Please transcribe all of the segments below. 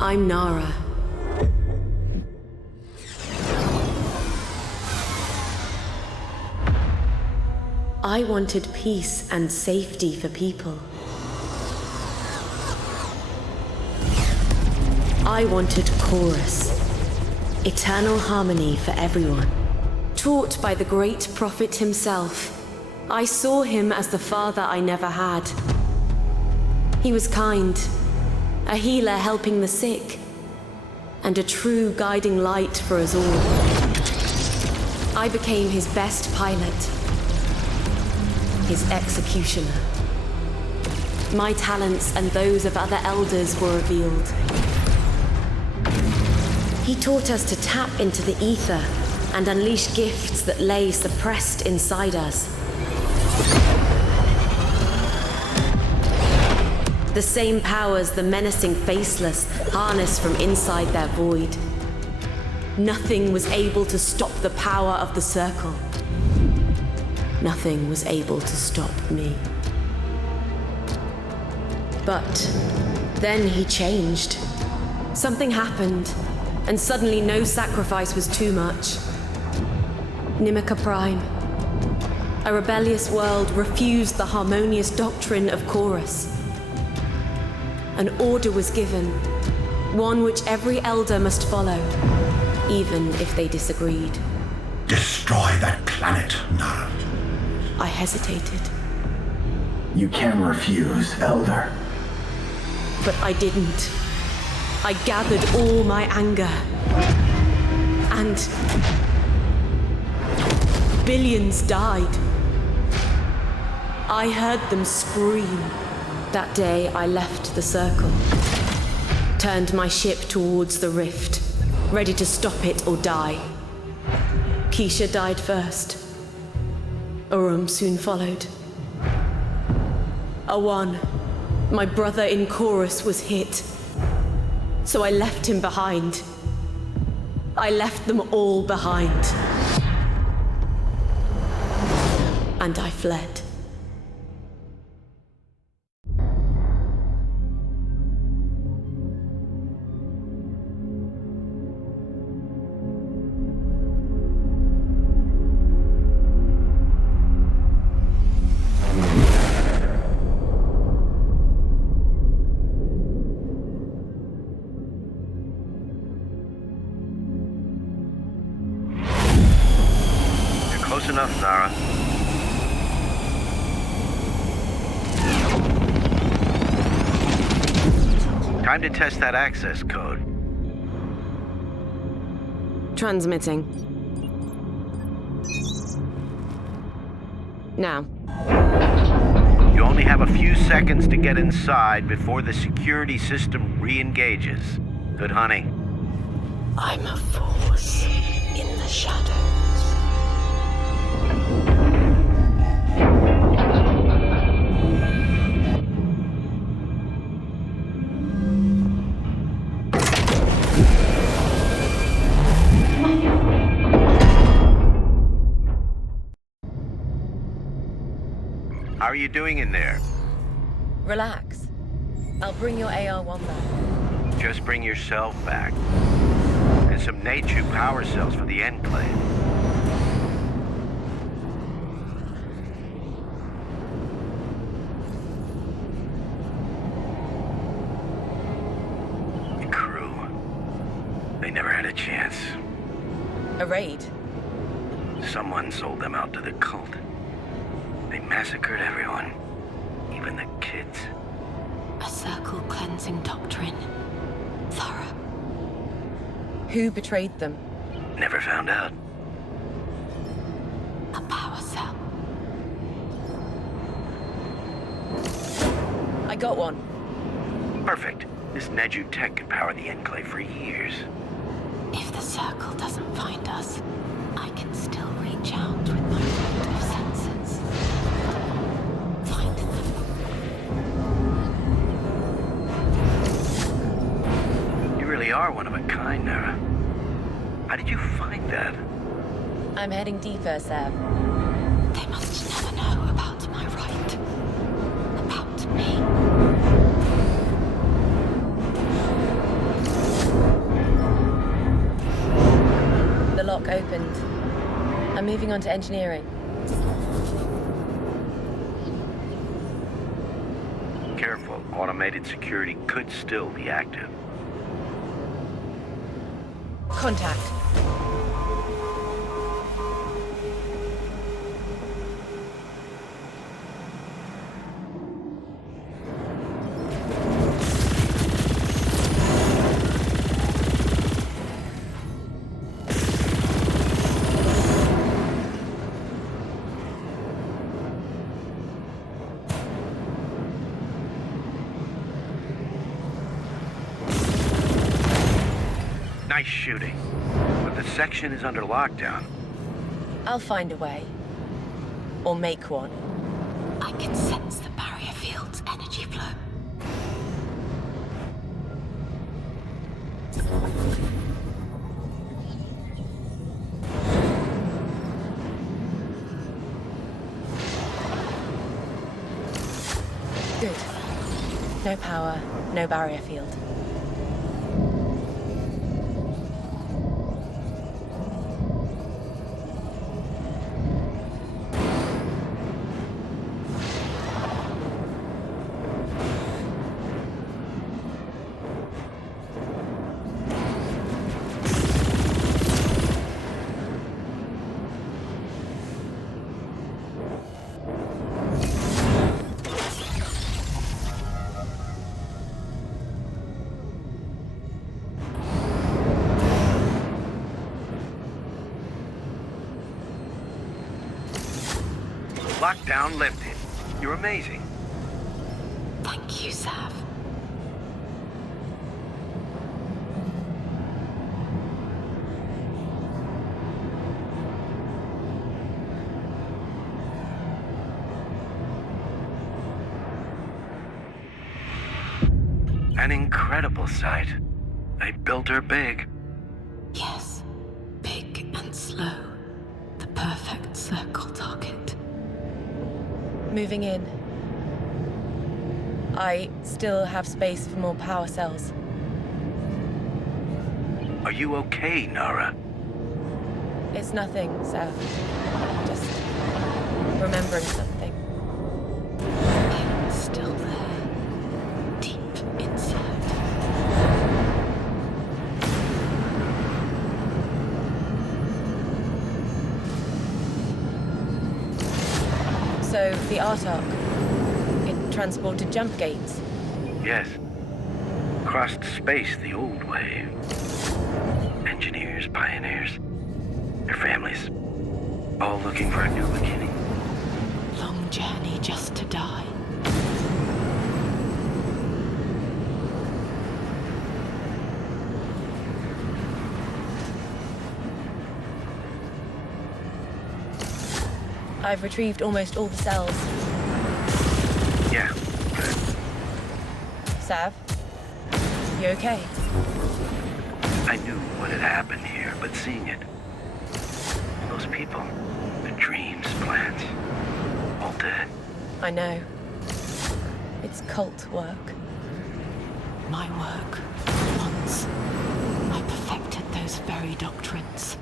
I'm Nara. I wanted peace and safety for people. I wanted Chorus, eternal harmony for everyone. Taught by the great prophet himself, I saw him as the father I never had. He was kind, a healer helping the sick, and a true guiding light for us all. I became his best pilot, his executioner. My talents and those of other elders were revealed. He taught us to tap into the ether and unleash gifts that lay suppressed inside us. The same powers the menacing Faceless harness from inside their void. Nothing was able to stop the power of the Circle. Nothing was able to stop me. But then he changed. Something happened, and suddenly no sacrifice was too much. Nimica Prime. A rebellious world refused the harmonious doctrine of Chorus. An order was given, one which every elder must follow, even if they disagreed. Destroy that planet, Nara. I hesitated. You can refuse, Elder. But I didn't. I gathered all my anger. And billions died. I heard them scream. That day I left the Circle. Turned my ship towards the rift, ready to stop it or die. Keisha died first. Urum soon followed. Awan, my brother in Chorus, was hit. So I left him behind. I left them all behind. And I fled. Close enough, Nara. Time to test that access code. Transmitting. Now. You only have a few seconds to get inside before the security system re-engages. Good hunting. I'm a force in the shadows. How are you doing in there? Relax. I'll bring your AR-1 back. Just bring yourself back. And some Neju power cells for the Enclave. The crew. They never had a chance. A raid? Someone sold them out to the cult. They massacred everyone. Even the kids. A Circle cleansing doctrine. Thorough. Who betrayed them? Never found out. A power cell. I got one. Perfect. This Neju tech could power the Enclave for years. If the Circle doesn't find us, I can still reach out with my reflective senses. Find them. You really are one of a kind, Nara. How did you find that? I'm heading deeper, Seb. They must never know about my right. About me. happened. I'm moving on to engineering. Careful, automated security could still be active. Contact. Nice shooting. But the section is under lockdown. I'll find a way. Or make one. I can sense the barrier field's energy flow. Good. No power, no barrier field. Lockdown lifted. You're amazing. Thank you, Sav. An incredible sight. They built her big. Yes, big and slow. The perfect circle target. Moving in. I still have space for more power cells. Are you okay, Nara? It's nothing, Sav. Just remembering something. It's still there. Deep inside. So, the Artark, it transported jump gates. Yes. Crossed space the old way. Engineers, pioneers, their families, all looking for a new beginning. Long journey just to die. I've retrieved almost all the cells. Yeah, good. Sav, you okay? I knew what had happened here, but seeing it, those people, their dreams, plans, all dead. I know. It's cult work. My work. Once. I perfected those very doctrines.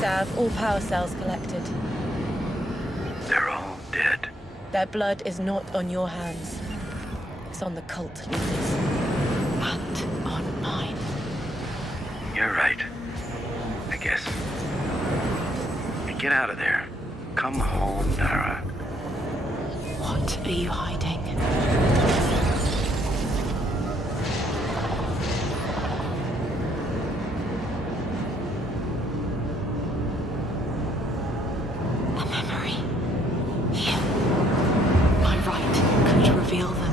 Sav, all power cells collected. They're all dead. Their blood is not on your hands. It's on the cult leaders. And on mine. You're right. I guess. Get out of there. Come home, Nara. What are you hiding? A memory. Here. My right could reveal them.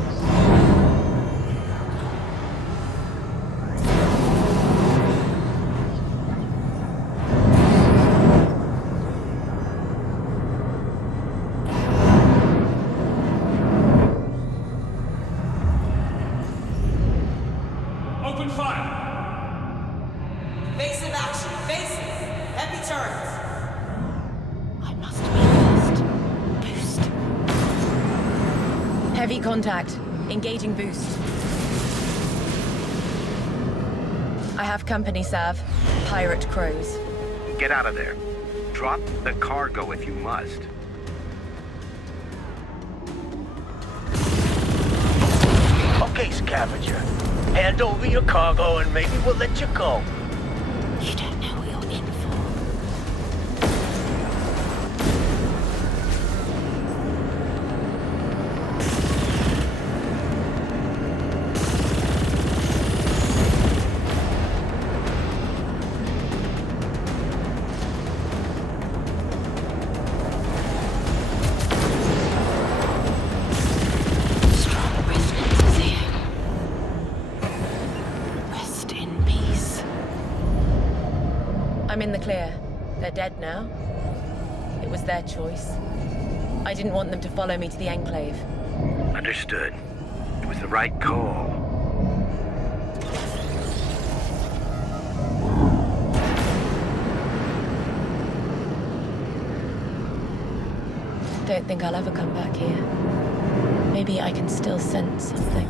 Open fire! Evasive action, evasive! Heavy turrets! I must be first. Boost. Heavy contact. Engaging boost. I have company, Sav. Pirate crows. Get out of there. Drop the cargo if you must. Okay, Scavenger. Hand over your cargo and maybe we'll let you go. You don't know what you're in for. Strong resonance here. Rest in peace. I'm in the clear. They're dead now. It was their choice. I didn't want them to follow me to the Enclave. Understood. It was the right call. Don't think I'll ever come back here. Maybe I can still sense something.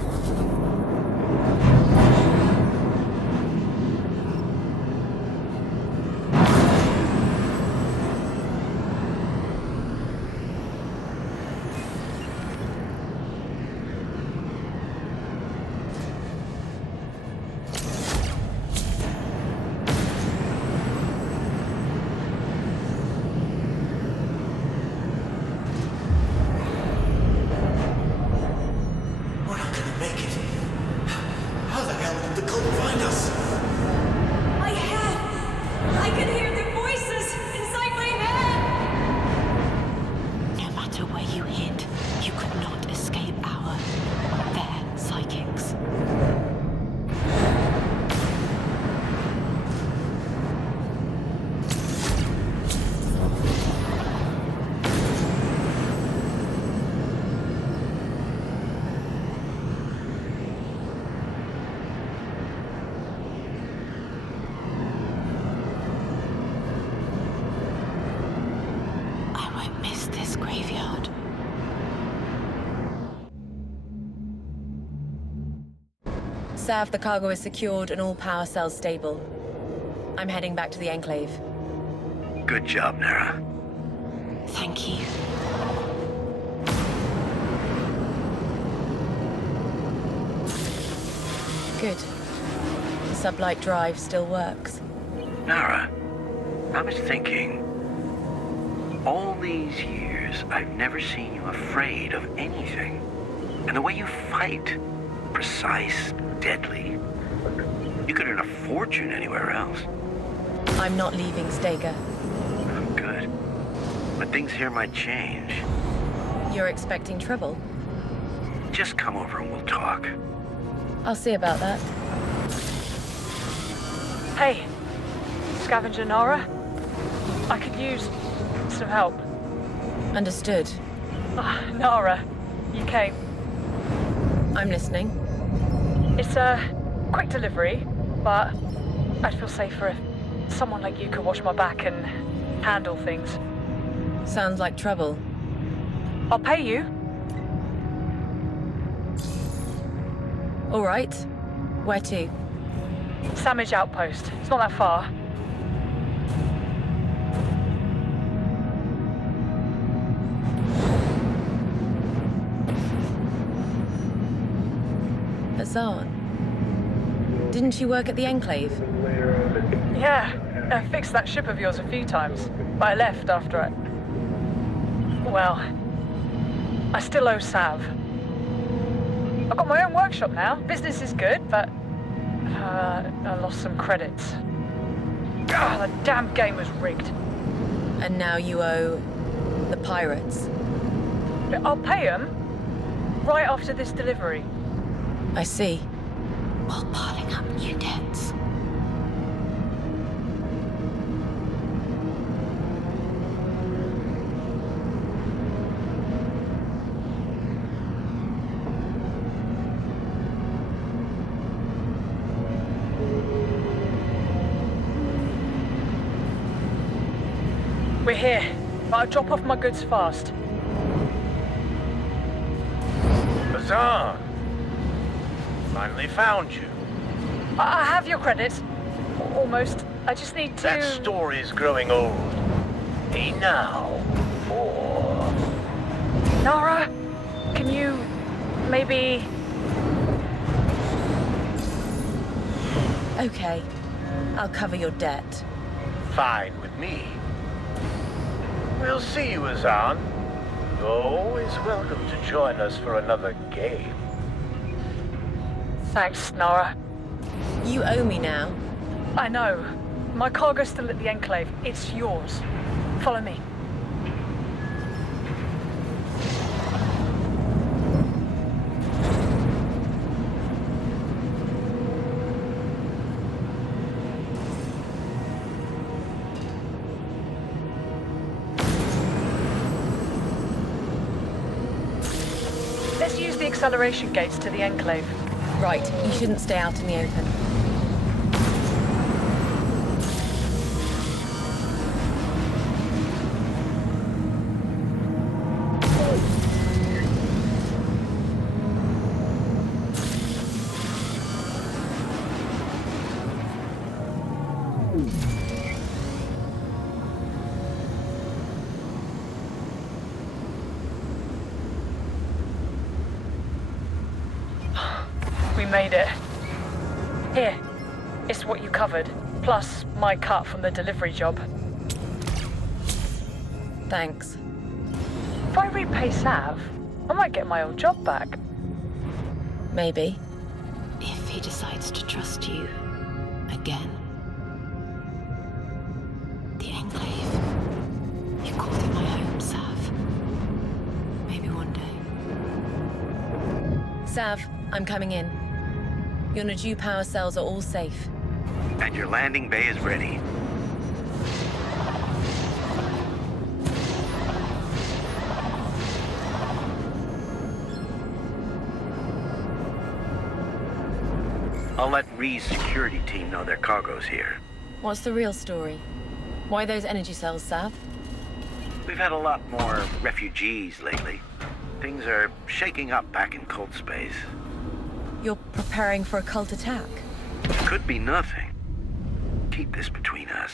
We're not gonna make it. How the hell did the cult find us? I could hear their voices inside my head. No matter where you hid, you could not escape their psychics. I won't miss this graveyard. Sav, the cargo is secured and all power cells stable. I'm heading back to the Enclave. Good job, Nara. Thank you. Good. The sublight drive still works. Nara, I was thinking, all these years, I've never seen you afraid of anything. And the way you fight, precise, deadly. You could earn a fortune anywhere else. I'm not leaving Stega. Good. But things here might change. You're expecting trouble? Just come over and we'll talk. I'll see about that. Hey, Scavenger Nara. I could use some help. Understood. Nara, you came. I'm listening. It's a quick delivery, but I'd feel safer if someone like you could watch my back and handle things. Sounds like trouble. I'll pay you. All right. Where to? Samage Outpost. It's not that far. Hassan. Didn't you work at the Enclave? Yeah, I fixed that ship of yours a few times, but I left after it. Well, I still owe Sav. I've got my own workshop now. Business is good, but I lost some credits. The damn game was rigged. And now you owe the pirates. But I'll pay them right after this delivery. I see. While piling up new debts. We're here, but I'll drop off my goods fast. Hassan! Finally found you. I have your credits. Almost. I just need to... That story's growing old. Hey now, or... Nara, can you maybe... Okay, I'll cover your debt. Fine with me. We'll see you, Azan. You're always welcome to join us for another game. Thanks, Nara. You owe me now. I know. My cargo's still at the Enclave. It's yours. Follow me. Let's use the acceleration gates to the Enclave. Right, you shouldn't stay out in the open. We made it. Here, it's what you covered, plus my cut from the delivery job. Thanks. If I repay Sav, I might get my old job back. Maybe. If he decides to trust you again. The Enclave. You called it my home, Sav. Maybe one day. Sav, I'm coming in. Your Naju power cells are all safe. And your landing bay is ready. I'll let Ree's security team know their cargo's here. What's the real story? Why those energy cells, Sav? We've had a lot more refugees lately. Things are shaking up back in Cult space. You're preparing for a cult attack? Could be nothing. Keep this between us.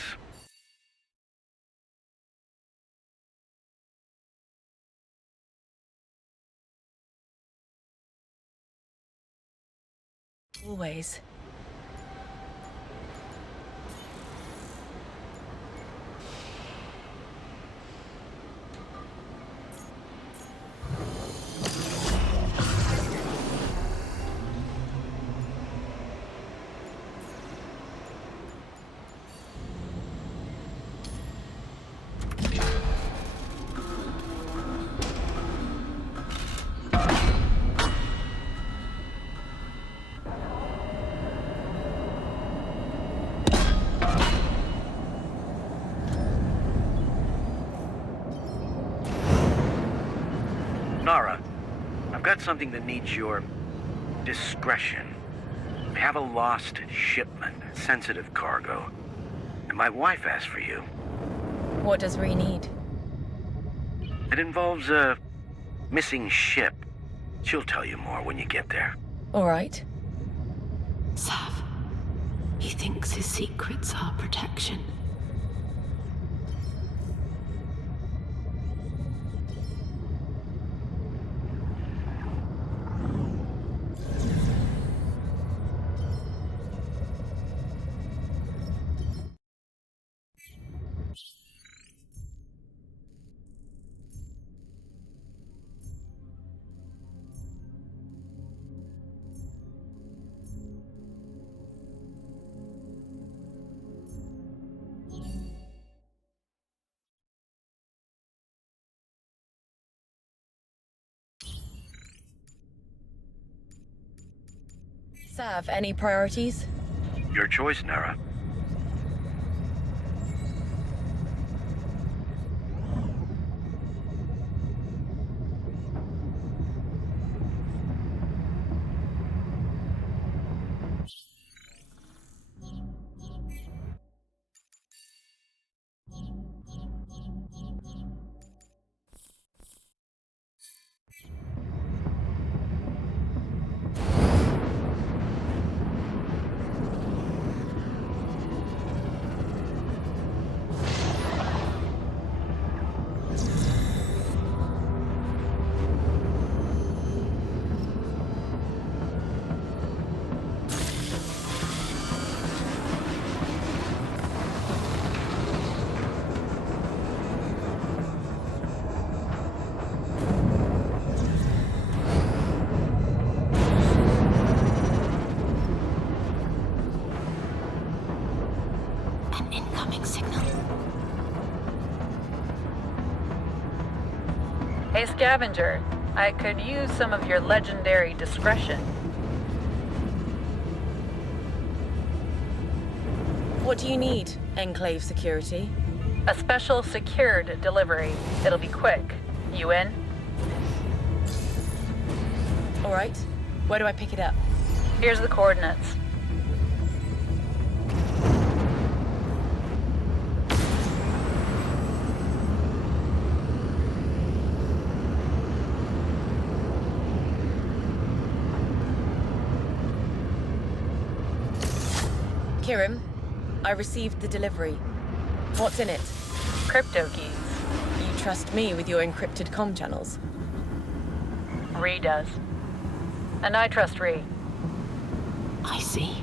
Always. Nara, I've got something that needs your discretion. We have a lost shipment, sensitive cargo. And my wife asked for you. What does Ree need? It involves a missing ship. She'll tell you more when you get there. All right. Sav. He thinks his secrets are protection. Sav, any priorities? Your choice, Nara. Hey, Scavenger. I could use some of your legendary discretion. What do you need, Enclave security? A special secured delivery. It'll be quick. You in? All right. Where do I pick it up? Here's the coordinates. Kirim, I received the delivery. What's in it? Crypto keys. You trust me with your encrypted comm channels? Ree does. And I trust Ree. I see.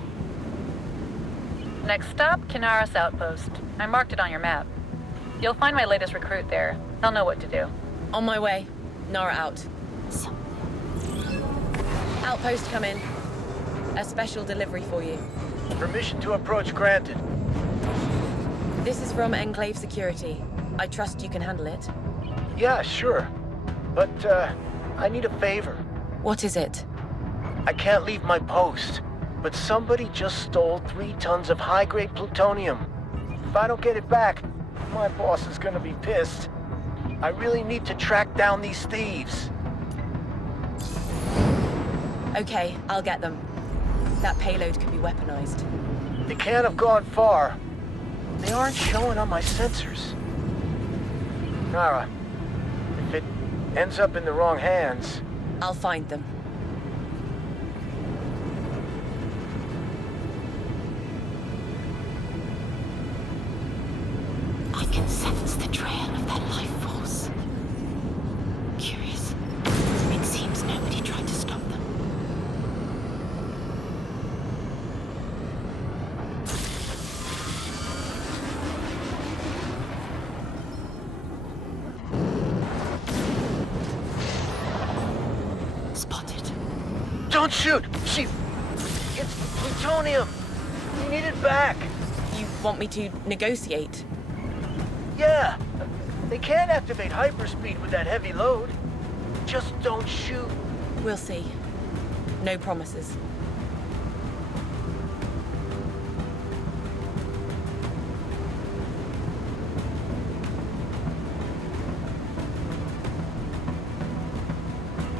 Next stop, Kinaris Outpost. I marked it on your map. You'll find my latest recruit there. They'll know what to do. On my way. Nara out. So, Outpost come in. A special delivery for you. Permission to approach granted. This is from Enclave security. I trust you can handle it. Yeah, sure. But, I need a favor. What is it? I can't leave my post, but somebody just stole 3 tons of high-grade plutonium. If I don't get it back, my boss is gonna be pissed. I really need to track down these thieves. Okay, I'll get them. That payload could be weaponized. They can't have gone far. They aren't showing on my sensors. Nara, if it ends up in the wrong hands... I'll find them. I can sense the trail of that life force. Curious. It seems nobody tried to stop them. Spotted. Don't shoot! It's plutonium! We need it back! You want me to negotiate? Yeah! They can't activate hyperspeed with that heavy load. Just don't shoot. We'll see. No promises.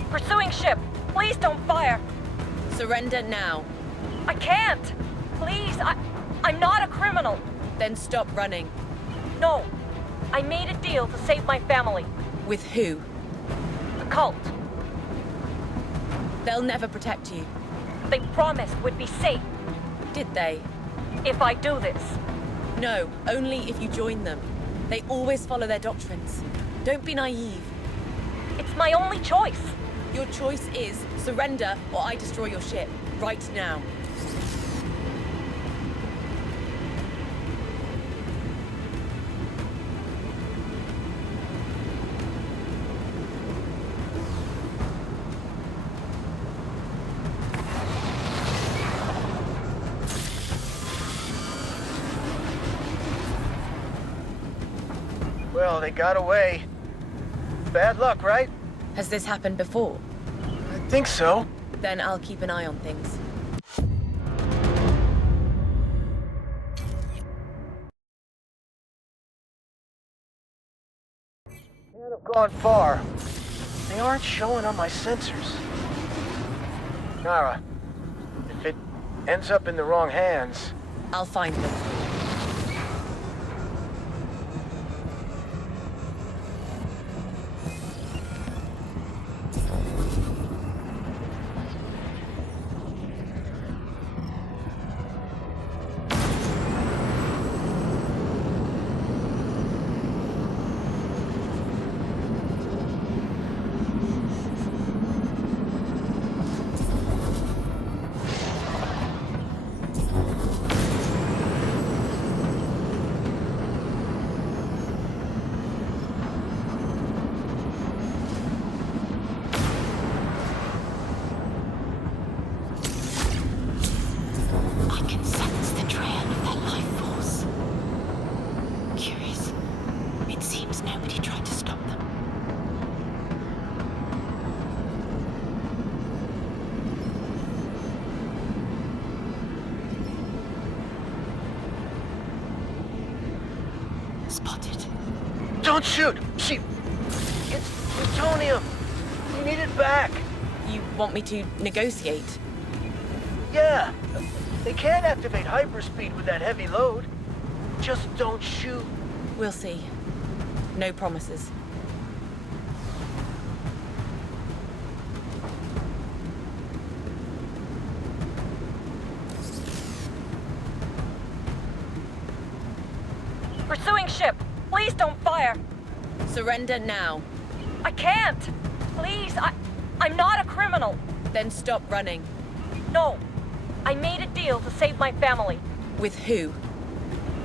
Pursuing ship. Please don't fire. Surrender now. I can't. Please, I'm not a criminal. Then stop running. No. I made a deal to save my family. With who? The cult. They'll never protect you. They promised we'd be safe Did they? if I do this. No, only if you join them. They always follow their doctrines. Don't be naive. It's my only choice. Your choice is surrender or I destroy your ship. Right now. Well, they got away. Bad luck, right? Has this happened before? I think so. Then I'll keep an eye on things. Can't have gone far. They aren't showing on my sensors. Nara, if it ends up in the wrong hands... I'll find them. Don't shoot! It's plutonium! We need it back! You want me to negotiate? Yeah! They can't activate hyperspeed with that heavy load. Just don't shoot. We'll see. No promises. Pursuing ship. Please don't fire. Surrender now. I can't. Please, I'm not a criminal. Then stop running. No. I made a deal to save my family. With who?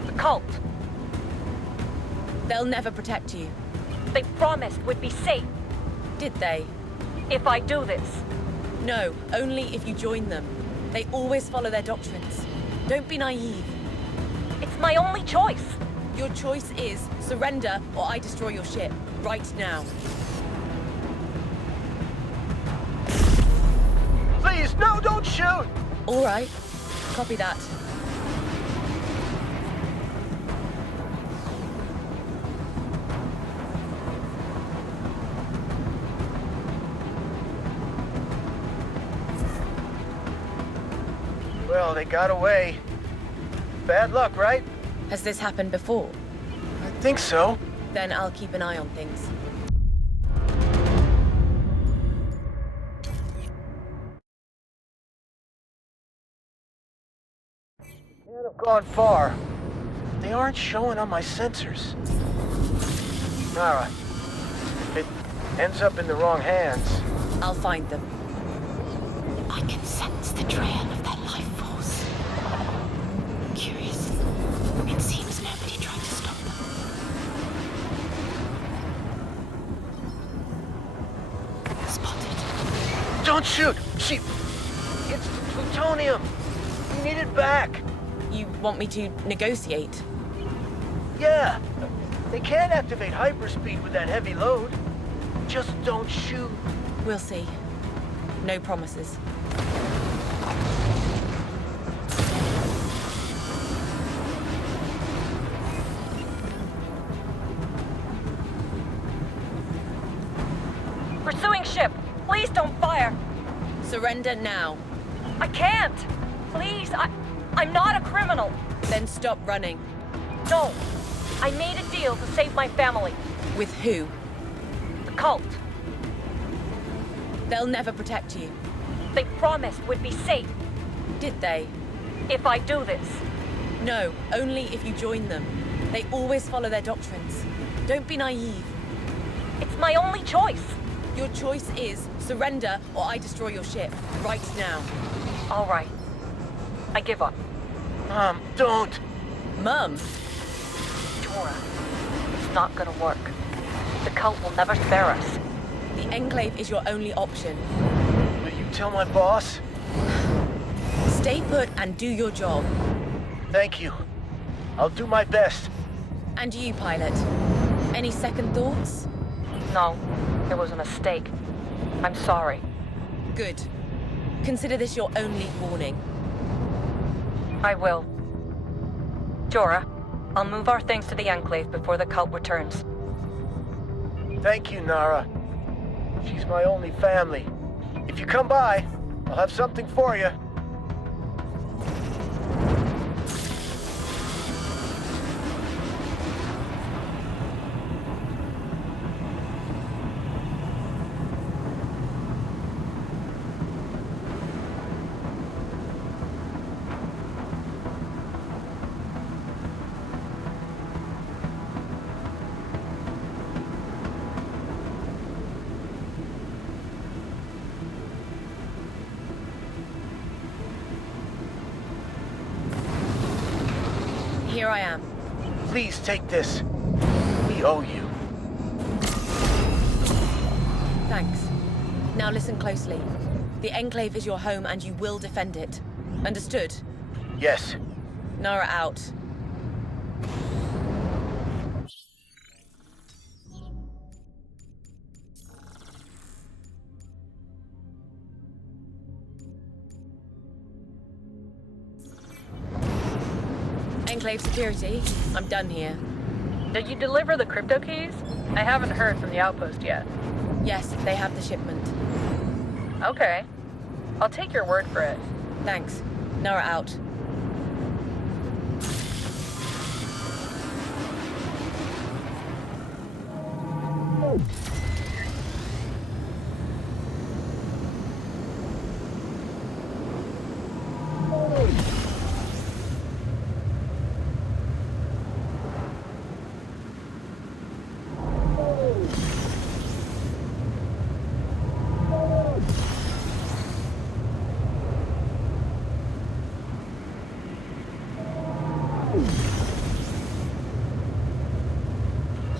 The cult. They'll never protect you. They promised we'd be safe Did they? if I do this. No, only if you join them. They always follow their doctrines. Don't be naive. It's my only choice. Your choice is surrender or I destroy your ship. Right now. Please, no, don't shoot! All right. Copy that. Well, they got away. Bad luck, right? Has this happened before? I think so. Then I'll keep an eye on things. Can't have gone far. They aren't showing on my sensors. Nara, if it ends up in the wrong hands... I'll find them. I can sense the trail of their life force. Curious. It seems nobody tried to stop them. Spotted. Don't shoot! It's plutonium! We need it back! You want me to negotiate? Yeah! They can't activate hyperspeed with that heavy load. Just don't shoot. We'll see. No promises. Pursuing ship. Please don't fire. Surrender now. I can't. Please, I'm not a criminal. Then stop running. No. I made a deal to save my family. With who? The cult. They'll never protect you. They promised we'd be safe Did they? if I do this. No, only if you join them. They always follow their doctrines. Don't be naive. It's my only choice. Your choice is surrender or I destroy your ship. Right now. All right. I give up. Mom, don't! Mum! Jorah, it's not gonna work. The cult will never spare us. The Enclave is your only option. Will you tell my boss? Stay put and do your job. Thank you. I'll do my best. And you, pilot. Any second thoughts? No, it was a mistake. I'm sorry. Good. Consider this your only warning. I will. Jorah, I'll move our things to the Enclave before the cult returns. Thank you, Nara. She's my only family. If you come by, I'll have something for you. Here I am. Please take this. We owe you. Thanks. Now listen closely. The Enclave is your home and you will defend it. Understood? Yes. Nara out. Enclave security, I'm done here. Did you deliver the crypto keys? I haven't heard from the outpost yet. Yes, they have the shipment. Okay. I'll take your word for it. Thanks. Nara out.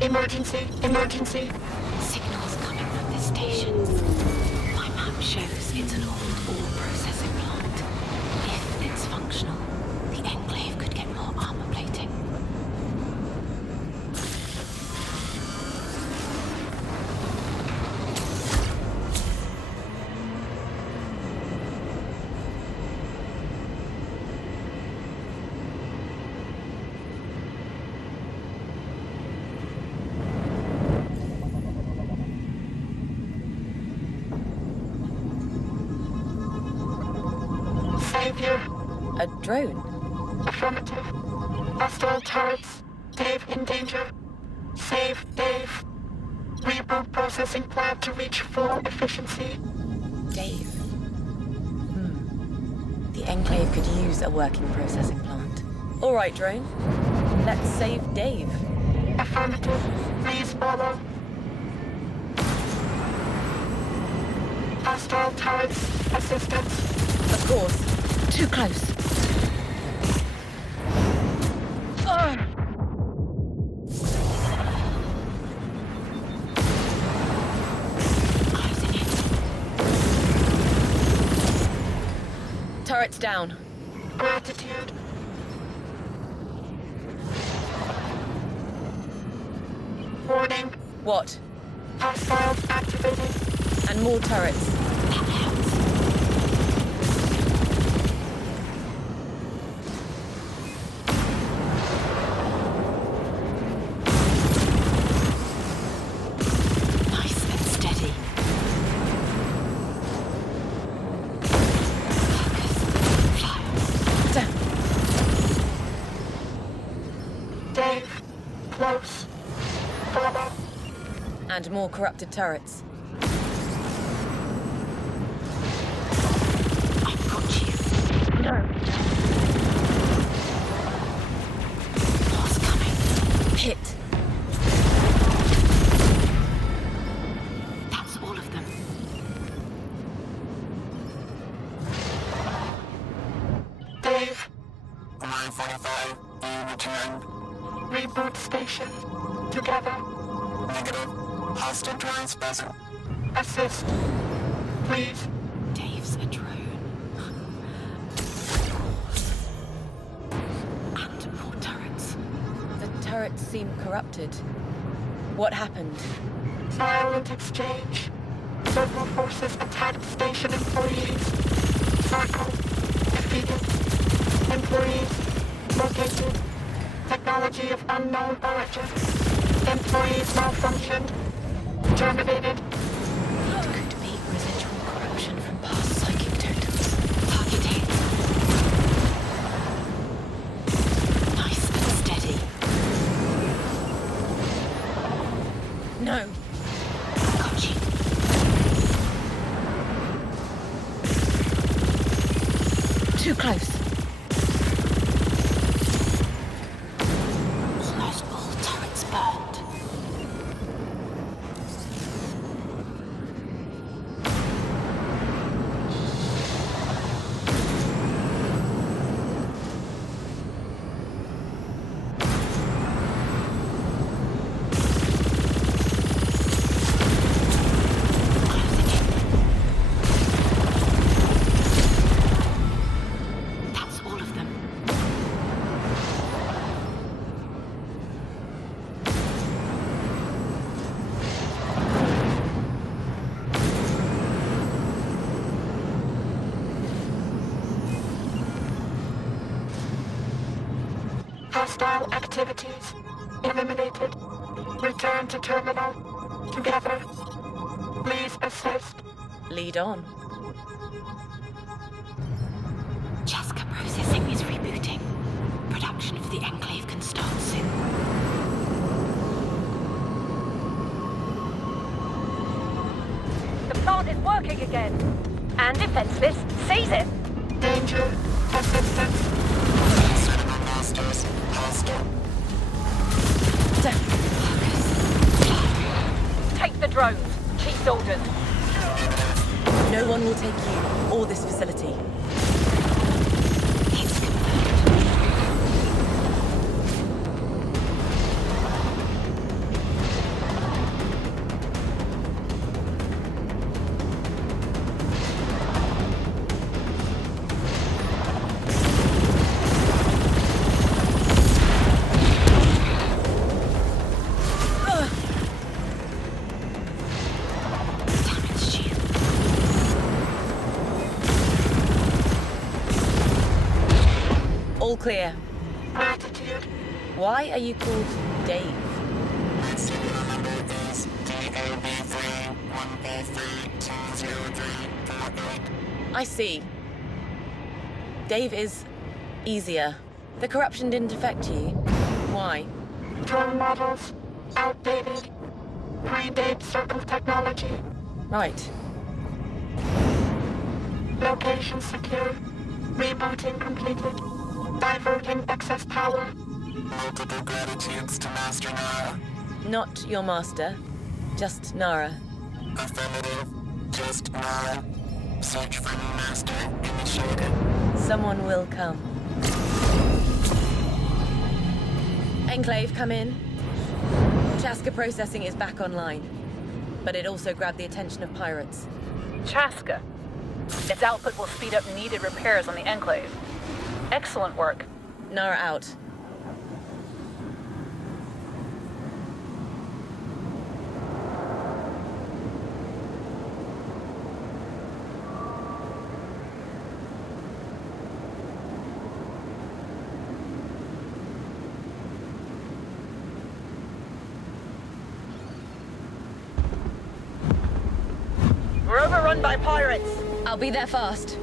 Emergency, emergency. Signals coming from the stations. My map shows it's an old ore processing plant. If it's functional, the Enclave could get more armor plating. Savior, A drone? affirmative. Hostile turrets. Dave in danger. Save Dave. Reboot processing plant to reach full efficiency. Dave. The Enclave could use a working processing plant. All right, drone. Let's save Dave. Affirmative. Please follow. Hostile turrets. Assistance. Of course. Too close. Closing in. Turret's down. Gratitude. Warning. What? Hostiles activated. And more turrets. That helps. Nice and steady. Focus. Fire. Down. Dave. Close. Follow. And more corrupted turrets. I've got you. No. More's coming. Hit. That's all of them. Dave. 945, you return. Reboot station. Together. Negative. Hostile drones present. Assist. Please. Dave's a drone. And more turrets. The turrets seem corrupted. What happened? Violent exchange. Several forces attacked station employees. Circle. Defeated. Employees. Located. Technology of unknown origin. Employees malfunctioned. Terminated. It could be residual corruption from past psychic totems. Targeting. Nice and steady. No. Got you. Too close. Almost all turrets burned. Closing in. That's all of them. Hostile activities. eliminated. Return to terminal. Together. Please assist. Lead on. Chaska processing is rebooting. Production for the Enclave can start soon. The plant is working again. And defenseless, seize it. Danger. Assistance. Masters. Hostile. Take the drones. Chief's orders. No one will take you or this facility. It's confirmed. Damaged shield. All clear. Attitude. Why are you called Dave? I see. Dave is easier. The corruption didn't affect you. Why? Drone models. Outdated. Predate circle technology. Right. Location secure. Rebooting completed. Diverting excess power. Multiple gratitudes to Master Nara. Not your master, just Nara. Affirmative. Just Nara. Search for new master initiated. Someone will come. Enclave, come in. Chaska processing is back online, but it also grabbed the attention of pirates. Chaska. Its output will speed up needed repairs on the Enclave. Excellent work. Nara out. We're overrun by pirates. I'll be there fast.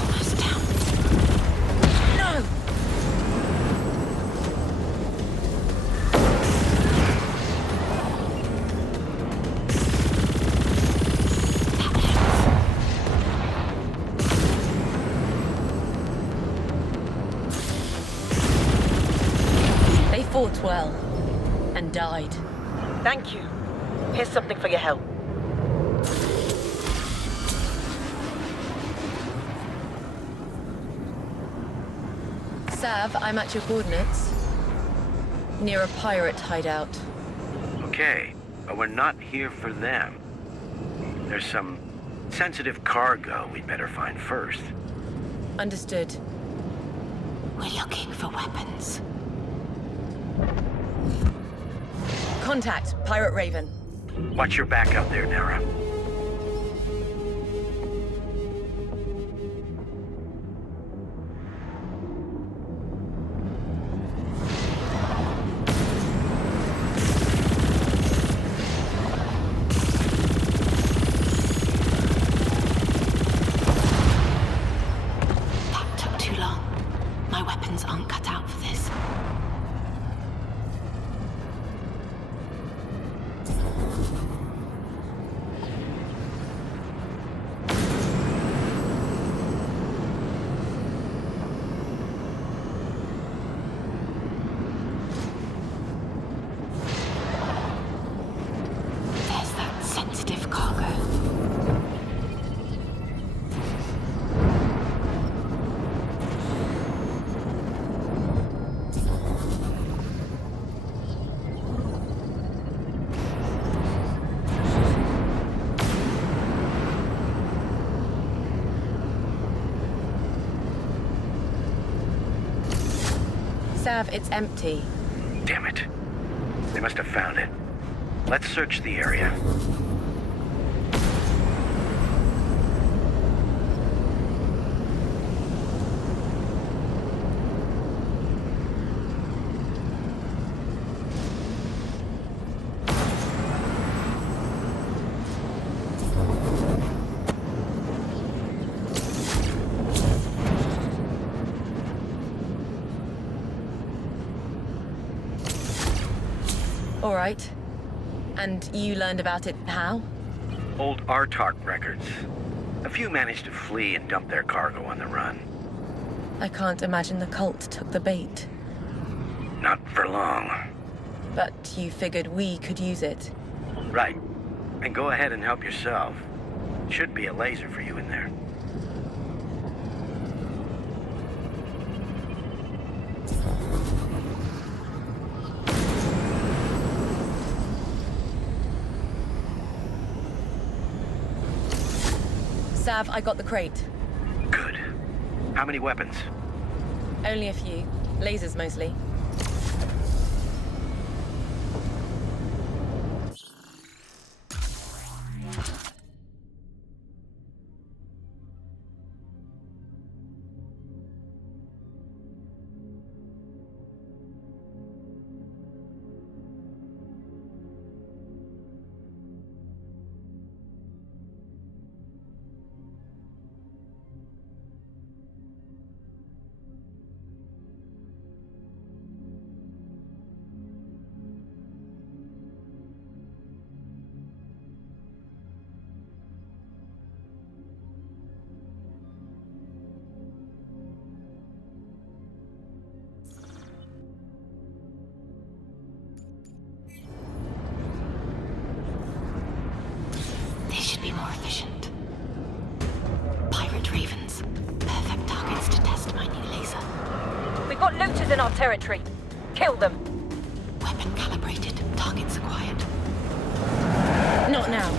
Almost down. No! They fought well and died. Thank you. Here's something for your help. Sav, I'm at your coordinates. Near a pirate hideout. Okay, but we're not here for them. There's some sensitive cargo we'd better find first. Understood. We're looking for weapons. Contact, Pirate Raven. Watch your back out there, Nara. That took too long. My weapons aren't cut out for this. There's that sensitive cargo. Sav, it's empty. Damn it. They must have found it. Let's search the area. All right. And you learned about it how? Old Artark records. A few managed to flee and dump their cargo on the run. I can't imagine the cult took the bait. Not for long. But you figured we could use it. Right. And go ahead and help yourself. Should be a laser for you in there. Sav, I got the crate. Good. How many weapons? Only a few. Lasers mostly. They should be more efficient. Pirate ravens. Perfect targets to test my new laser. We've got looters in our territory. Kill them. Weapon calibrated. Targets acquired. Not now.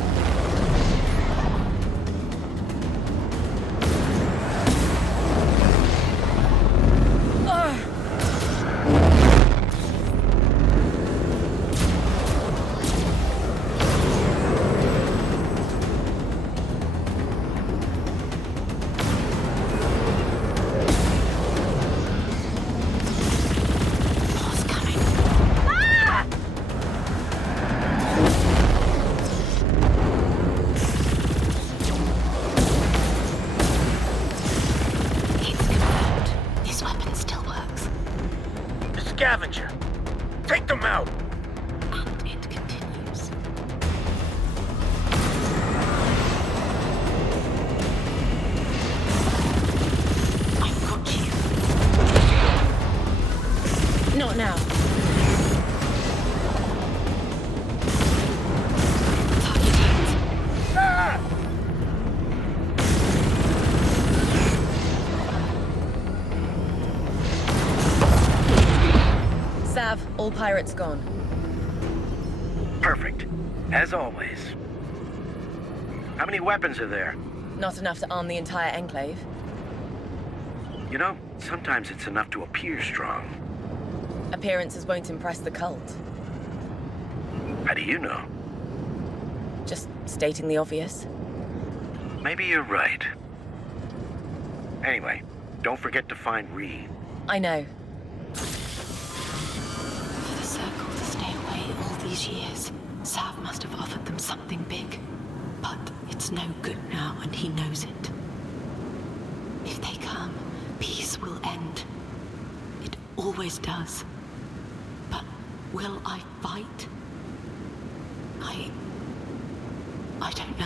Scavenger! Take them out! And it continues. I've got you. Not now. Target hit. Sav, all pirates gone. Perfect. As always. How many weapons are there? Not enough to arm the entire enclave. You know, sometimes it's enough to appear strong. Appearances won't impress the cult. How do you know? Just stating the obvious. Maybe you're right. Anyway, don't forget to find Ree. I know. For the Circle to stay away all these years, Sav must have offered them something big. But it's no good now, and he knows it. If they come, peace will end. It always does. But will I fight? I don't know.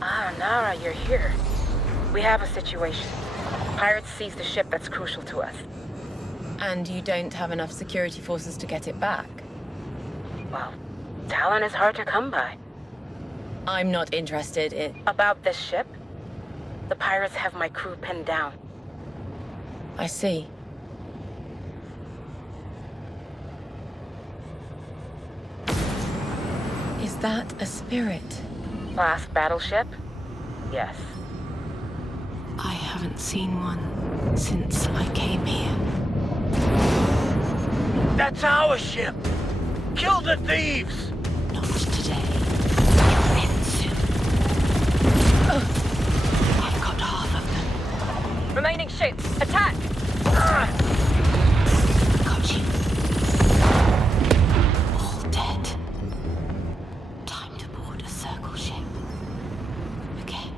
Ah, Nara, you're here. We have a situation. Pirates seized a ship that's crucial to us. And you don't have enough security forces to get it back. Well, talent is hard to come by. I'm not interested in... About this ship? The pirates have my crew pinned down. I see. Is that a spirit? Last battleship? Yes. haven't seen one since I came here. That's our ship! Kill the thieves! Not today. You'll end soon. I've got half of them. Remaining ships, attack! Got you. All dead. Time to board a circle ship. Okay.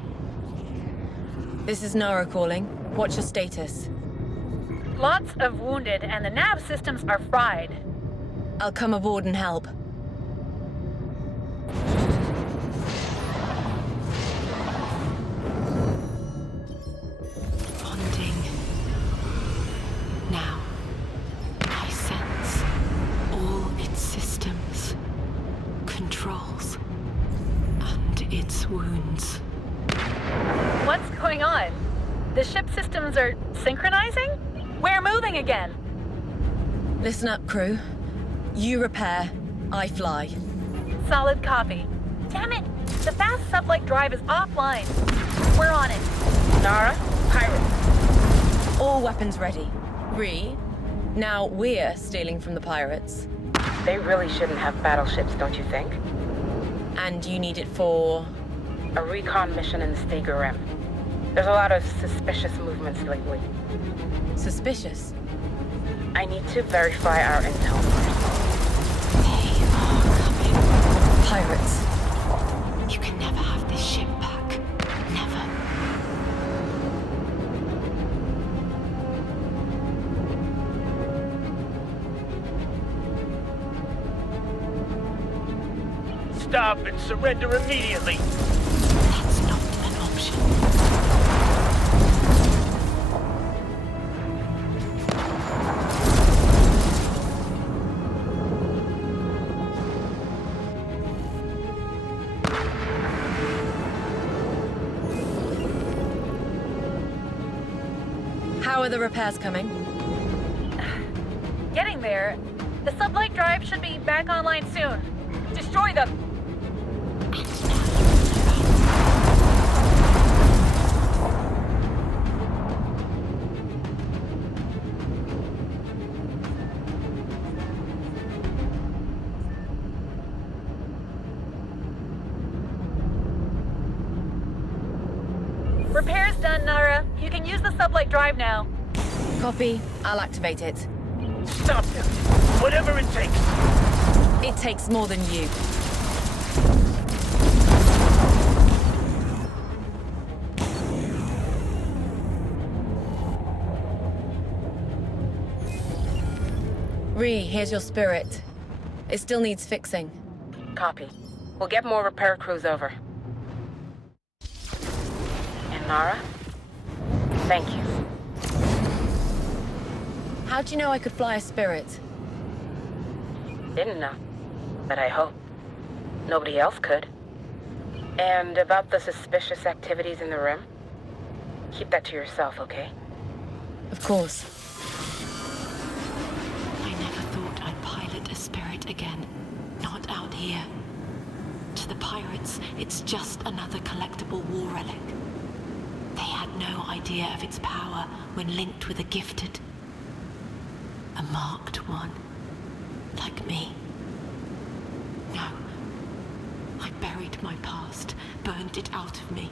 This is Nara calling. What's your status? Lots of wounded, and the nav systems are fried. I'll come aboard and help. Bonding. Now, I sense all its systems, controls, and its wounds. What's going on? The ship systems are synchronizing? We're moving again! Listen up, crew. You repair, I fly. Solid copy. Damn it! The fast sublight drive is offline. We're on it. Nara, pirates. All weapons ready. Ree, now we're stealing from the pirates. They really shouldn't have battleships, don't you think? And you need it for... A recon mission in the Steger Rim. There's a lot of suspicious movements lately. Suspicious? I need to verify our intel first. They are coming. Pirates. You can never have this ship back. Never. Stop and surrender immediately! That's not an option. How are the repairs coming? Getting there. The sublight drive should be back online soon. Destroy them! Repairs done, Nara. You can use the sublight drive now. Copy. I'll activate it. Stop them! Whatever it takes! It takes more than you. Ree, here's your spirit. It still needs fixing. Copy. We'll get more repair crews over. And Nara? Thank you. How'd you know I could fly a spirit? Didn't know. But I hope. Nobody else could. And about the suspicious activities in the Rim? Keep that to yourself, okay? Of course. I never thought I'd pilot a spirit again. Not out here. To the pirates, it's just another collectible war relic. They had no idea of its power when linked with a gifted. A marked one. Like me. No. I buried my past, burned it out of me.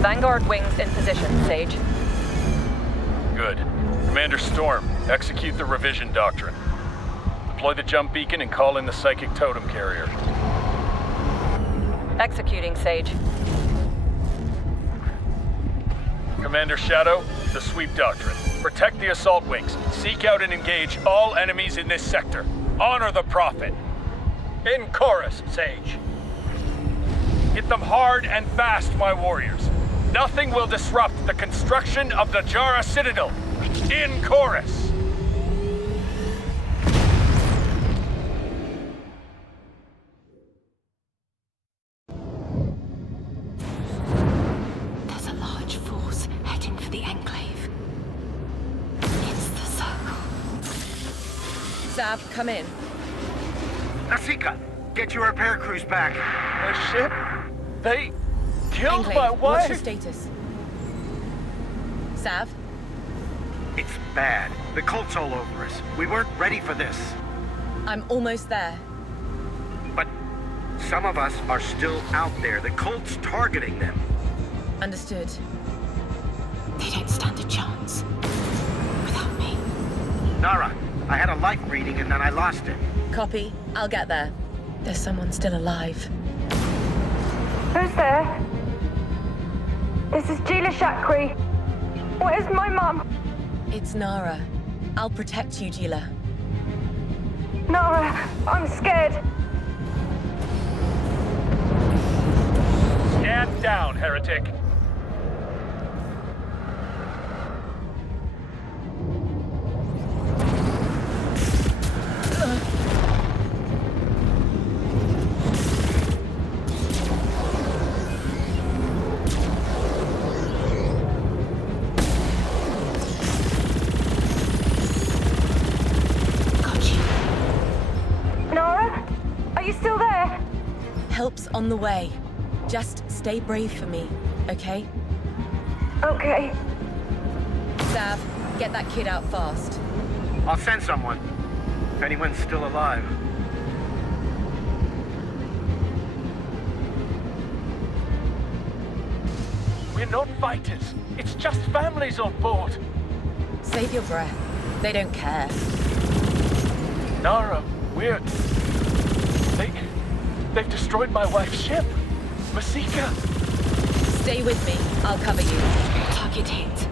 Vanguard wings in position, Sage. Good. Commander Storm, execute the revision doctrine. Deploy the jump beacon and call in the psychic totem carrier. Executing, Sage. Commander Shadow, the sweep doctrine. Protect the assault wings. Seek out and engage all enemies in this sector. Honor the Prophet. In chorus, Sage. Hit them hard and fast, my warriors. Nothing will disrupt the construction of the Jara Citadel. In chorus. There's a large force heading for the Enclave. It's the Circle. Sav, come in. Nasika, get your repair crews back. The ship? They killed Enclave, my what's your wife? status? Sav? It's bad. The cult's all over us. We weren't ready for this. I'm almost there. But some of us are still out there. The cult's targeting them. Understood. They don't stand a chance without me. Nara, I had a life reading and then I lost it. Copy. I'll get there. There's someone still alive. Who's there? This is Gila Shakri. Where's my mum? It's Nara. I'll protect you, Gila. Nara, I'm scared. Stand down, heretic. Nara, are you still there? Help's on the way. Just stay brave for me, okay? Okay. Sav, get that kid out fast. I'll send someone. If anyone's still alive. We're not fighters. It's just families on board. Save your breath. They don't care. Nara, They've destroyed my wife's ship. Masika. Stay with me. I'll cover you. Target hit.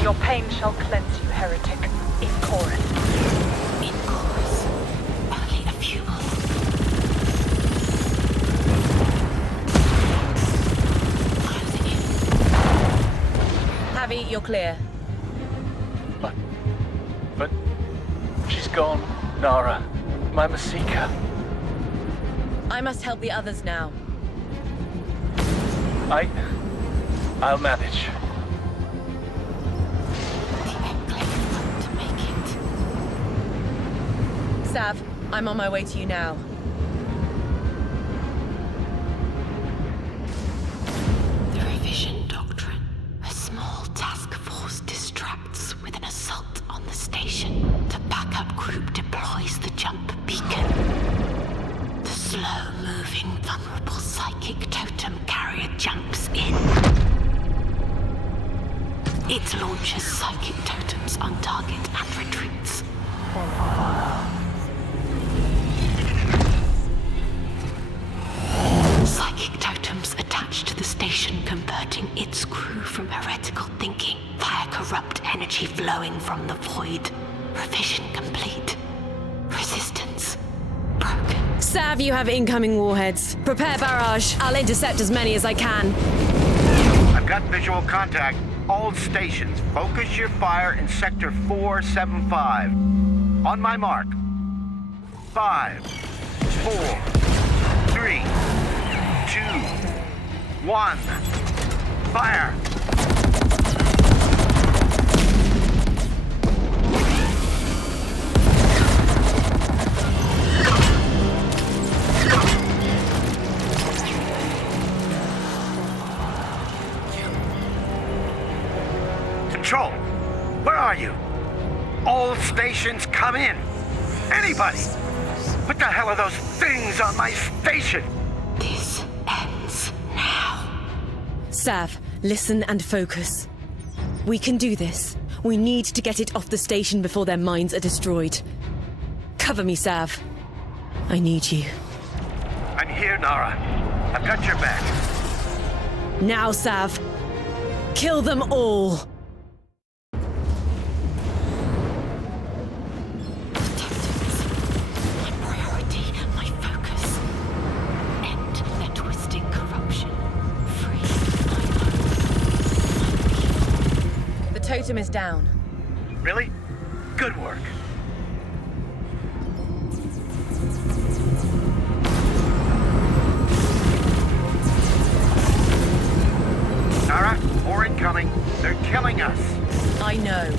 Your pain shall cleanse you, heretic. In chorus. In chorus. Only a few more. Closing in. Javi, you're clear. But she's gone, Nara. My Masika. I must help the others now. I'll manage. The Enclave want to make it. Sav, I'm on my way to you now. The revision doctrine. A small task force distracts with an assault on the station. The backup group deploys the jump beacon. The slow-moving, vulnerable psychic totem carrier jumps in. It launches psychic totems on target and retreats. Psychic totems attached to the station, converting its crew from heretical thinking via corrupt energy flowing from the void. Revision complete. Resistance broken. Sav, you have incoming warheads. Prepare barrage. I'll intercept as many as I can. I've got visual contact. All stations, focus your fire in Sector 475. On my mark. 5, 4, 3, 2, 1. Fire! Control, where are you? All stations come in. Anybody! What the hell are those things on my station? This ends now. Sav, listen and focus. We can do this. We need to get it off the station before their minds are destroyed. Cover me, Sav. I need you. I'm here, Nara. I've got your back. Now, Sav. Kill them all. Totems. My priority, my focus. End their twisting corruption. Free my home. The totem is down. Really? Good work. Nara, more incoming. They're killing us. I know.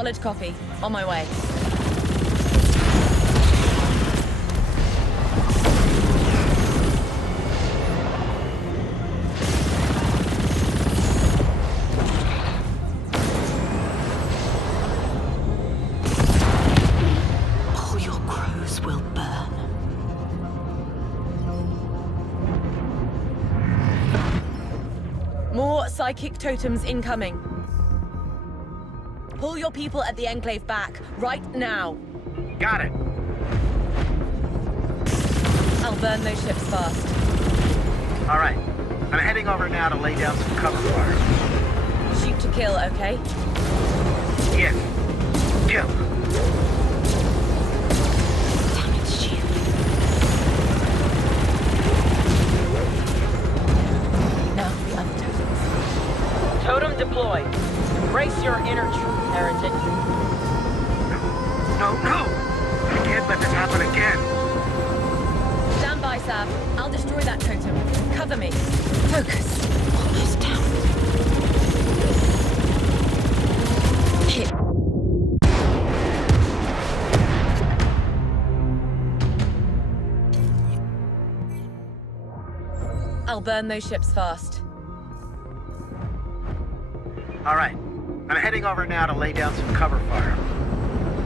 Solid copy. On my way. All your crows will burn. More psychic totems incoming. Pull your people at the Enclave back, right now. Got it. I'll burn those ships fast. All right. I'm heading over now to lay down some cover fire. Shoot to kill, okay? Yes. Kill. Damage shield. Now for the other totems. Totem deployed. Brace your inner truth, heretic. No, no! I can't let this happen again. Stand by, Sav. I'll destroy that totem. Cover me. Focus. Almost down. Hit. I'll burn those ships fast. All right. I'm heading over now to lay down some cover fire.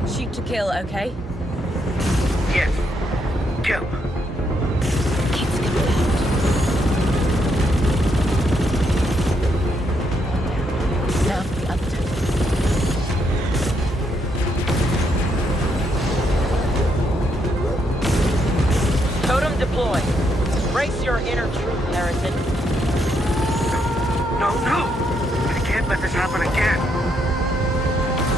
Shoot to kill, okay? Yes. Kill. Kids confirmed. Now for the other totems. Totem deployed. Brace your inner truth, heretic. No, no! I can't let this happen again.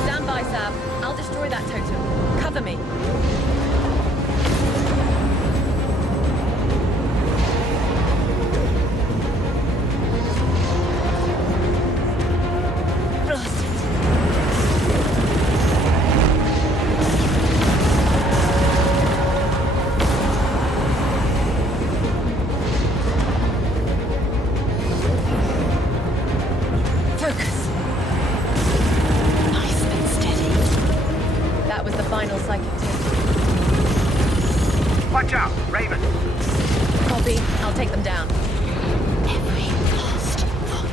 Stand by, Sav. I'll destroy that totem. Cover me. Blast it. Focus. Nice and steady. That was the final psychic totem. Watch out, Raven. Copy. I'll take them down. Every last one.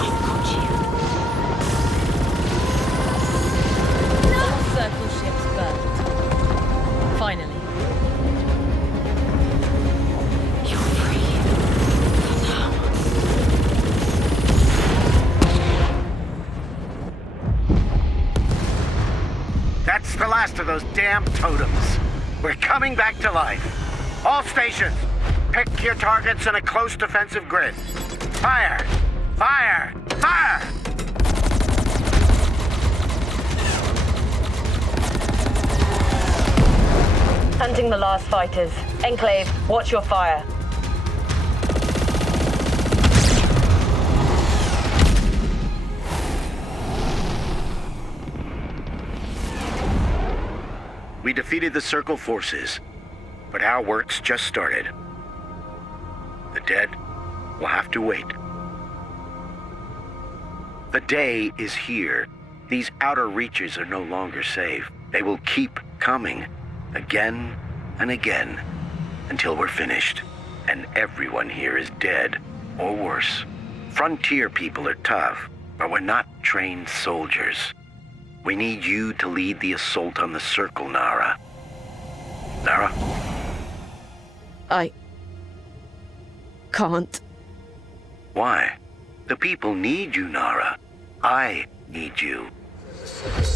I've got you. Circle ships burned. Finally. You're free. For now. That's the last of those damn totems. We're coming back to life. All stations, pick your targets in a close defensive grid. Fire! Fire! Fire! Hunting the last fighters. Enclave, watch your fire. We defeated the Circle forces, but our work's just started. The dead will have to wait. The day is here. These outer reaches are no longer safe. They will keep coming, again and again, until we're finished, and everyone here is dead, or worse. Frontier people are tough, but we're not trained soldiers. We need you to lead the assault on the Circle, Nara. Nara? I can't. Why? The people need you, Nara. I need you.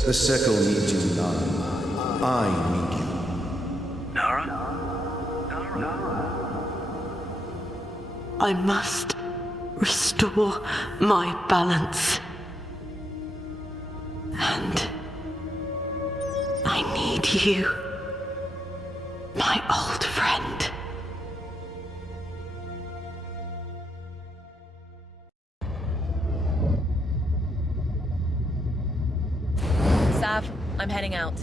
The Circle needs you, Nara. I need you. Nara? I must restore my balance. And I need you, my old friend. Sav, I'm heading out.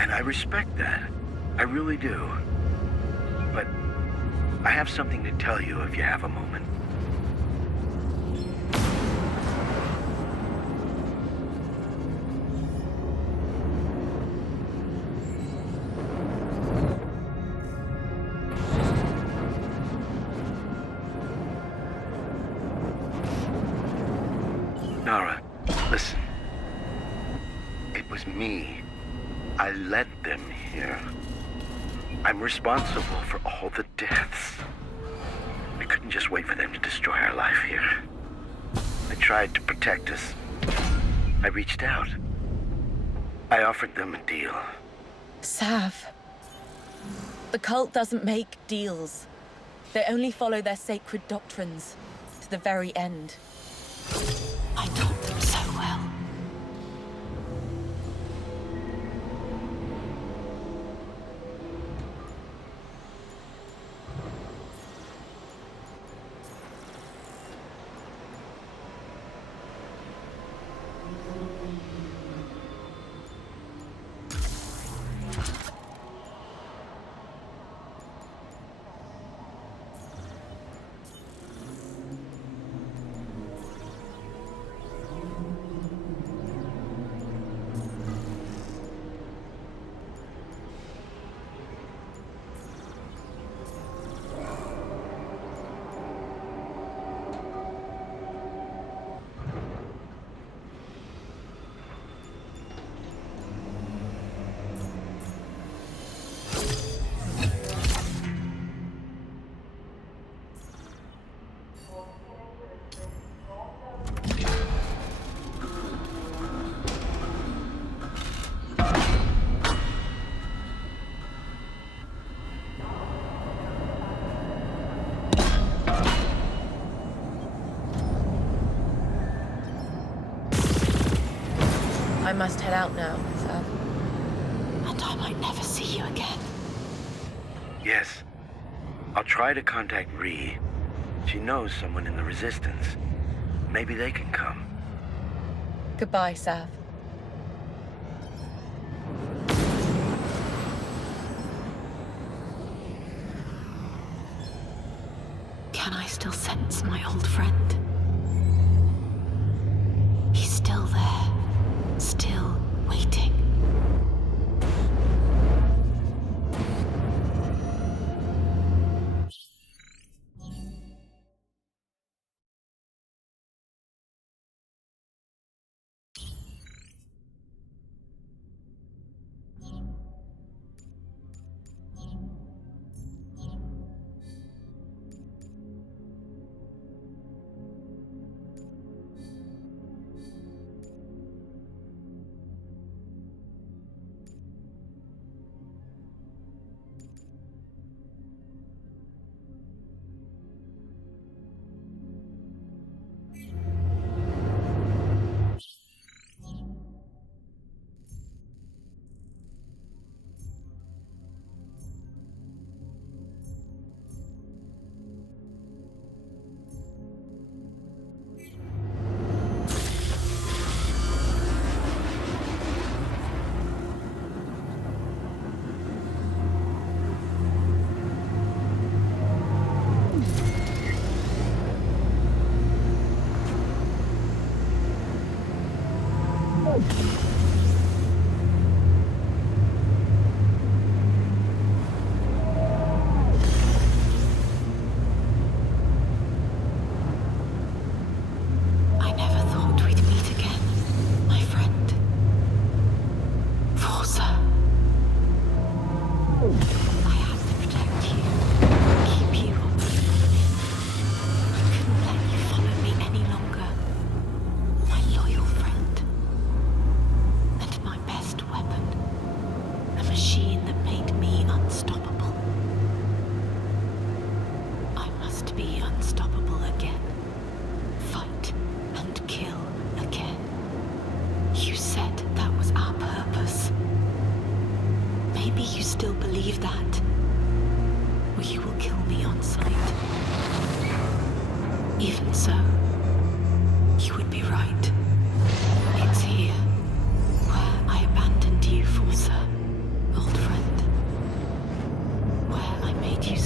And I respect that. I really do. But I have something to tell you if you have a moment. Nara, listen. It was me. I led them here. I'm responsible for all the deaths. I couldn't just wait for them to destroy our life here. They tried to protect us. I reached out. I offered them a deal. Sav. The cult doesn't make deals. They only follow their sacred doctrines to the very end. I taught them so well. I must head out now, Sav. And I might never see you again. Yes. I'll try to contact Ree. She knows someone in the Resistance. Maybe they can come. Goodbye, Sav. Can I still sense my old friend? He's still there, still waiting. I never thought we'd meet again, my friend. Forza. I had to protect you, keep you on the limit. I couldn't let you follow me any longer. My loyal friend. And my best weapon. A machine that made me unstoppable. I must be unstoppable again. Fight and kill again. You said that was our purpose. Maybe you still believe that. Or you will kill me on sight. Even so, you would be right. It's here, where I abandoned you, Forza, old friend. Where I made you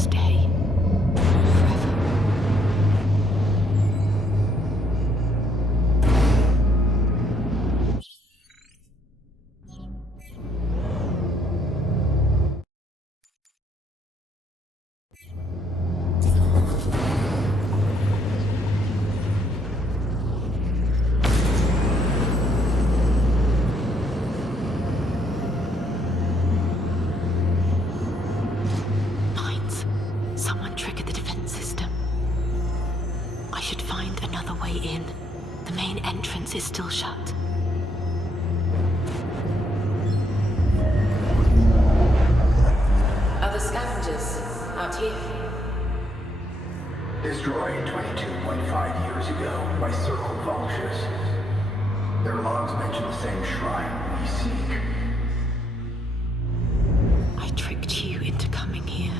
way in. The main entrance is still shut. Other scavengers out here. Destroyed 22.5 years ago by Circle vultures. Their logs mention the same shrine we seek. I tricked you into coming here.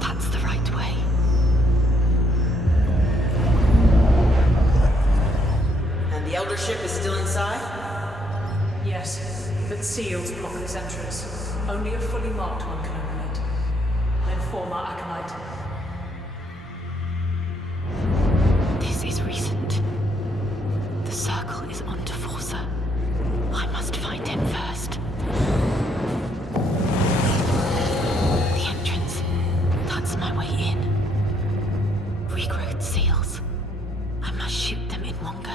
That's the right way. And the Elder Ship is still inside? Yes, but sealed to block its entrance. Only a fully marked one can open it. Then form our acolyte. This is recent. The Circle is onto Forza. I must find him first. The entrance. That's my way in. Regrowth seals. I must shoot them in one go.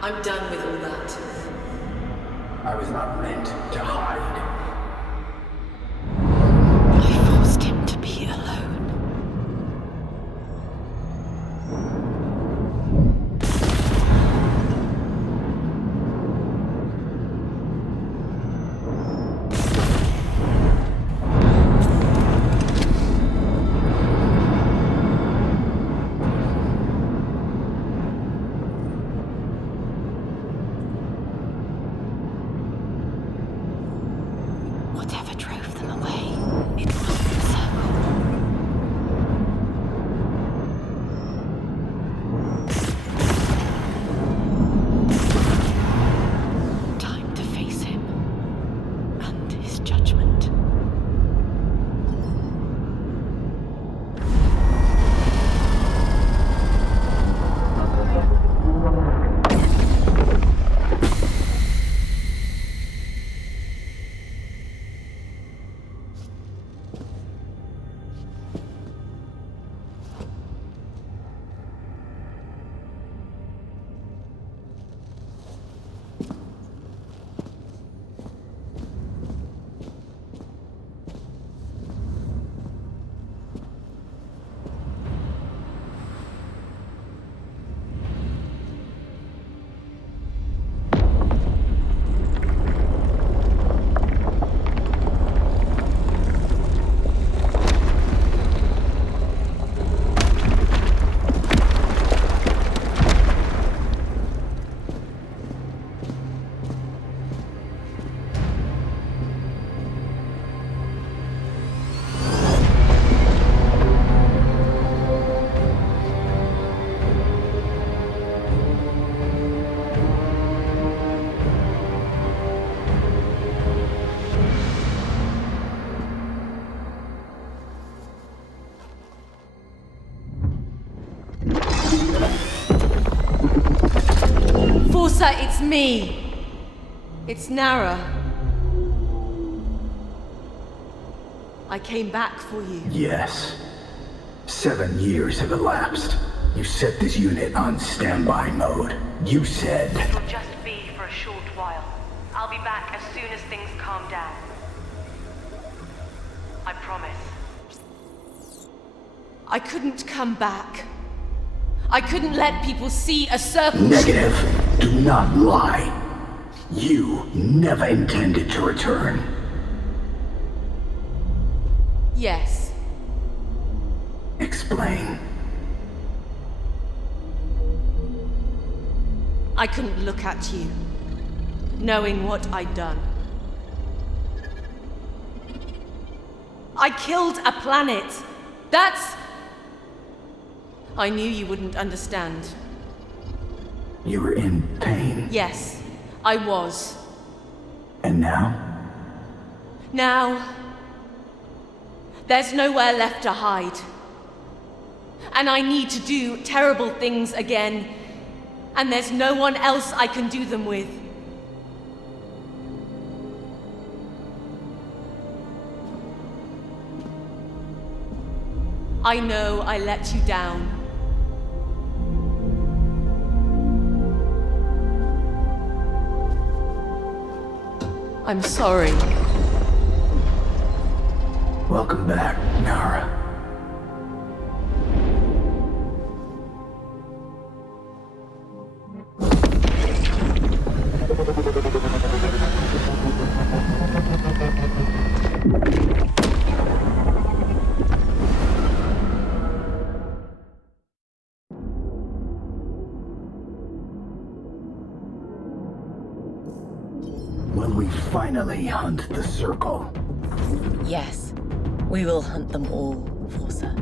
I'm done with all that. I was not meant to hide. I forced him to be alone. Whatever drove them away, it wasn't the Circle. Time to face him and his judgment. Forza, it's me. It's Nara. I came back for you. Yes. 7 years have elapsed. You set this unit on standby mode. You said... It'll just be for a short while. I'll be back as soon as things calm down. I promise. I couldn't come back. I couldn't let people see a Circle... Negative. Do not lie. You never intended to return. Yes. Explain. I couldn't look at you, knowing what I'd done. I killed a planet. That's... I knew you wouldn't understand. You were in pain. Yes, I was. And now? Now, there's nowhere left to hide. And I need to do terrible things again. And there's no one else I can do them with. I know I let you down. I'm sorry. Welcome back, Nara. Will we finally hunt the Circle? Yes, we will hunt them all, Forza.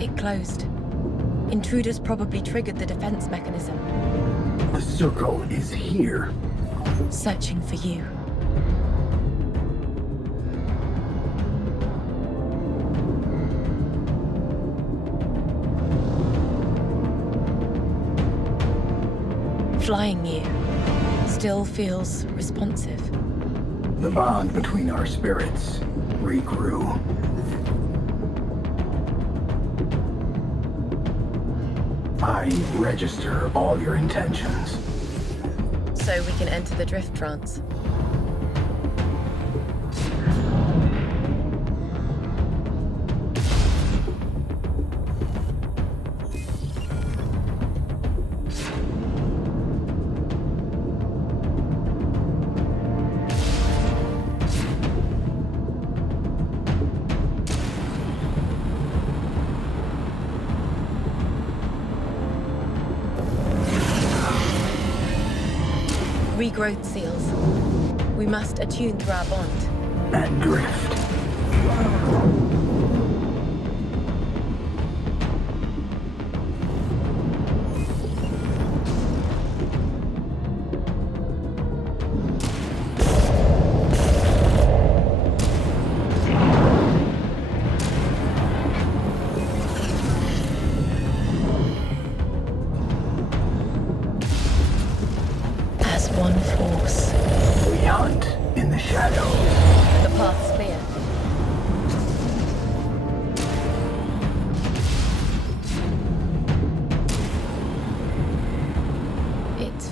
It closed. Intruders probably triggered the defense mechanism. The Circle is here. Searching for you. Flying you still feels responsive. The bond between our spirits regrew. I register all your intentions. So we can enter the drift trance. Regrowth seals. We must attune through our bond. And drift.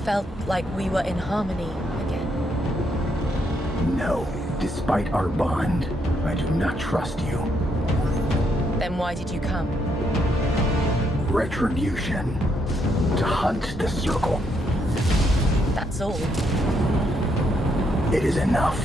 Felt like we were in harmony again. No. Despite our bond, I do not trust you. Then why did you come? Retribution. To hunt the Circle. That's all. It is enough.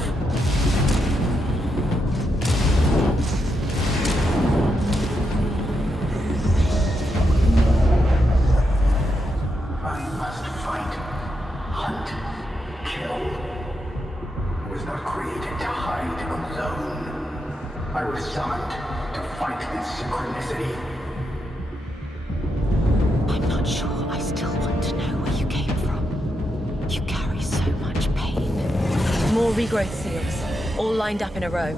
I was summoned to fight in synchronicity. I'm not sure I still want to know where you came from. You carry so much pain. More regrowth seals, all lined up in a row.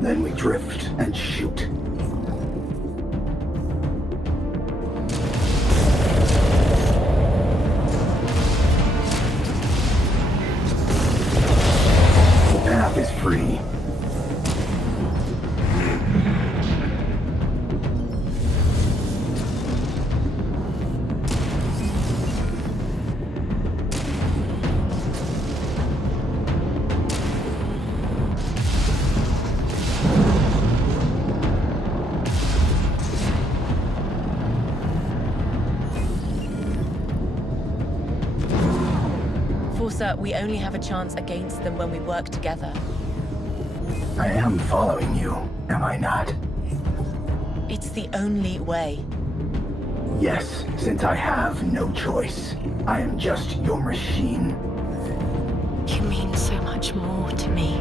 Then we drift and shoot. The path is free. Forza, we only have a chance against them when we work together. I am following you, am I not? It's the only way. Yes, since I have no choice. I am just your machine. You mean so much more to me.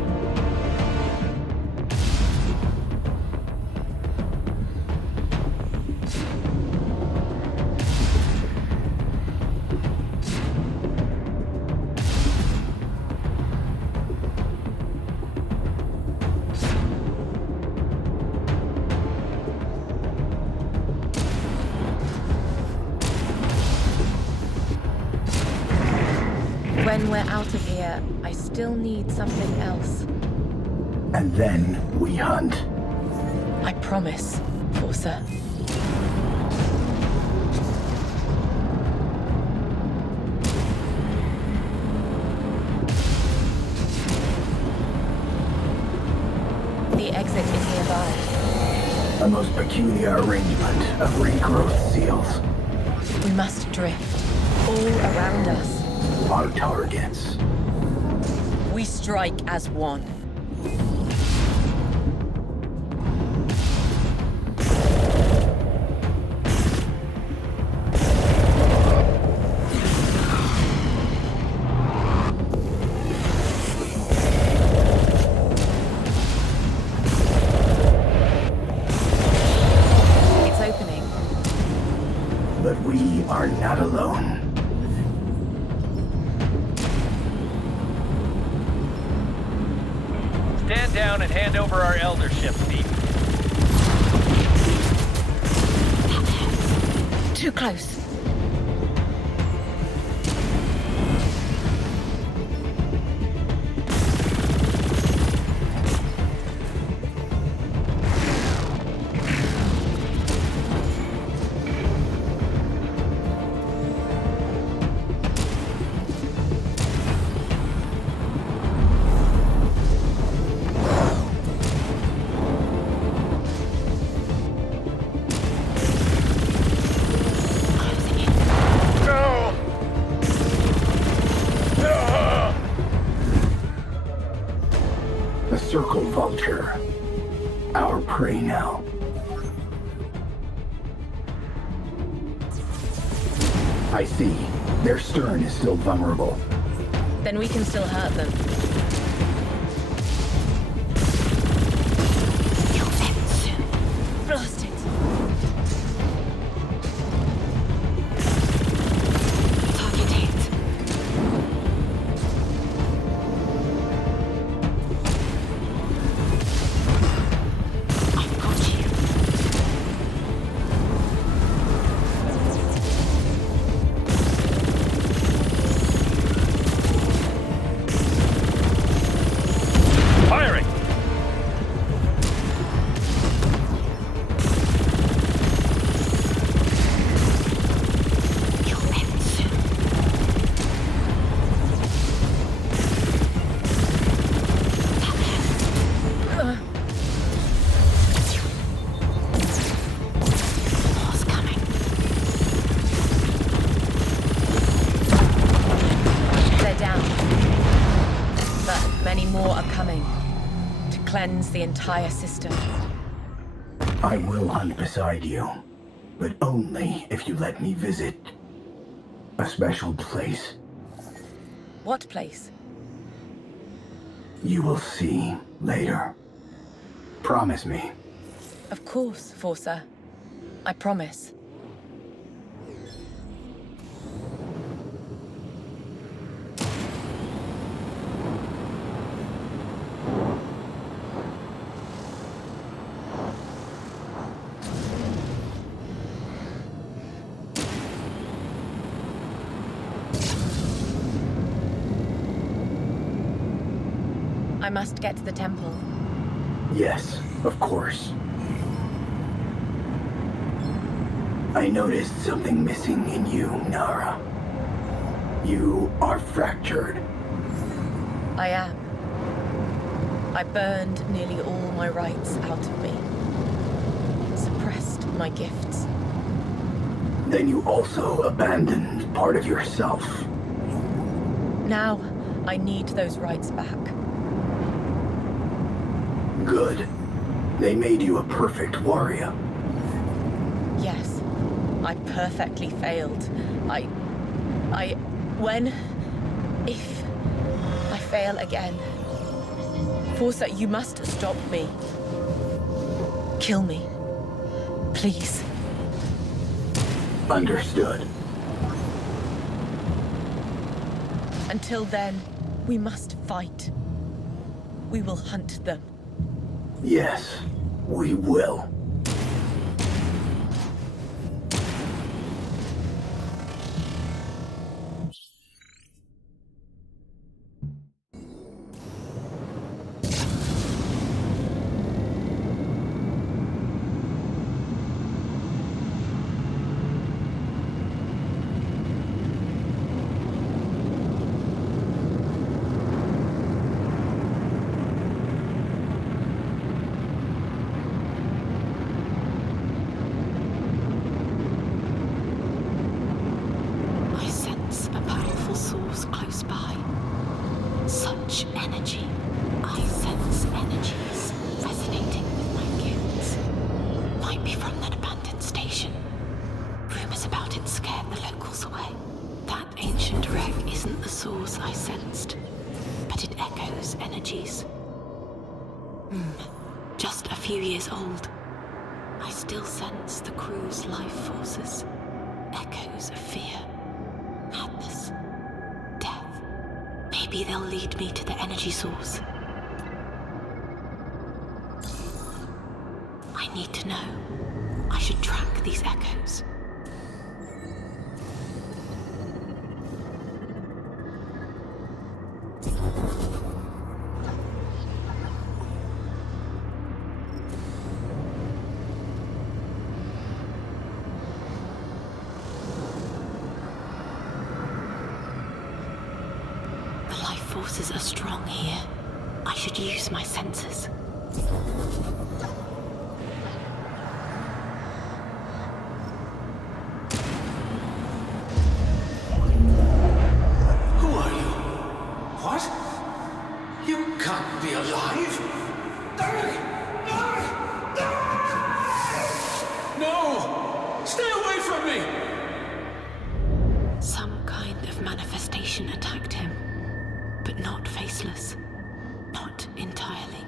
When we're out of here, I still need something else. And then we hunt. I promise, Forza. The exit is nearby. A most peculiar arrangement of regrowth seals. We must drift. All around us. Our targets. We strike as one. It's opening. But we are not alone. Stand down and hand over our eldership, Thief. Too close. The Circle Vulture. Our prey now. I see. Their stern is still vulnerable. Then we can still hurt them. You'll end soon. Blast it. Target hit. I've got you. Firing! You'll end soon. More's coming. They're down. But many more are coming. To cleanse the entire system. I will hunt beside you, but only if you let me visit a special place. What place? You will see later. Promise me. Of course, Forza. I promise. I must get to the temple. Yes, of course. I noticed something missing in you, Nara. You are fractured. I am. I burned nearly all my rights out of me. Suppressed my gifts. Then you also abandoned part of yourself. Now, I need those rights back. Good. They made you a perfect warrior. Yes, I perfectly failed. If I fail again, Forza, you must stop me. Kill me. Please. Understood. Until then, we must fight. We will hunt them. Yes, we will. I sense a powerful source close by. Such energy. I sense energies resonating with my gifts. Might be from that abandoned station. Rumors about it scared the locals away. That ancient wreck isn't the source I sensed, but it echoes energies. Just a few years old. I still sense the crew's life forces. Echoes of fear. Madness. Death. Maybe they'll lead me to the energy source. I need to know. I should track these echoes. The life forces are strong here. I should use my senses. Who are you? What? You can't be alive! No! Stay away from me! Some kind of manifestation attacked him, but not faceless. Not entirely.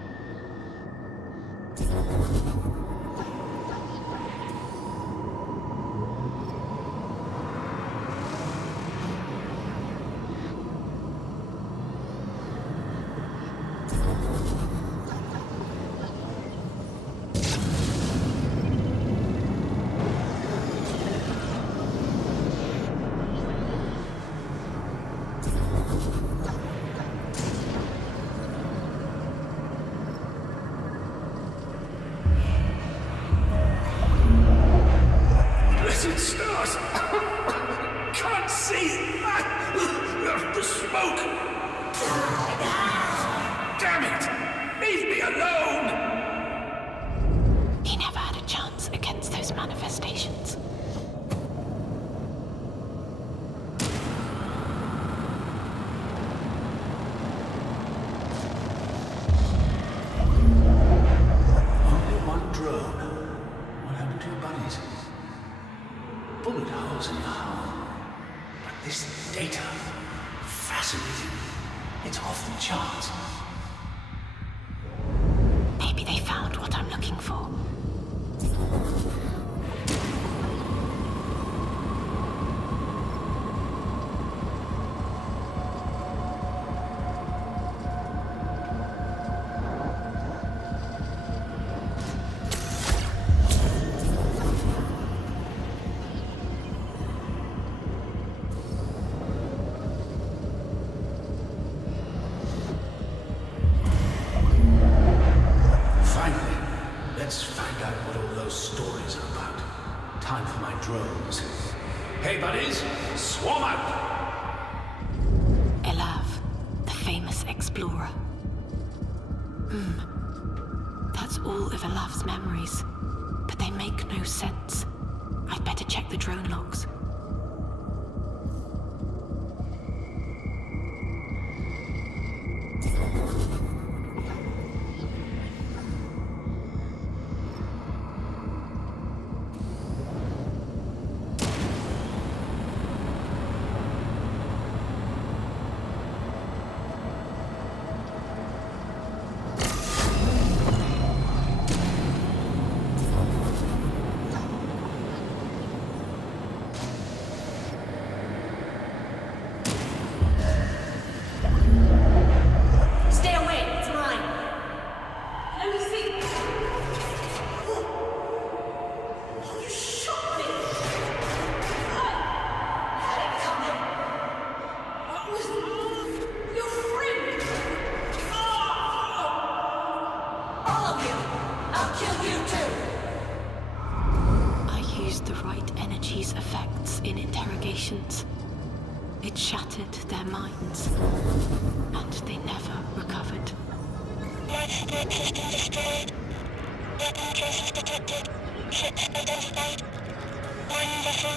Blessed stars! Can't see! The smoke! Damn it! Leave me alone! He never had a chance against those manifestations. Only one drone. What happened to your buddies? Bullet holes in the hull. But this data, fascinating. It's off the charts. Maybe they found what I'm looking for. Finally, let's find out what all those stories are about. Time for my drones. Hey, buddies, swarm out! Elav, the famous explorer. That's all of Elav's memories, but they make no sense. I'd better check the drone logs. It shattered their minds, and they never recovered. Life support system destroyed. Weapon traces detected. Ships identified. Mining vessel.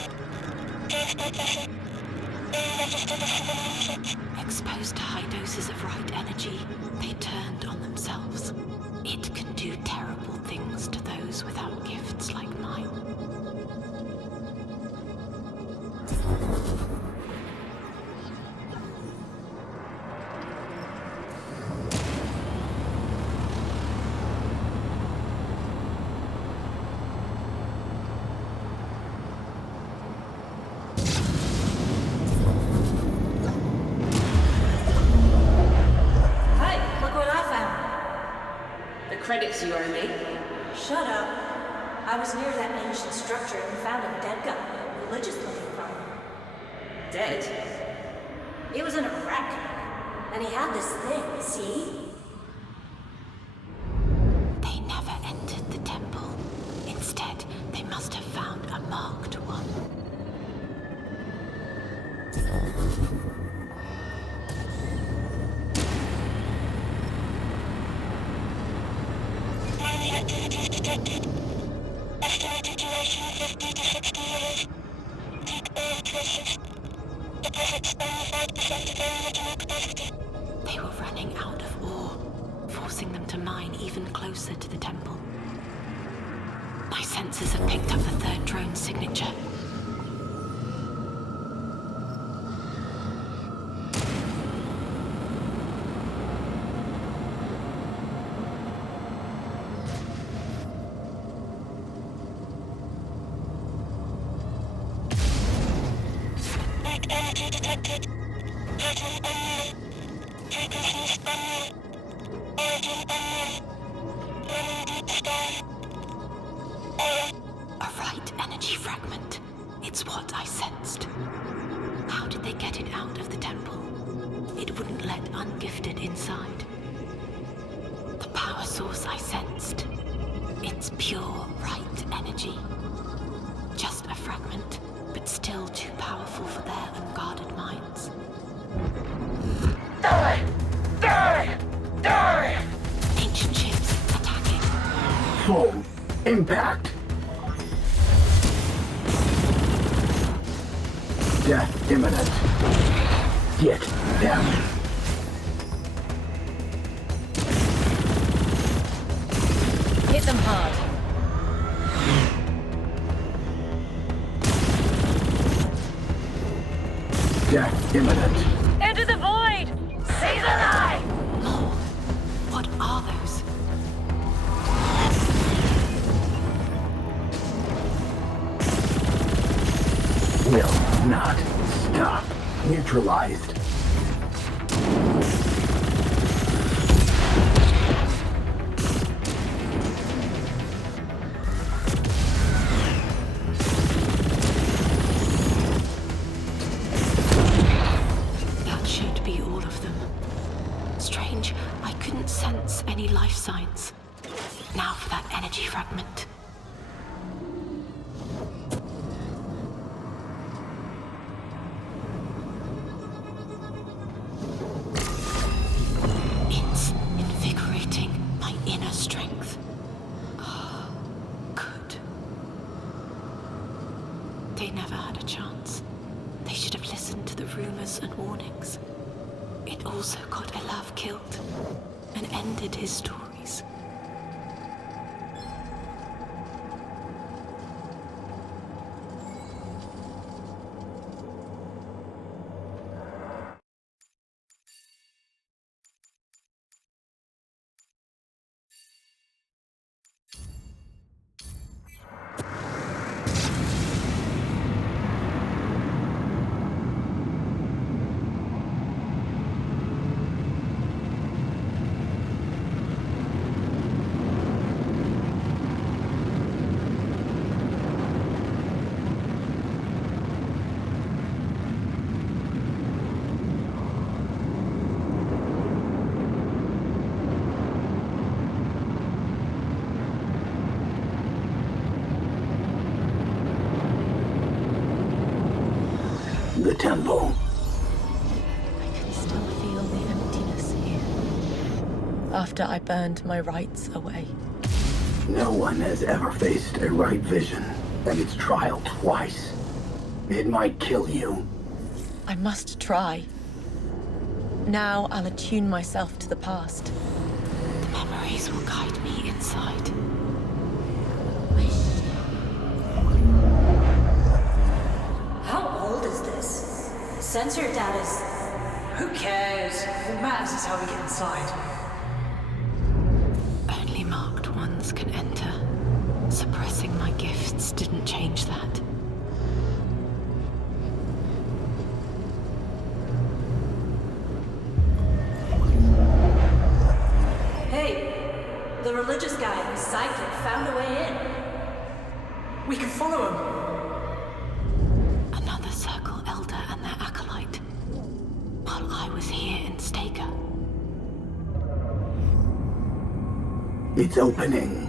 Transport vessel. All registered as civilian ships. Exposed to high doses of right energy, they turned on themselves. It can do terrible things to those without gifts like mine. Credits you owe me. Shut up. I was near that ancient structure and found a dead guy, religious looking from. Dead? He was in a wreck. And he had this thing, see? They never entered the temple. Instead, they must have found a marked one. Activities detected. Estimated duration 50 to 60 years. Deep earth traces. Deposits only 5% of their original capacity. They were running out of ore, forcing them to mine even closer to the temple. My sensors have picked up the third drone signature. Energy detected. Pattern unknown. Frequencies unknown. Origin unknown. Running deep sky. A right energy fragment. It's what I sensed. How did they get it out of the temple? It wouldn't let ungifted inside. The power source I sensed. It's pure right energy. Just a fragment, but still too powerful for their unguarded minds. Die! Die! Die! Ancient ships attacking. Full impact. Death imminent. Get them. Hit them hard. Death imminent. Into the void! Seize alive! More. What are those? Will not stop. Neutralized. That should be all of them. Strange, I couldn't sense any life signs. Now for that energy fragment. It's invigorating my inner strength. Ah, good. They never had a chance. They should have listened to the rumors and warnings. It also got Elav killed and ended his stories. After I burned my rights away. No one has ever faced a right vision and its trial twice. It might kill you. I must try. Now I'll attune myself to the past. The memories will guide me inside. How old is this? Sensor data's... Who cares? What matters is how we get inside. Only marked ones can enter. Suppressing my gifts didn't change that. Hey, the religious guy and his sidekick found a way in. We can follow him. Another Circle Elder and their acolyte. While I was here in Stega. It's opening.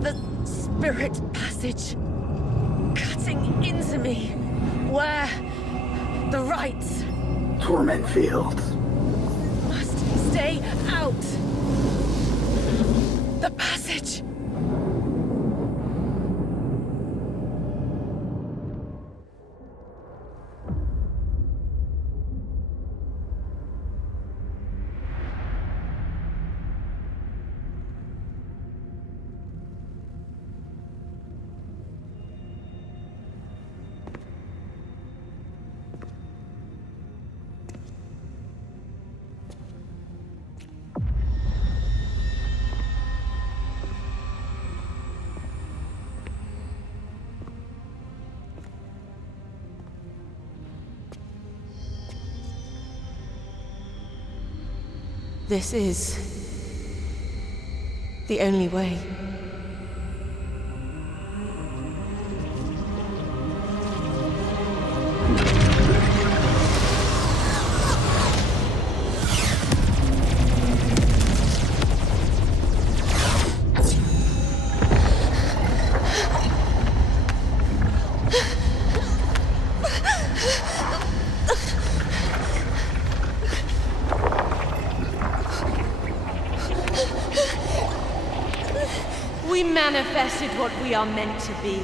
The spirit passage cutting into me. Where? The rights. Torment fields. Must stay out. The passage. This is the only way. We manifested what we are meant to be,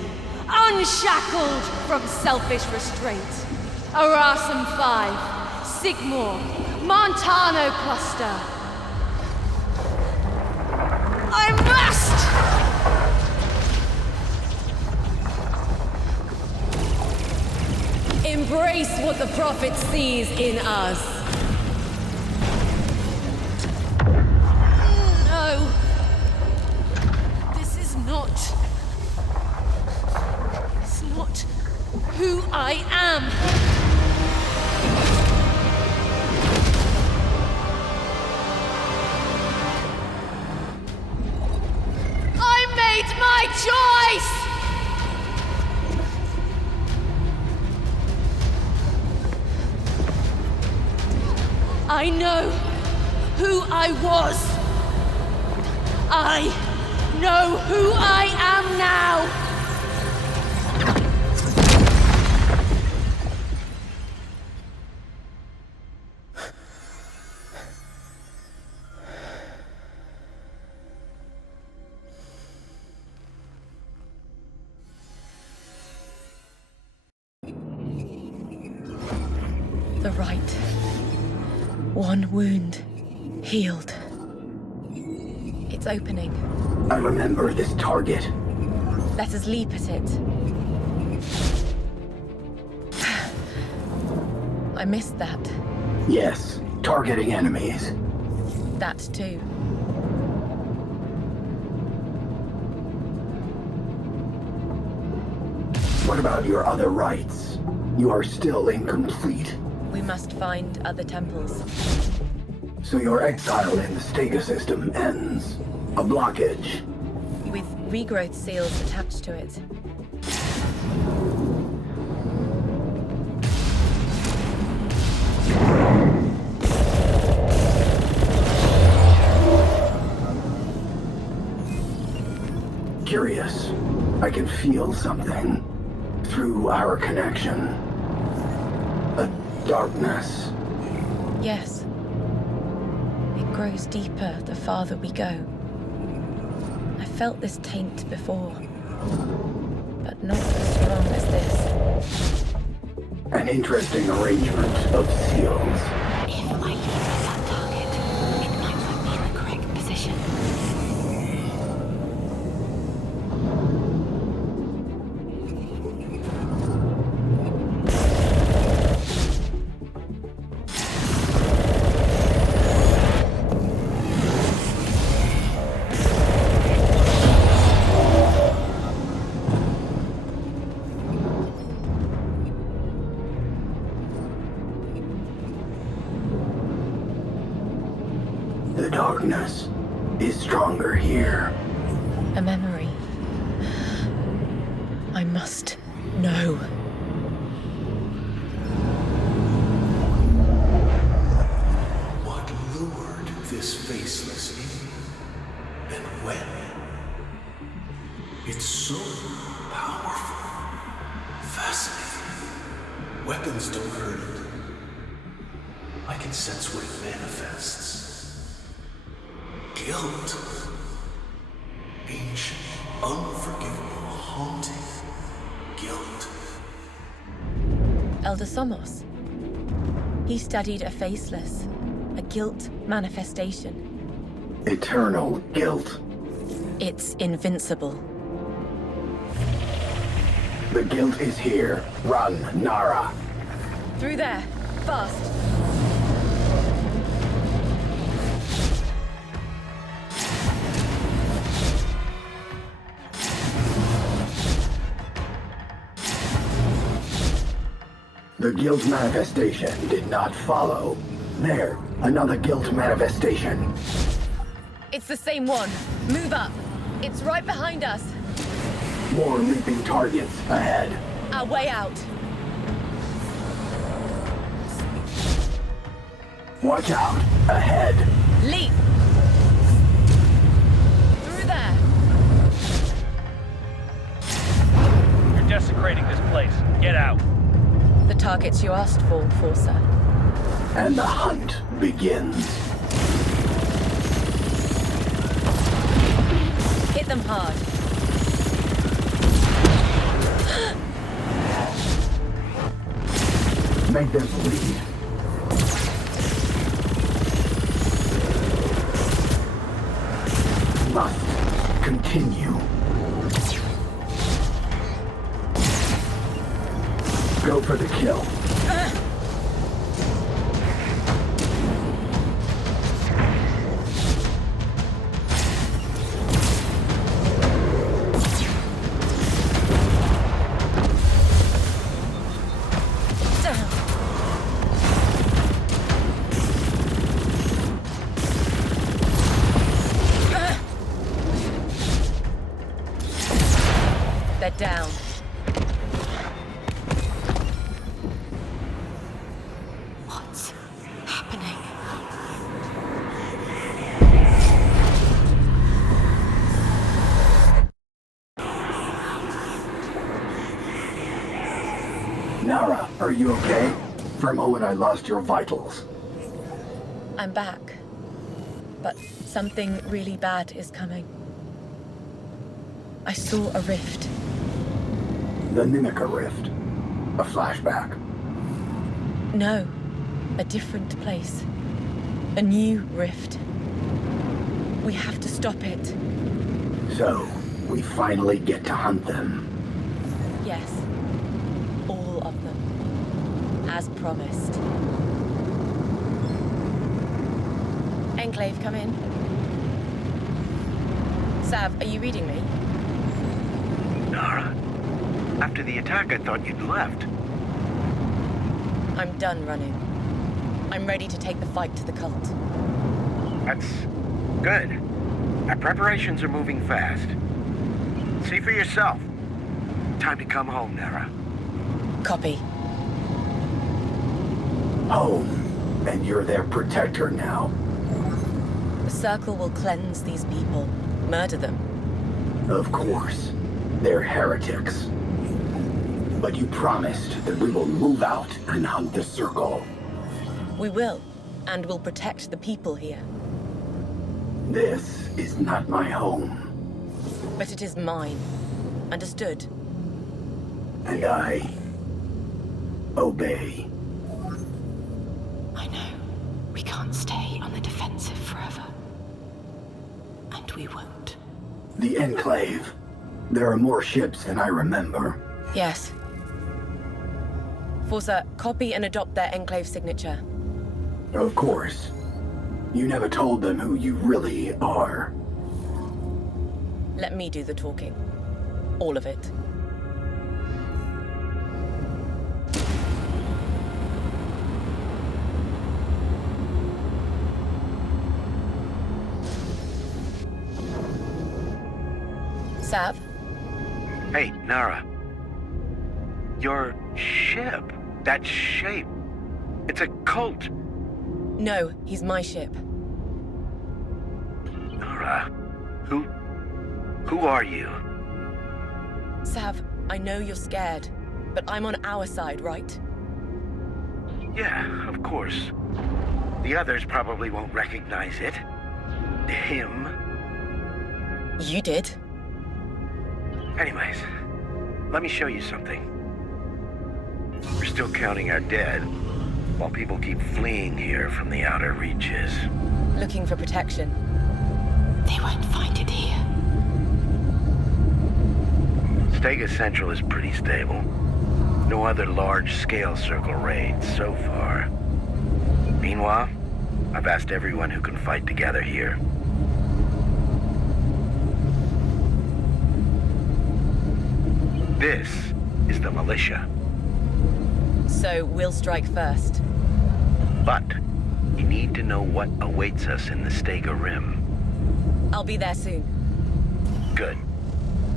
unshackled from selfish restraint. Arasam 5, Sigmar, Montano Cluster. I must! Embrace what the Prophet sees in us. No. It's not who I am. I made my choice! I know who I was. I know who I am now! The right. One wound. Healed. It's opening. I remember this target. Let us leap at it. I missed that. Yes, targeting enemies. That too. What about your other rites? You are still incomplete. We must find other temples. So your exile in the Stega system ends. A blockage. With regrowth seals attached to it. Curious. I can feel something through our connection. A darkness. Yes. It grows deeper the farther we go. I felt this taint before, but not as strong as this. An interesting arrangement of seals. If I leave that target, it might put me in the correct position. The darkness is stronger here. A memory. I must know. What lured this faceless in? And when? It's so powerful. Fascinating. Weapons don't hurt it. I can sense what it manifests. Guilt. Ancient, unforgivable, haunting guilt. Elder Somos. He studied a faceless, a guilt manifestation. Eternal guilt. It's invincible. The guilt is here. Run, Nara. Through there, fast. The guilt manifestation did not follow. There, another guilt manifestation. It's the same one. Move up. It's right behind us. More leaping targets ahead. Our way out. Watch out. Ahead. Leap! Through there. You're desecrating this place. Get out. The targets you asked for, Forcer. And the hunt begins. Hit them hard. Make them bleed. Must continue. Go for the kill. They're down. What's happening? Nara, are you okay? For a moment I lost your vitals. I'm back. But something really bad is coming. I saw a rift. The Nimica Rift. A flashback. No, a different place. A new rift. We have to stop it. So, we finally get to hunt them. Yes. All of them. As promised. Enclave, come in. Sav, are you reading me? Nara, After the attack, I thought you'd left. I'm done running. I'm ready to take the fight to the cult. That's good. Our preparations are moving fast. See for yourself. Time to come home, Nara. Copy. Home. And you're their protector now. The Circle will cleanse these people, murder them. Of course. They're heretics. But you promised that we will move out and hunt the Circle. We will, and we'll protect the people here. This is not my home. But it is mine. Understood? And I obey. I know. We can't stay on the defensive forever. And we won't. The Enclave. There are more ships than I remember. Yes. Forza, copy and adopt their Enclave signature. Of course. You never told them who you really are. Let me do the talking. All of it. Sav? Hey, Nara. Your ship. That shape. It's a cult. No, he's my ship. Nara. Who are you? Sav, I know you're scared, but I'm on our side, right? Yeah, of course. The others probably won't recognize it. Him. You did. Anyways, let me show you something. We're still counting our dead, while people keep fleeing here from the outer reaches. Looking for protection. They won't find it here. Stega Central is pretty stable. No other large-scale Circle raids so far. Meanwhile, I've asked everyone who can fight to gather here. This is the militia. So we'll strike first. But you need to know what awaits us in the Stega Rim. I'll be there soon. Good.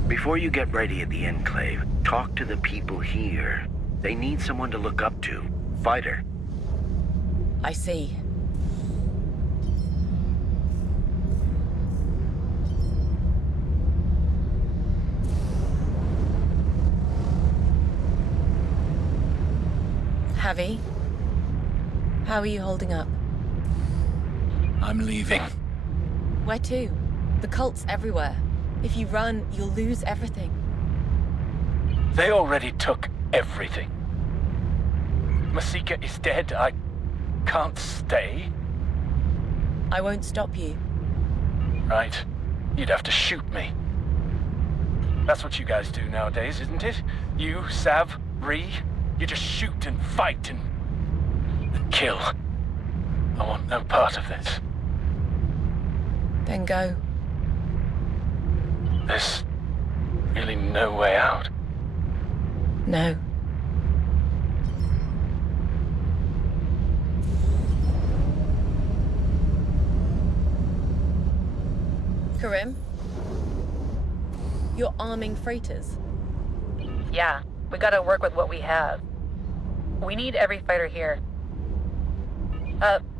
Before you get ready at the Enclave, talk to the people here. They need someone to look up to. Fighter. I see. Javi, how are you holding up? I'm leaving. Where to? The cult's everywhere. If you run, you'll lose everything. They already took everything. Masika is dead. I can't stay. I won't stop you. Right. You'd have to shoot me. That's what you guys do nowadays, isn't it? You, Sav, Ree, you just shoot and fight and kill. I want no part of this. Then go. There's really no way out. No. Karim? You're arming freighters? Yeah, we gotta work with what we have. We need every fighter here.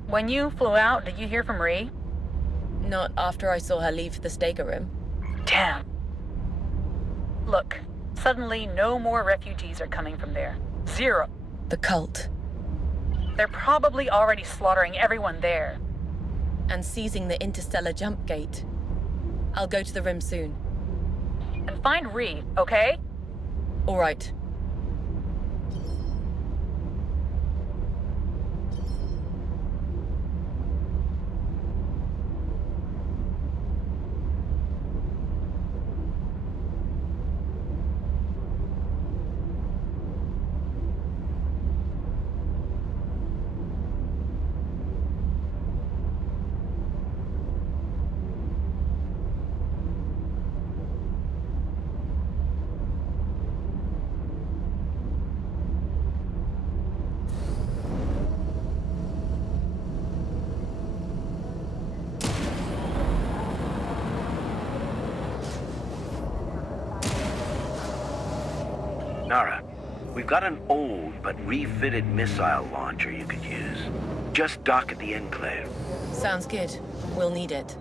When you flew out, did you hear from Ree? Not after I saw her leave for the Stega Rim. Damn. Look, suddenly no more refugees are coming from there. Zero. The cult. They're probably already slaughtering everyone there. And seizing the interstellar jump gate. I'll go to the Rim soon. And find Ree, okay? All right. Nara, we've got an old but refitted missile launcher you could use. Just dock at the Enclave. Sounds good. We'll need it.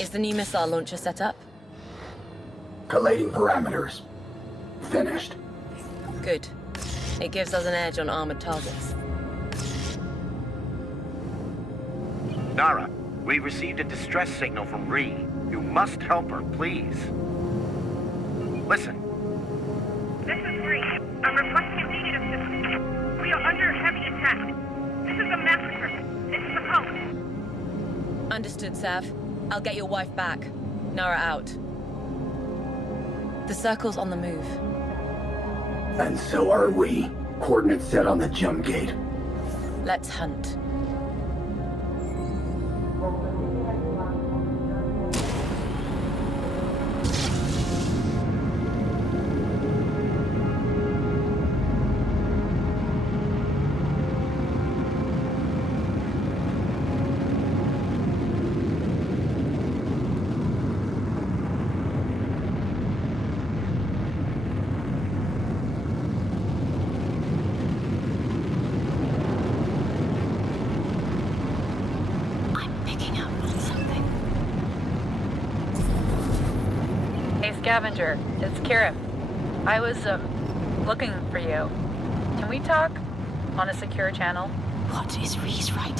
Is the new missile launcher set up? Collating parameters. Finished. Good. It gives us an edge on armored targets. Nara, we received a distress signal from Ree. You must help her, please. Listen. This is Ree. I'm requesting immediate assistance. We are under heavy attack. This is a massacre. This is a cult. Understood, Sav. I'll get your wife back. Nara out. The circle's on the move. And so are we. Coordinates set on the jump gate. Let's hunt. Scavenger, it's Kira. I was, looking for you. Can we talk? On a secure channel? What is Ree's right?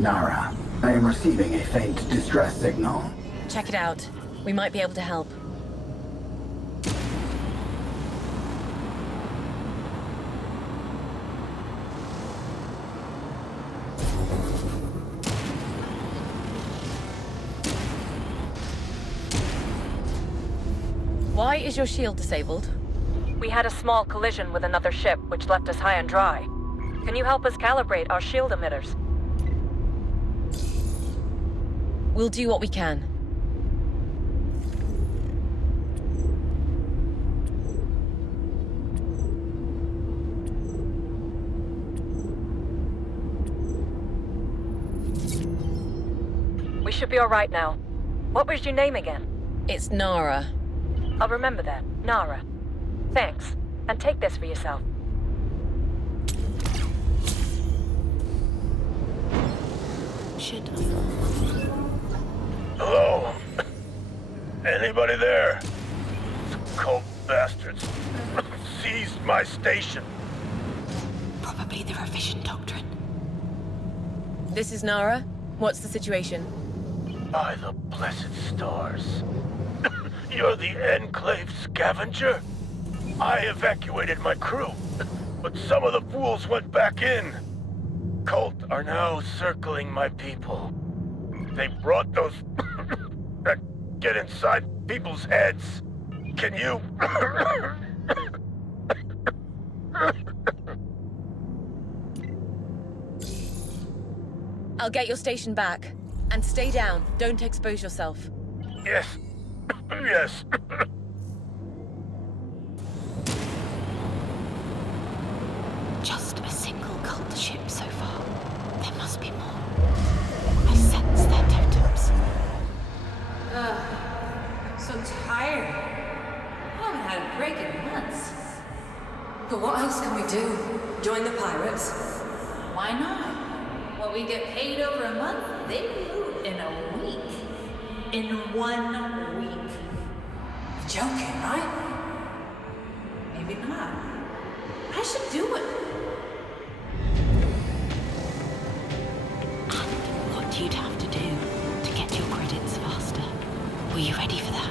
Nara, I am receiving a faint distress signal. Check it out. We might be able to help. Why is your shield disabled? We had a small collision with another ship, which left us high and dry. Can you help us calibrate our shield emitters? We'll do what we can. We should be all right now. What was your name again? It's Nara. I'll remember that. Nara. Thanks. And take this for yourself. Should Hello? Anybody there? Cult bastards seized my station. Probably the revision doctrine. This is Nara. What's the situation? By the blessed stars. You're the Enclave scavenger? I evacuated my crew, but some of the fools went back in. Cult are now circling my people. They brought those that get inside people's heads. Can you... I'll get your station back. And stay down. Don't expose yourself. Yes. Yes. Just a single cult ship so far. There must be more. I sense their totems. I'm so tired. I haven't had a break in months. But what else can we do? Join the pirates? Why not? What we get paid over a month, they loot in a week. In 1 week. You're joking, right? Maybe not. I should do it. And what you'd have to do to get your credits faster. Were you ready for that?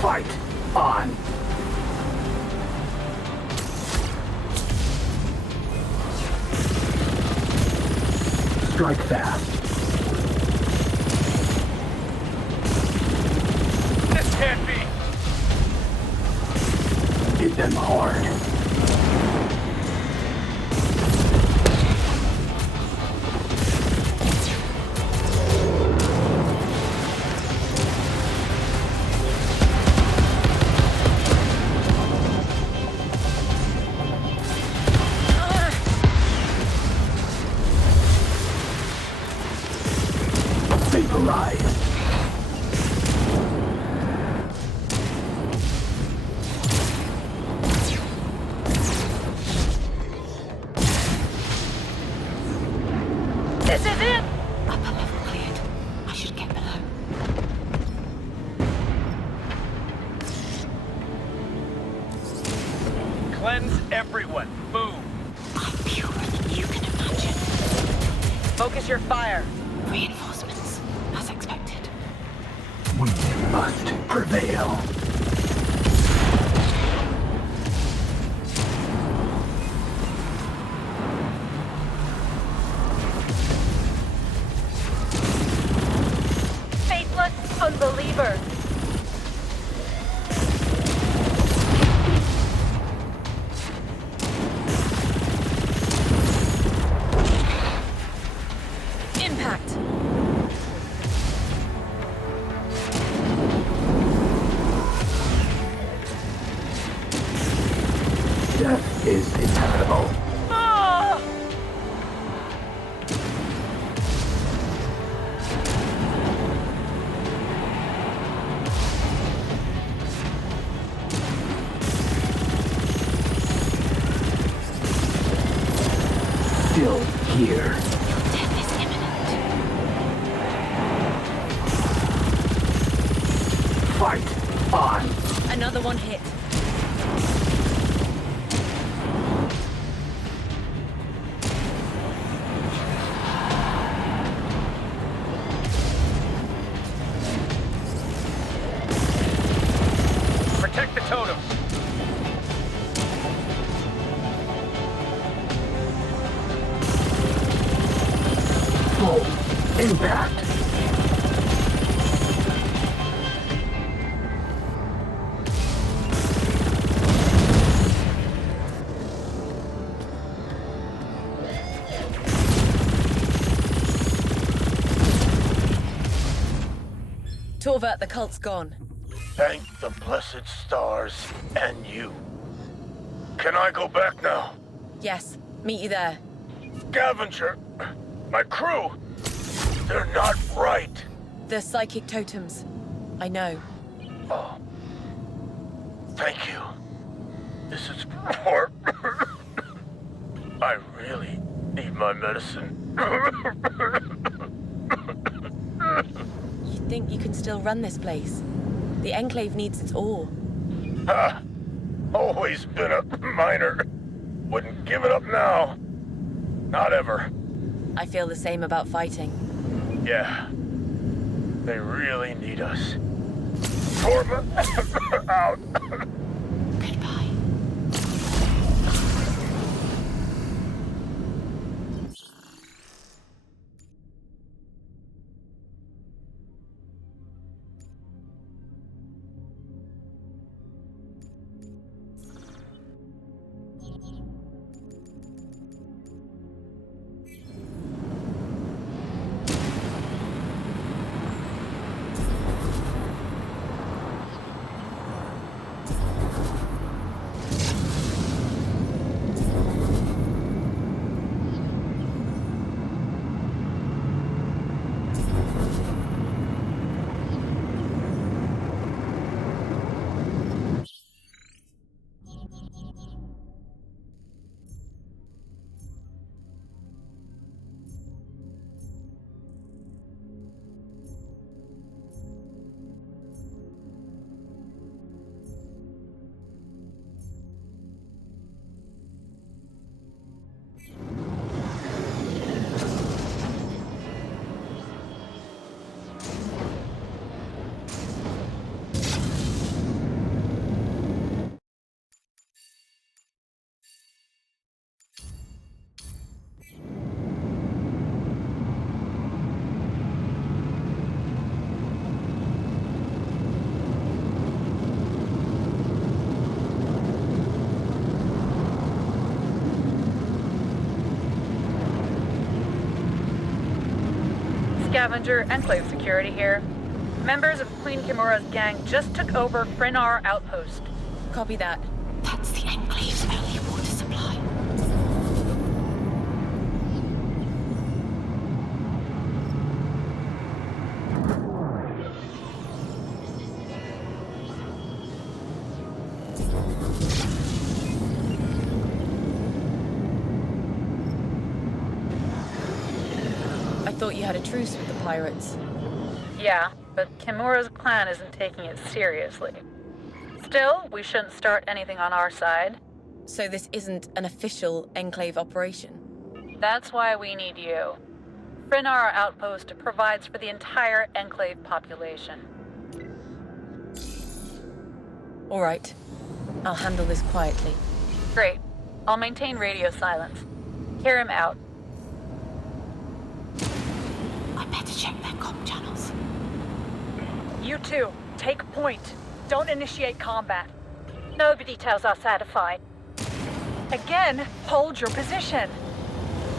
Fight on! Strike fast. This can't be! Hit them hard. Vaporize. This is it! Upper level cleared. I should get below. Cleanse everyone. Move. I'm purer than you can imagine. Focus your fire. Reinforcements, as expected. We must prevail. Faithless unbeliever. Impact! Death is inevitable. Ah! Still here. Death is imminent. Full impact. Torvert, the cult's gone. Thank the blessed stars and you. Can I go back now? Yes, meet you there. Scavenger! My crew! They're not right! The psychic totems. I know. Oh. Thank you. This is for... I really need my medicine. You think you can still run this place? The Enclave needs its ore. Ha! Always been a miner. Wouldn't give it up now. Not ever. I feel the same about fighting. Yeah. They really need us. Torma out. Goodbye. Scavenger, Enclave Security here. Members of Queen Kimura's gang just took over Frenar Outpost. Copy that. That's the Enclave's only water supply. I thought you had a truce with the pirates. Yeah, but Kimura's clan isn't taking it seriously. Still, we shouldn't start anything on our side. So this isn't an official Enclave operation? That's why we need you. Frenar Outpost provides for the entire Enclave population. All right. I'll handle this quietly. Great. I'll maintain radio silence. Hear him out. I better check their comm channels. You two, take point. Don't initiate combat. Nobody tells us how to fight. Again, hold your position.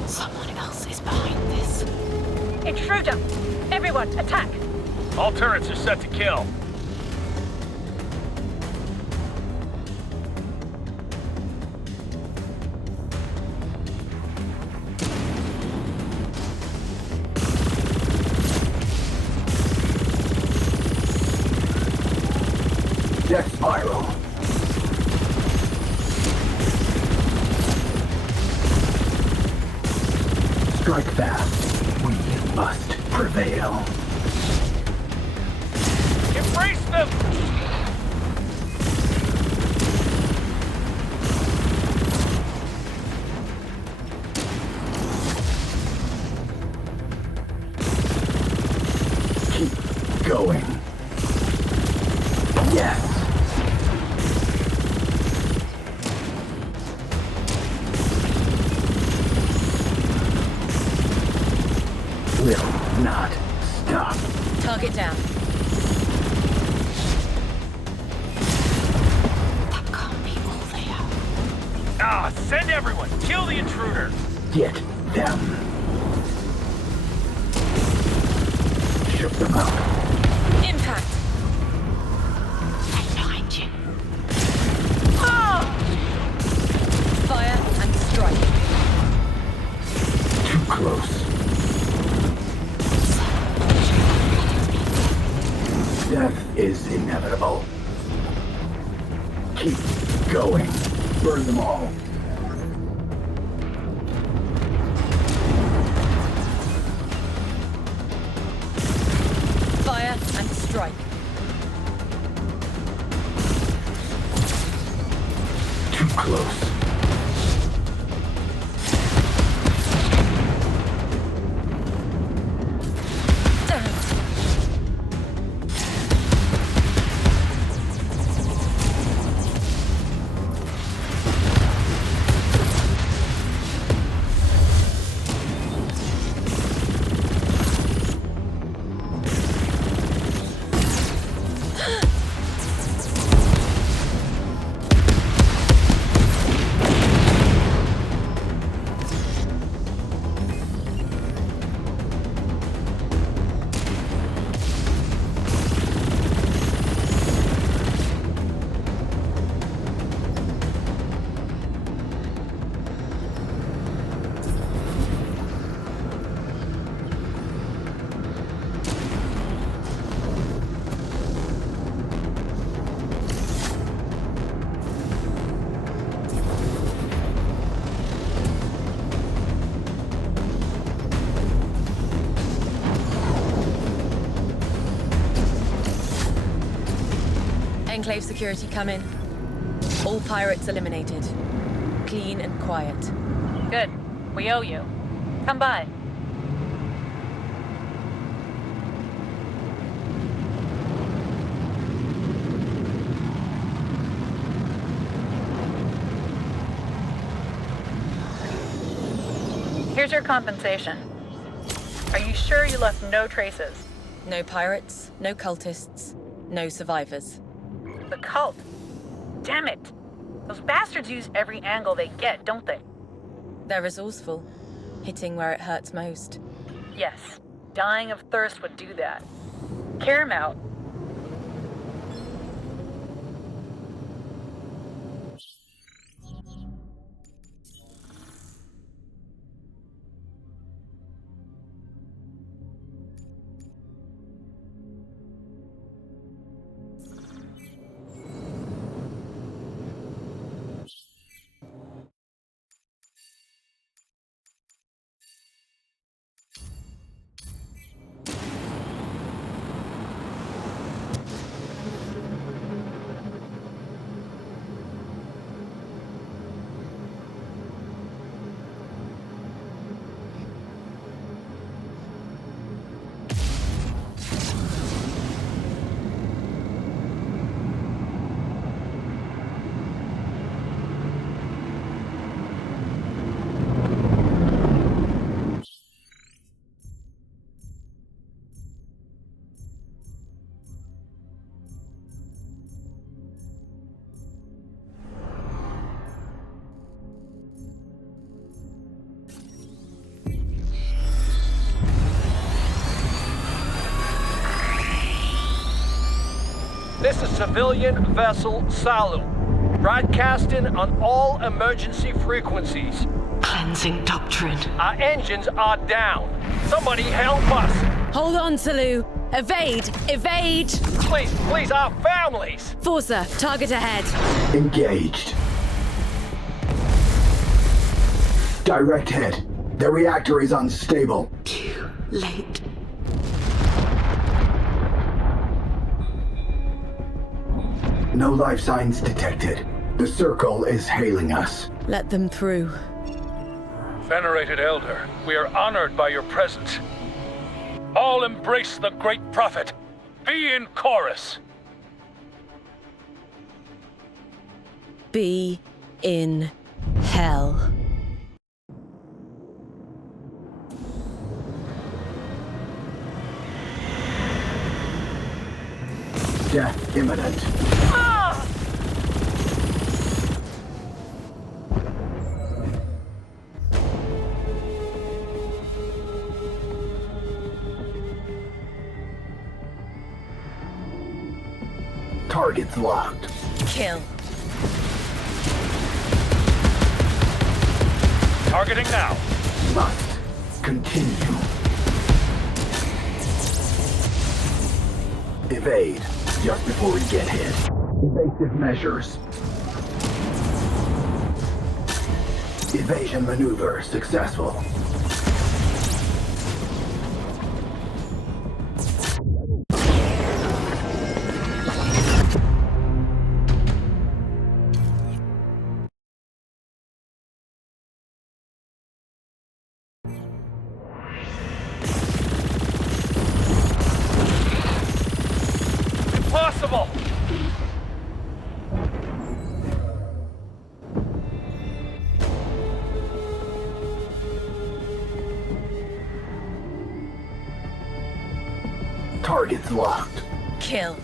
Someone else is behind this. Intruder! Everyone, attack! All turrets are set to kill. Death spiral. Strike fast. We must prevail. Embrace them! Keep going. Yes. will not stop. Target down. That can't be all they have. Ah, send everyone! Kill the intruder! Get them. Shook them up. Impact! Right behind you. Fire and strike. Too close. Death is inevitable. Keep going. Burn them all. Fire and strike. Too close. Enclave security come in. All pirates eliminated. Clean and quiet. Good. We owe you. Come by. Here's your compensation. Are you sure you left no traces? No pirates, no cultists, no survivors. The cult. Damn it. Those bastards use every angle they get, don't they? They're resourceful, hitting where it hurts most. Yes. Dying of thirst would do that. Carry 'em out. This is civilian vessel Salu. Broadcasting on all emergency frequencies. Cleansing doctrine. Our engines are down. Somebody help us. Hold on, Salu. Evade! Evade! Please, our families! Forza, target ahead. Engaged. Direct hit. The reactor is unstable. Too late. No life signs detected. The circle is hailing us. Let them through. Venerated Elder, we are honored by your presence. All embrace the great prophet. Be in chorus. Be in hell. Death imminent. Targets locked. Kill. Targeting now. Must continue. Evade just before we get hit. Evasive measures. Evasion maneuver successful. Impossible! Targets locked. Kill.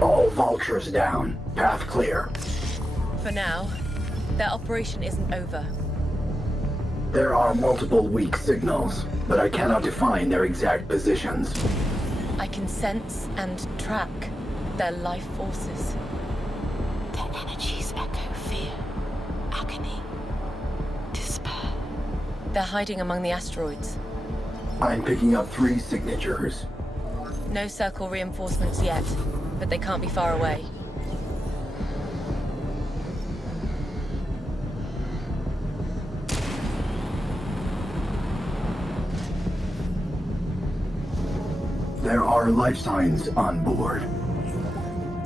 All vultures down. Path clear. For now, their operation isn't over. There are multiple weak signals, but I cannot define their exact positions. I can sense and track their life forces. Their energies echo fear, agony, despair. They're hiding among the asteroids. I'm picking up 3 signatures. No circle reinforcements yet, but they can't be far away. There are life signs on board.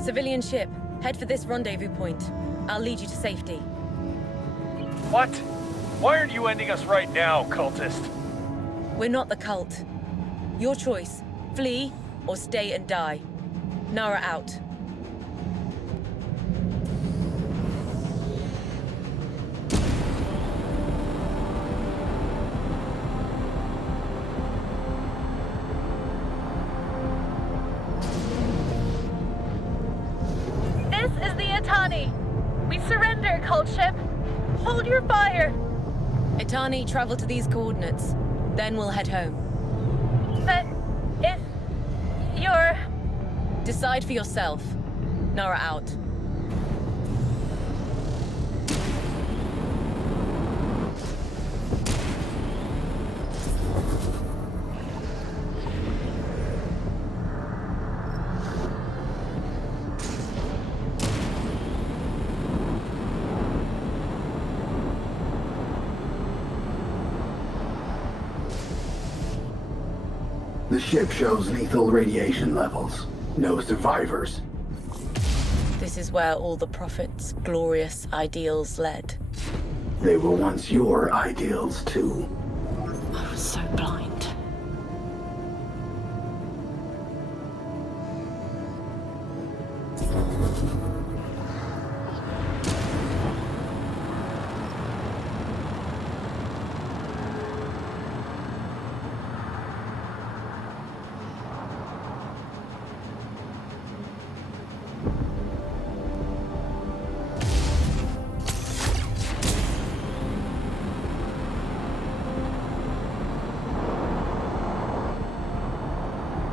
Civilian ship, head for this rendezvous point. I'll lead you to safety. What? Why aren't you ending us right now, cultist? We're not the cult. Your choice, flee or stay and die. Nara out. This is the Itani. We surrender, cult ship. Hold your fire. Itani, travel to these coordinates. Then we'll head home. But if you're... Decide for yourself. Nara out. The ship shows lethal radiation levels. No survivors. This is where all the Prophet's glorious ideals led. They were once your ideals, too. I was so blind.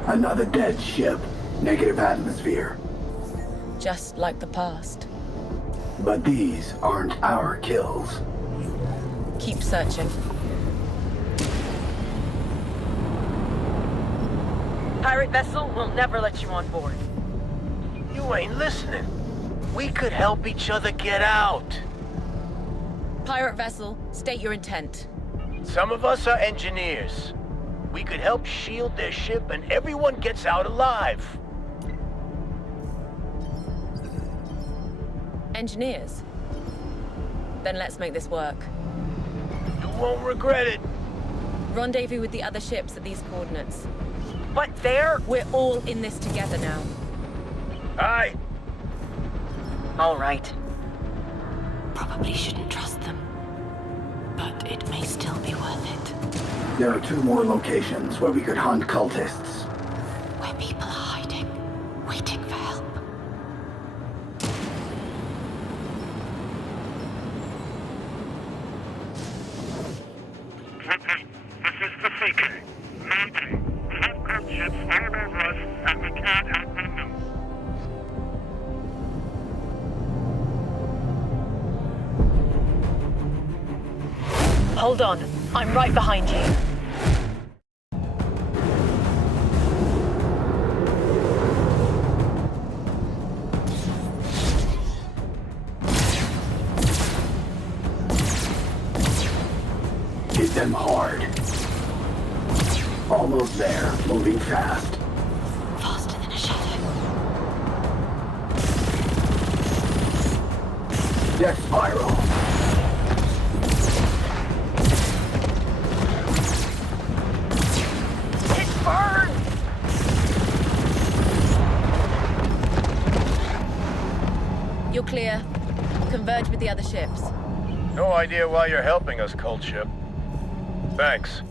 Another dead ship. Negative atmosphere. Just like the past. But these aren't our kills. Keep searching. Pirate vessel will never let you on board. You ain't listening. We could help each other get out. Pirate vessel, state your intent. Some of us are engineers. We could help shield their ship and everyone gets out alive. Engineers? Then let's make this work. You won't regret it. Rendezvous with the other ships at these coordinates. But they're... We're all in this together now. Aye. All right. Probably shouldn't trust them. But it may still be worth it. There are 2 more locations where we could hunt cultists. Where people are hiding, waiting for help. This is the Seeker. Mayday. We have cult ships all over us, and we can't outrun them. Hold on. I'm right behind you. Hit them hard. Almost there, moving fast. Faster than a shadow. Death spiral. It burns! You're clear. Converge with the other ships. No idea why you're helping us, cult ship. Thanks.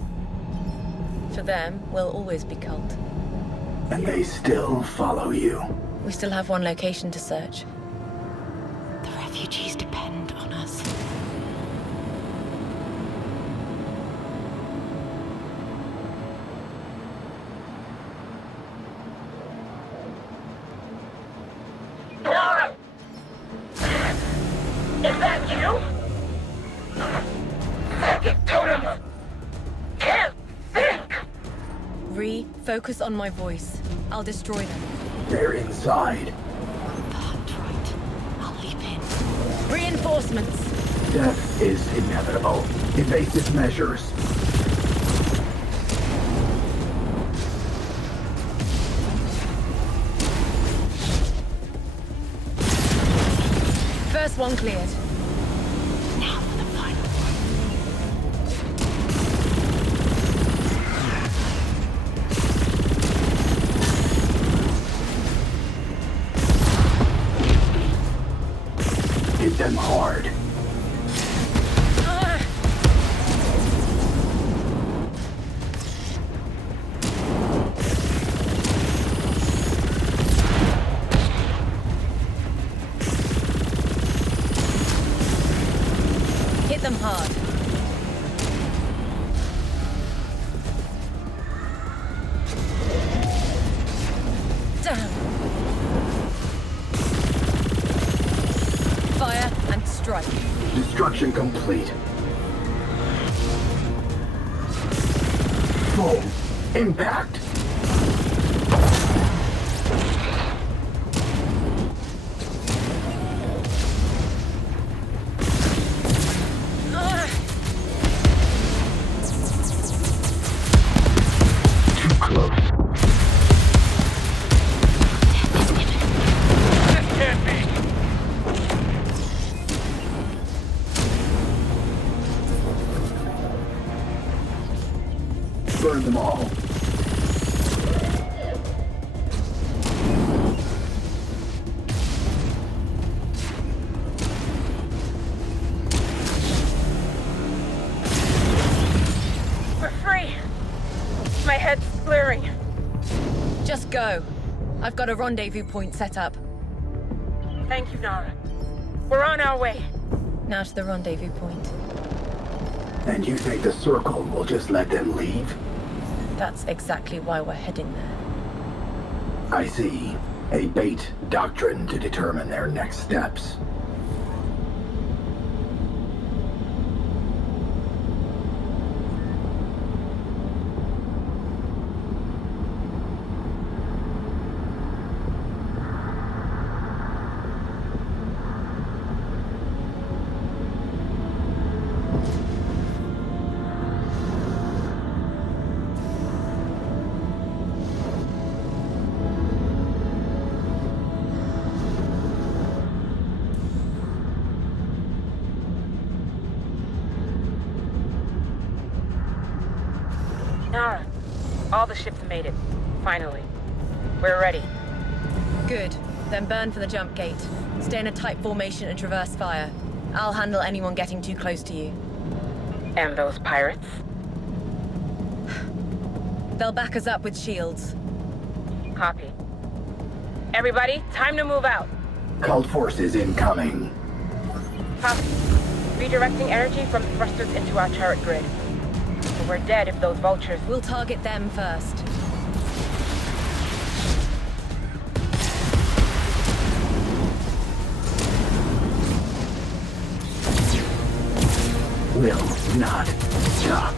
For them, we'll always be cult. And they still follow you. We still have 1 location to search. The refugees depend on us. Nora! Is that you? Psychic totem! Can't think! Focus on my voice. I'll destroy them. They're inside. I'll leap in. Reinforcements! Death is inevitable. Evasive measures. First one cleared. Now for the final Hit them hard. Hit them hard. Damn. Fire and strike. Destruction complete. Full impact. Too close. This can't be! Burn them all. We're free. My head's clearing. Just go. I've got a rendezvous point set up. Thank you, Nara. We're on our way. Now to the rendezvous point. And you think the Circle will just let them leave? That's exactly why we're heading there. I see. A bait doctrine to determine their next steps. Nara, all the ships made it. Finally. We're ready. Good. Then burn for the jump gate. Stay in a tight formation and traverse fire. I'll handle anyone getting too close to you. And those pirates? They'll back us up with shields. Copy. Everybody, time to move out. Cult forces incoming. Copy. Redirecting energy from thrusters into our turret grid. But we're dead if those vultures... We'll target them first. Will not stop.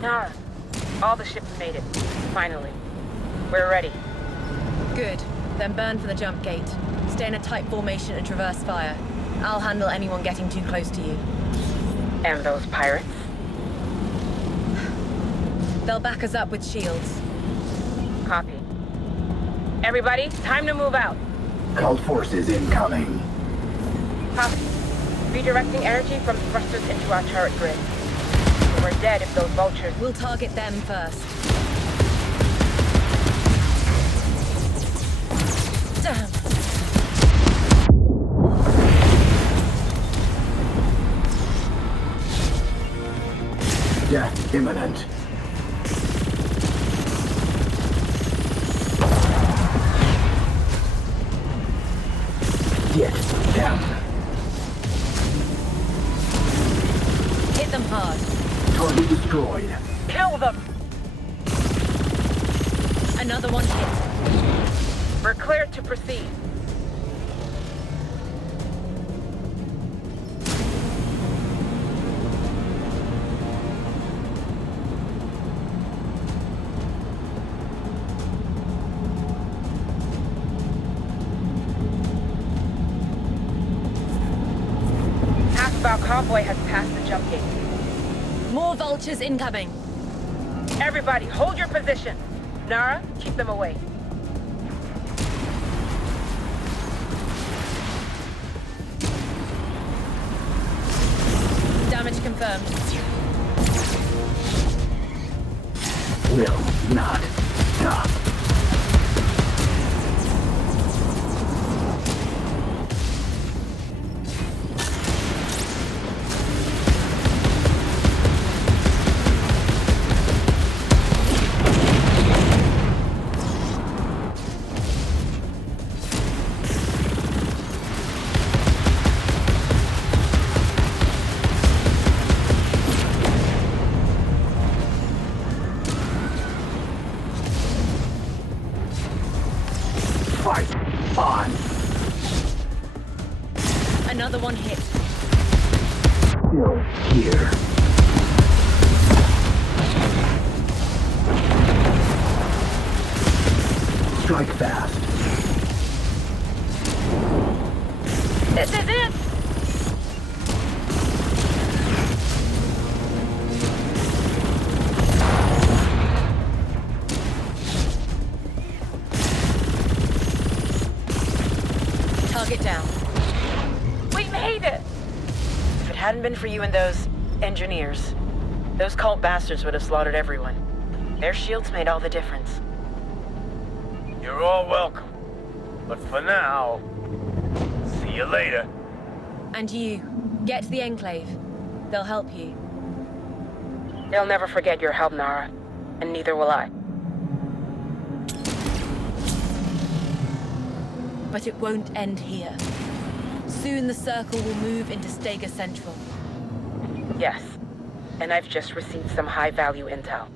Nara, all the ships made it. Finally. We're ready. Good. Then burn for the jump gate. Stay in a tight formation and traverse fire. I'll handle anyone getting too close to you. And those pirates? They'll back us up with shields. Copy. Everybody, time to move out. Cult forces incoming. Copy. Redirecting energy from thrusters into our turret grid. But we're dead if those vultures... We'll target them first. Damn. Death imminent. Get them. Hit them hard. Target destroyed. Kill them! Another one hit. We're cleared to proceed. Half of our convoy has passed the jump gate. More vultures incoming. Everybody, hold your position. Nara, keep them away. Damage confirmed. Will not stop. Fight on. Another one hit. Still here. Strike fast. This is it! Target down. We made it! If it hadn't been for you and those engineers, those cult bastards would have slaughtered everyone. Their shields made all the difference. You're all welcome. But for now, see you later. And you, get to the Enclave. They'll help you. They'll never forget your help, Nara. And neither will I. But it won't end here. Soon the Circle will move into Stega Central. Yes. And I've just received some high-value intel.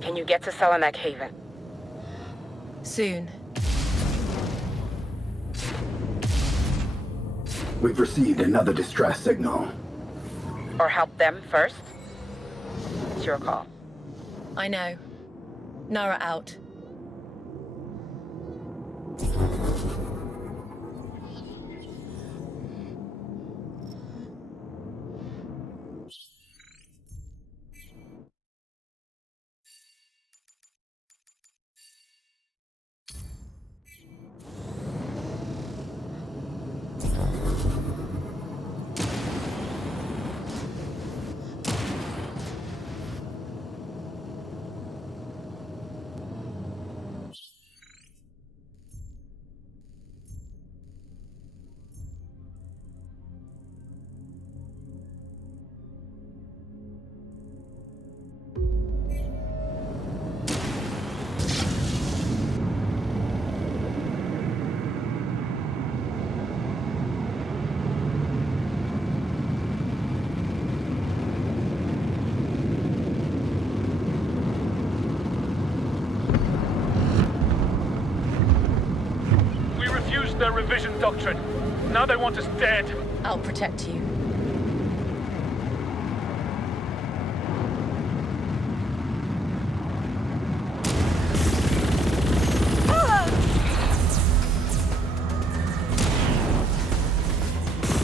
Can you get to Selenak Haven? Soon. We've received another distress signal. Or help them first? It's your call. I know. Nara out. their revision doctrine. Now they want us dead. I'll protect you.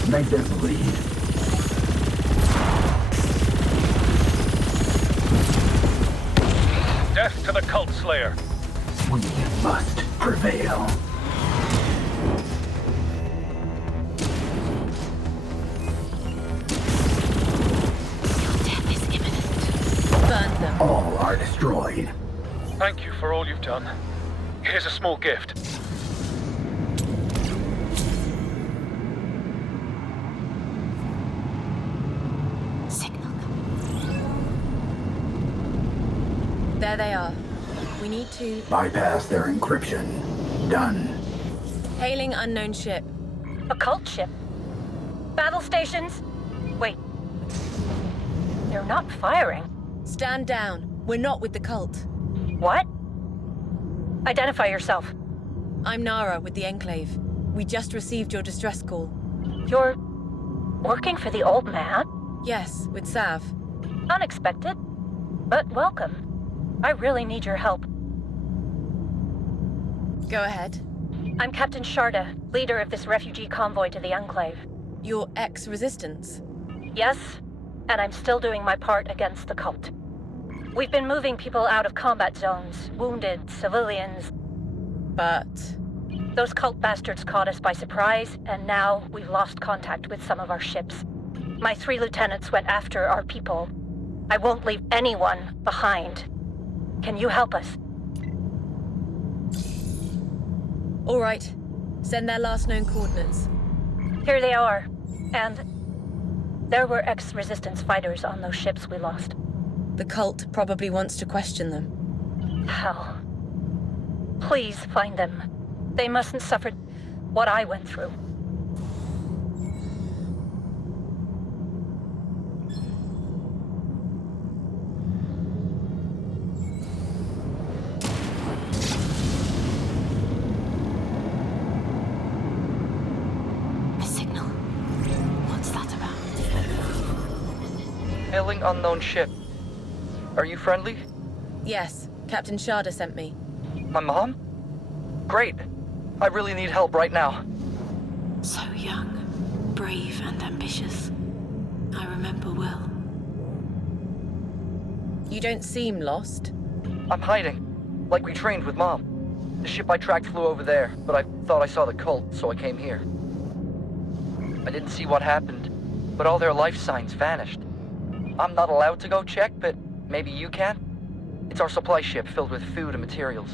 Make them bleed. Death to the Cult Slayer. We must prevail. Death is imminent. Burn them. All are destroyed. Thank you for all you've done. Here's a small gift. There they are. We need to... Bypass their encryption. Done. Hailing unknown ship. A cult ship? Battle stations? Wait. They're not firing. Stand down. We're not with the cult. What? Identify yourself. I'm Nara with the Enclave. We just received your distress call. You're... working for the old man? Yes, with Sav. Unexpected, but welcome. I really need your help. Go ahead. I'm Captain Sharda, leader of this refugee convoy to the Enclave. Your ex-resistance? Yes, and I'm still doing my part against the cult. We've been moving people out of combat zones, wounded, civilians. But... those cult bastards caught us by surprise, and now we've lost contact with some of our ships. My 3 lieutenants went after our people. I won't leave anyone behind. Can you help us? All right. Send their last known coordinates. Here they are. And there were ex-resistance fighters on those ships we lost. The cult probably wants to question them. Hell. Please find them. They mustn't suffer what I went through. Hailing unknown ship. Are you friendly? Yes, Captain Sharda sent me. My mom? Great. I really need help right now. So young, brave and ambitious. I remember well. You don't seem lost. I'm hiding, like we trained with Mom. The ship I tracked flew over there, but I thought I saw the cult, so I came here. I didn't see what happened, but all their life signs vanished. I'm not allowed to go check, but maybe you can? It's our supply ship filled with food and materials.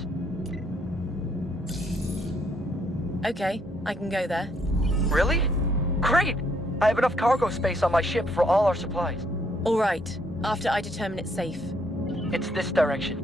Okay, I can go there. Really? Great! I have enough cargo space on my ship for all our supplies. All right, after I determine it's safe. It's this direction.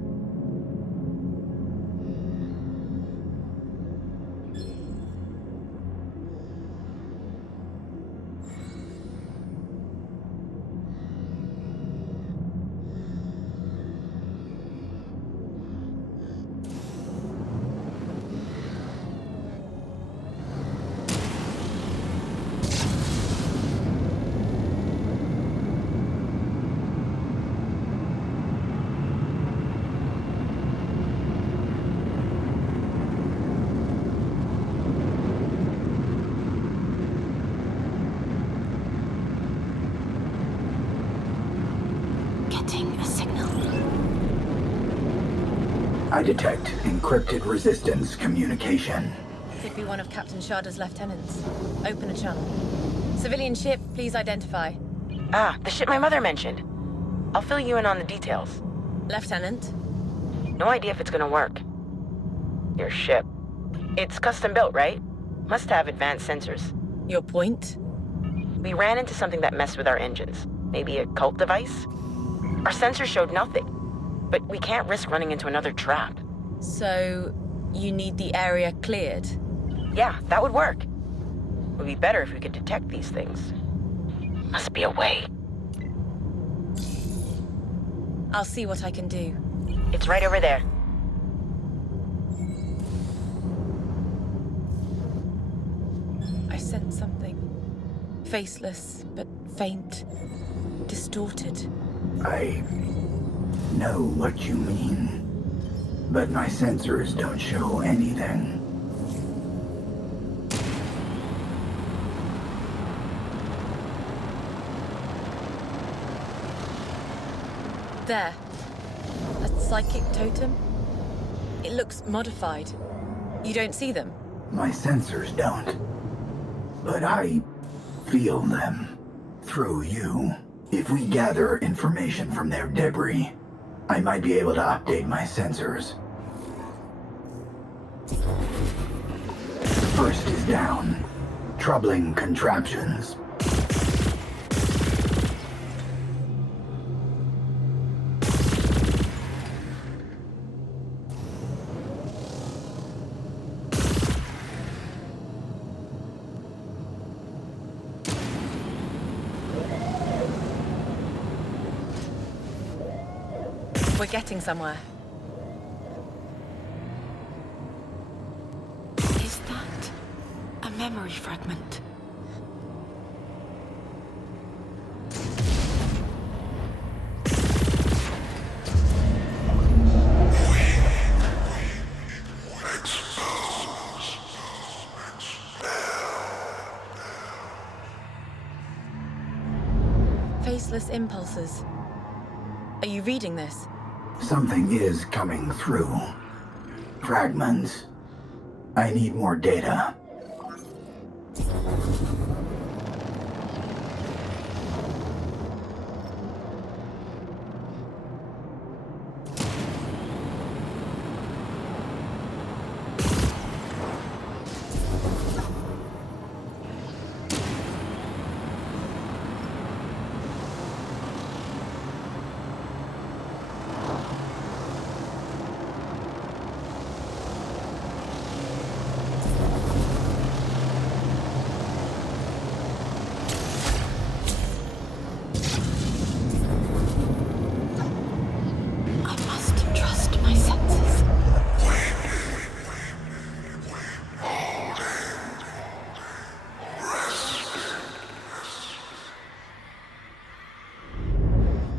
I detect encrypted resistance communication. Could be one of Captain Sharda's lieutenants. Open a channel. Civilian ship, please identify. Ah, the ship my mother mentioned. I'll fill you in on the details. Lieutenant? No idea if it's gonna work. Your ship. It's custom built, right? Must have advanced sensors. Your point? We ran into something that messed with our engines. Maybe a cult device? Our sensors showed nothing. But we can't risk running into another trap. So, you need the area cleared? Yeah, that would work. Would be better if we could detect these things. Must be a way. I'll see what I can do. It's right over there. Faceless, but faint. Distorted. I know what you mean, but my sensors don't show anything. There. A psychic totem? It looks modified. You don't see them? My sensors don't. But I feel them through you. If we gather information from their debris, I might be able to update my sensors. First is down. Troubling contraptions. We're getting somewhere. Is that a memory fragment? Faceless impulses. Are you reading this? Something is coming through. Fragments. I need more data.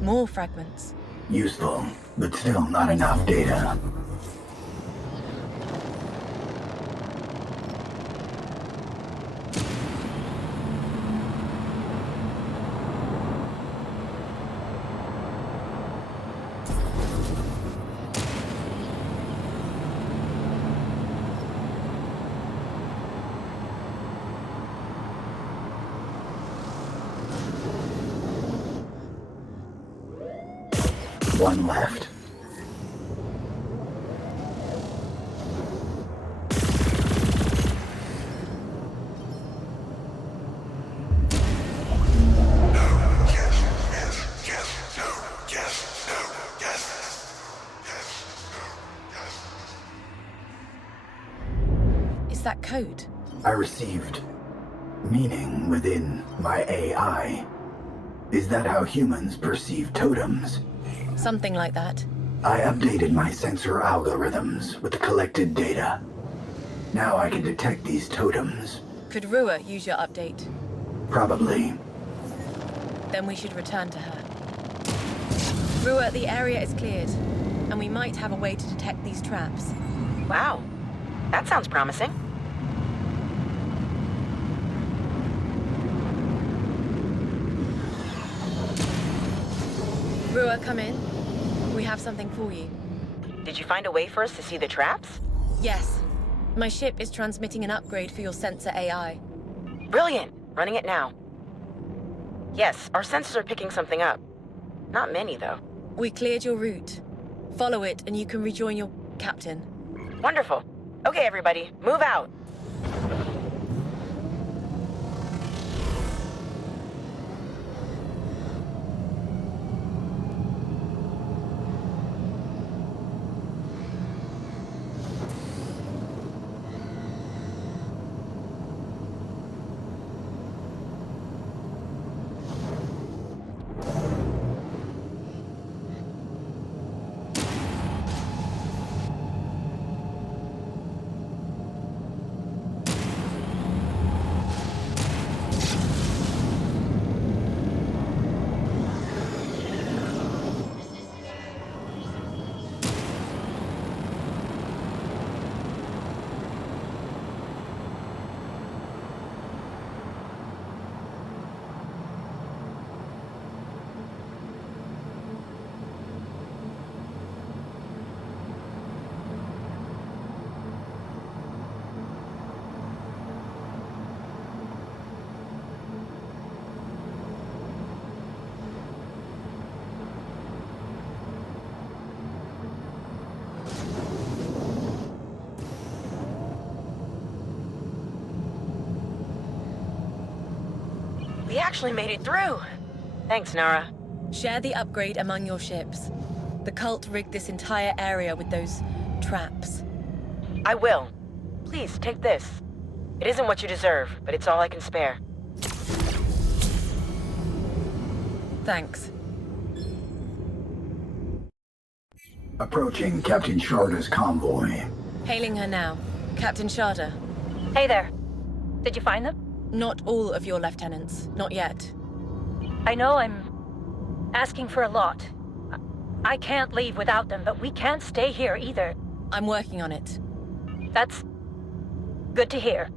More fragments. Useful, but still not enough data. One left. Is that code? I received meaning within my AI. Is that how humans perceive totems? Something like that. I updated my sensor algorithms with the collected data. Now I can detect these totems. Could Rua use your update? Probably. Then we should return to her. Rua, the area is cleared, and we might have a way to detect these traps. Wow. That sounds promising. Rua, come in. We have something for you. Did you find a way for us to see the traps? Yes. My ship is transmitting an upgrade for your sensor AI. Brilliant! Running it now. Yes, our sensors are picking something up. Not many, though. We cleared your route. Follow it, and you can rejoin your captain. Wonderful. Okay, everybody, move out. We actually made it through. Thanks, Nara. Share the upgrade among your ships. The cult rigged this entire area with those traps. I will. Please, take this. It isn't what you deserve, but it's all I can spare. Thanks. Approaching Captain Sharda's convoy. Hailing her now. Captain Sharda. Hey there. Did you find them? Not all of your lieutenants. Not yet. I know I'm asking for a lot. I can't leave without them, but we can't stay here either. I'm working on it. That's good to hear.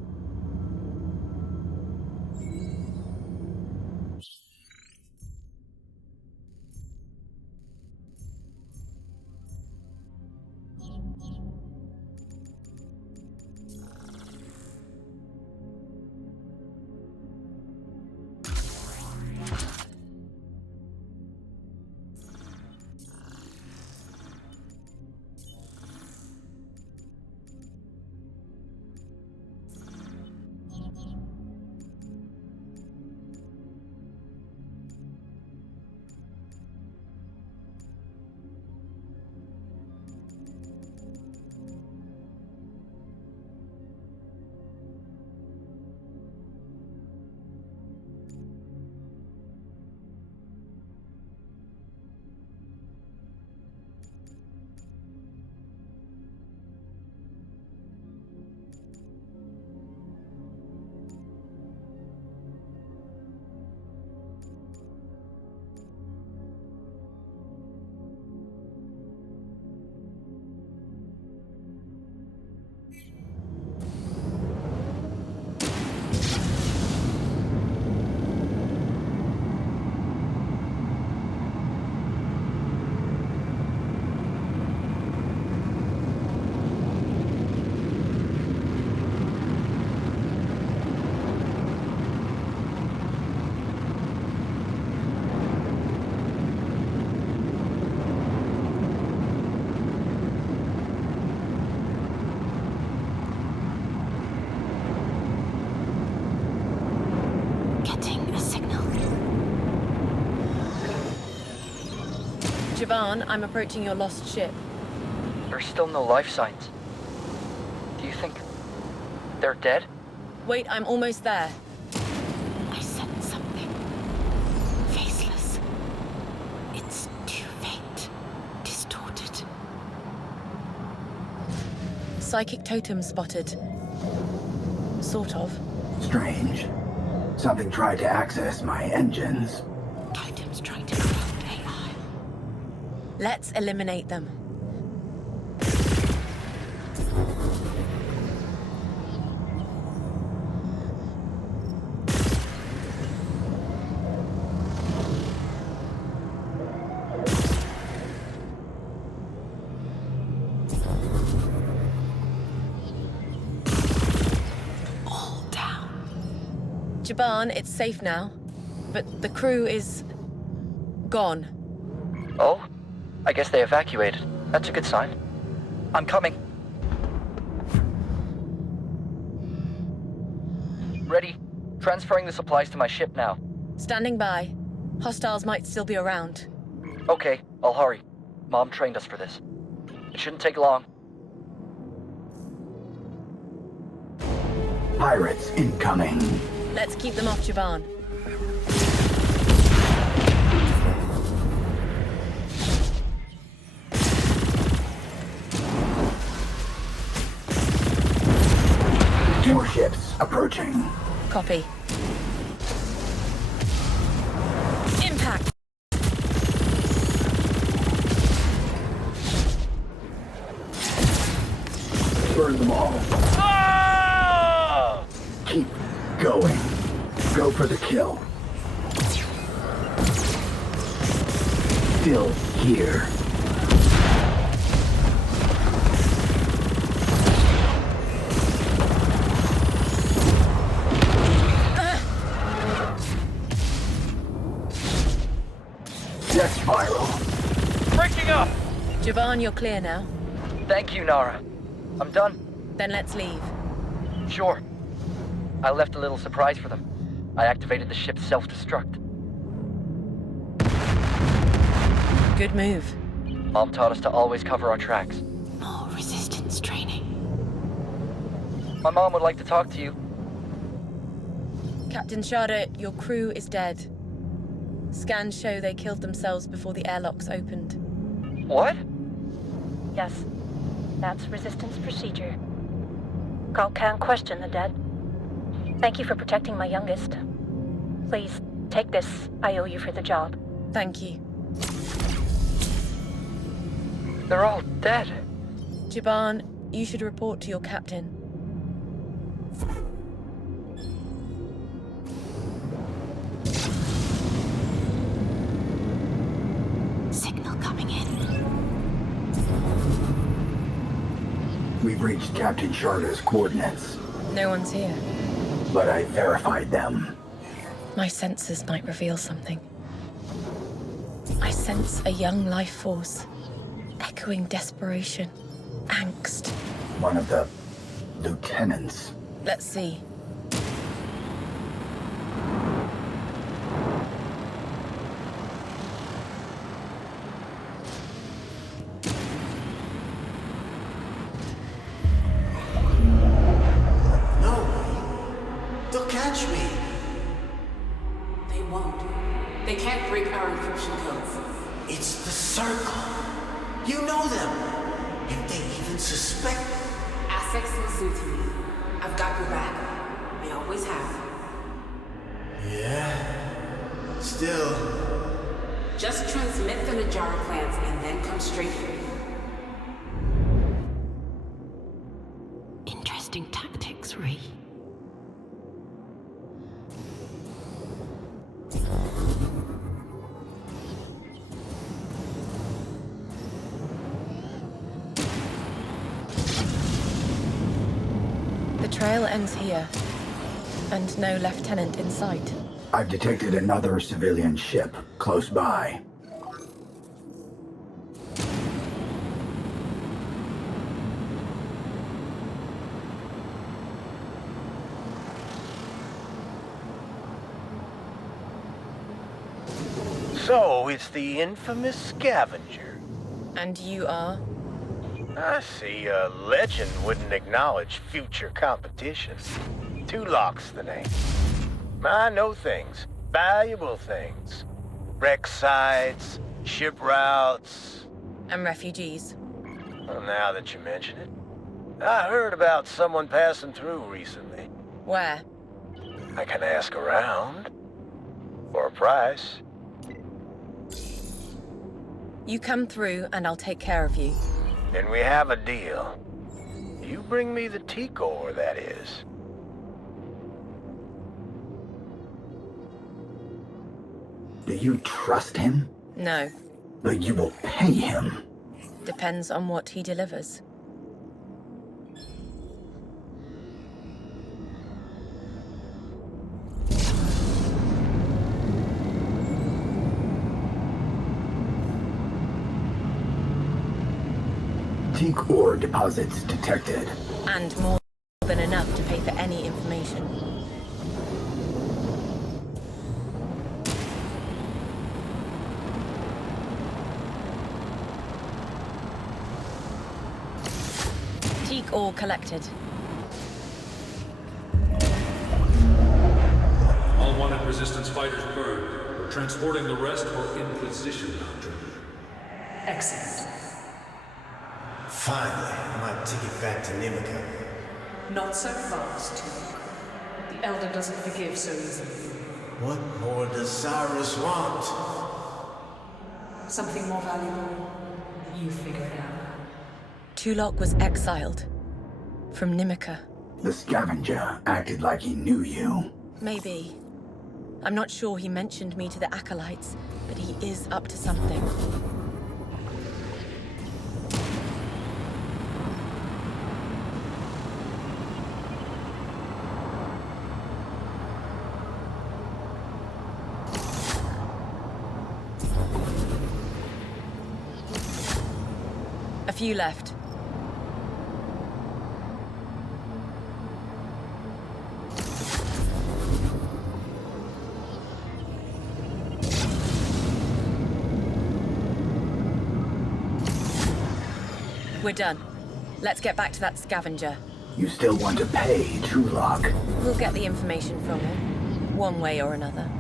Javan, I'm approaching your lost ship. There's still no life signs. Do you think they're dead? Wait, I'm almost there. I sense something. Faceless. It's too faint. Distorted. Psychic totem spotted. Sort of. Strange. Something tried to access my engines. Totems trying to corrupt AI. Let's eliminate them. Jaban, it's safe now, but the crew is gone. Oh? I guess they evacuated. That's a good sign. I'm coming. Ready. Transferring the supplies to my ship now. Standing by. Hostiles might still be around. Okay, I'll hurry. Mom trained us for this. It shouldn't take long. Pirates incoming. Let's keep them off Jaban. More ships approaching. Copy. Impact! Burn them all. Ah! Keep going. Go for the kill. Still here. Death spiral. Breaking up! Jaban, you're clear now. Thank you, Nara. I'm done. Then let's leave. Sure. I left a little surprise for them. I activated the ship's self-destruct. Good move. Mom taught us to always cover our tracks. More resistance training. My mom would like to talk to you. Captain Sharda, your crew is dead. Scans show they killed themselves before the airlocks opened. What? Yes, that's Resistance procedure. Call can't question the dead. Thank you for protecting my youngest. Please, take this. I owe you for the job. Thank you. They're all dead. Jiban, you should report to your captain. Signal coming in. We've reached Captain Sharda's coordinates. No one's here. But I verified them. My sensors might reveal something. I sense a young life force, echoing desperation, angst. One of the lieutenants. Let's see. They'll catch me. They won't. They can't break our encryption codes. It's the Circle. You know them. If they even suspect... Assets listen to me. I've got your back. I always have. Yeah? Still... Just transmit the Najara plans and then come straight here. Interesting tactics, Ree. The trail ends here, and no lieutenant in sight. I've detected another civilian ship close by. So, it's the infamous scavenger. And you are? I see a legend wouldn't acknowledge future competition. Tulok's the name. I know things. Valuable things. Wreck sites, ship routes. And refugees. Well, now that you mention it. I heard about someone passing through recently. Where? I can ask around. For a price. You come through and I'll take care of you. Then we have a deal. You bring me the T-Core, that is. Do you trust him? No. But you will pay him. Depends on what he delivers. T-Core deposits detected. And more than enough to pay for any information. Teak ore collected. All wanted resistance fighters burned. We're transporting the rest for inquisition doctrine. Excellent. Finally, I might take it back to Nimica. Not so fast, Tulok. The Elder doesn't forgive so easily. What more does Cyrus want? Something more valuable. You figure it out. Tulok was exiled. From Nimica. The scavenger acted like he knew you. Maybe. I'm not sure he mentioned me to the Acolytes, but he is up to something. A few left. We're done. Let's get back to that scavenger. You still want to pay Trulock? We'll get the information from him, one way or another.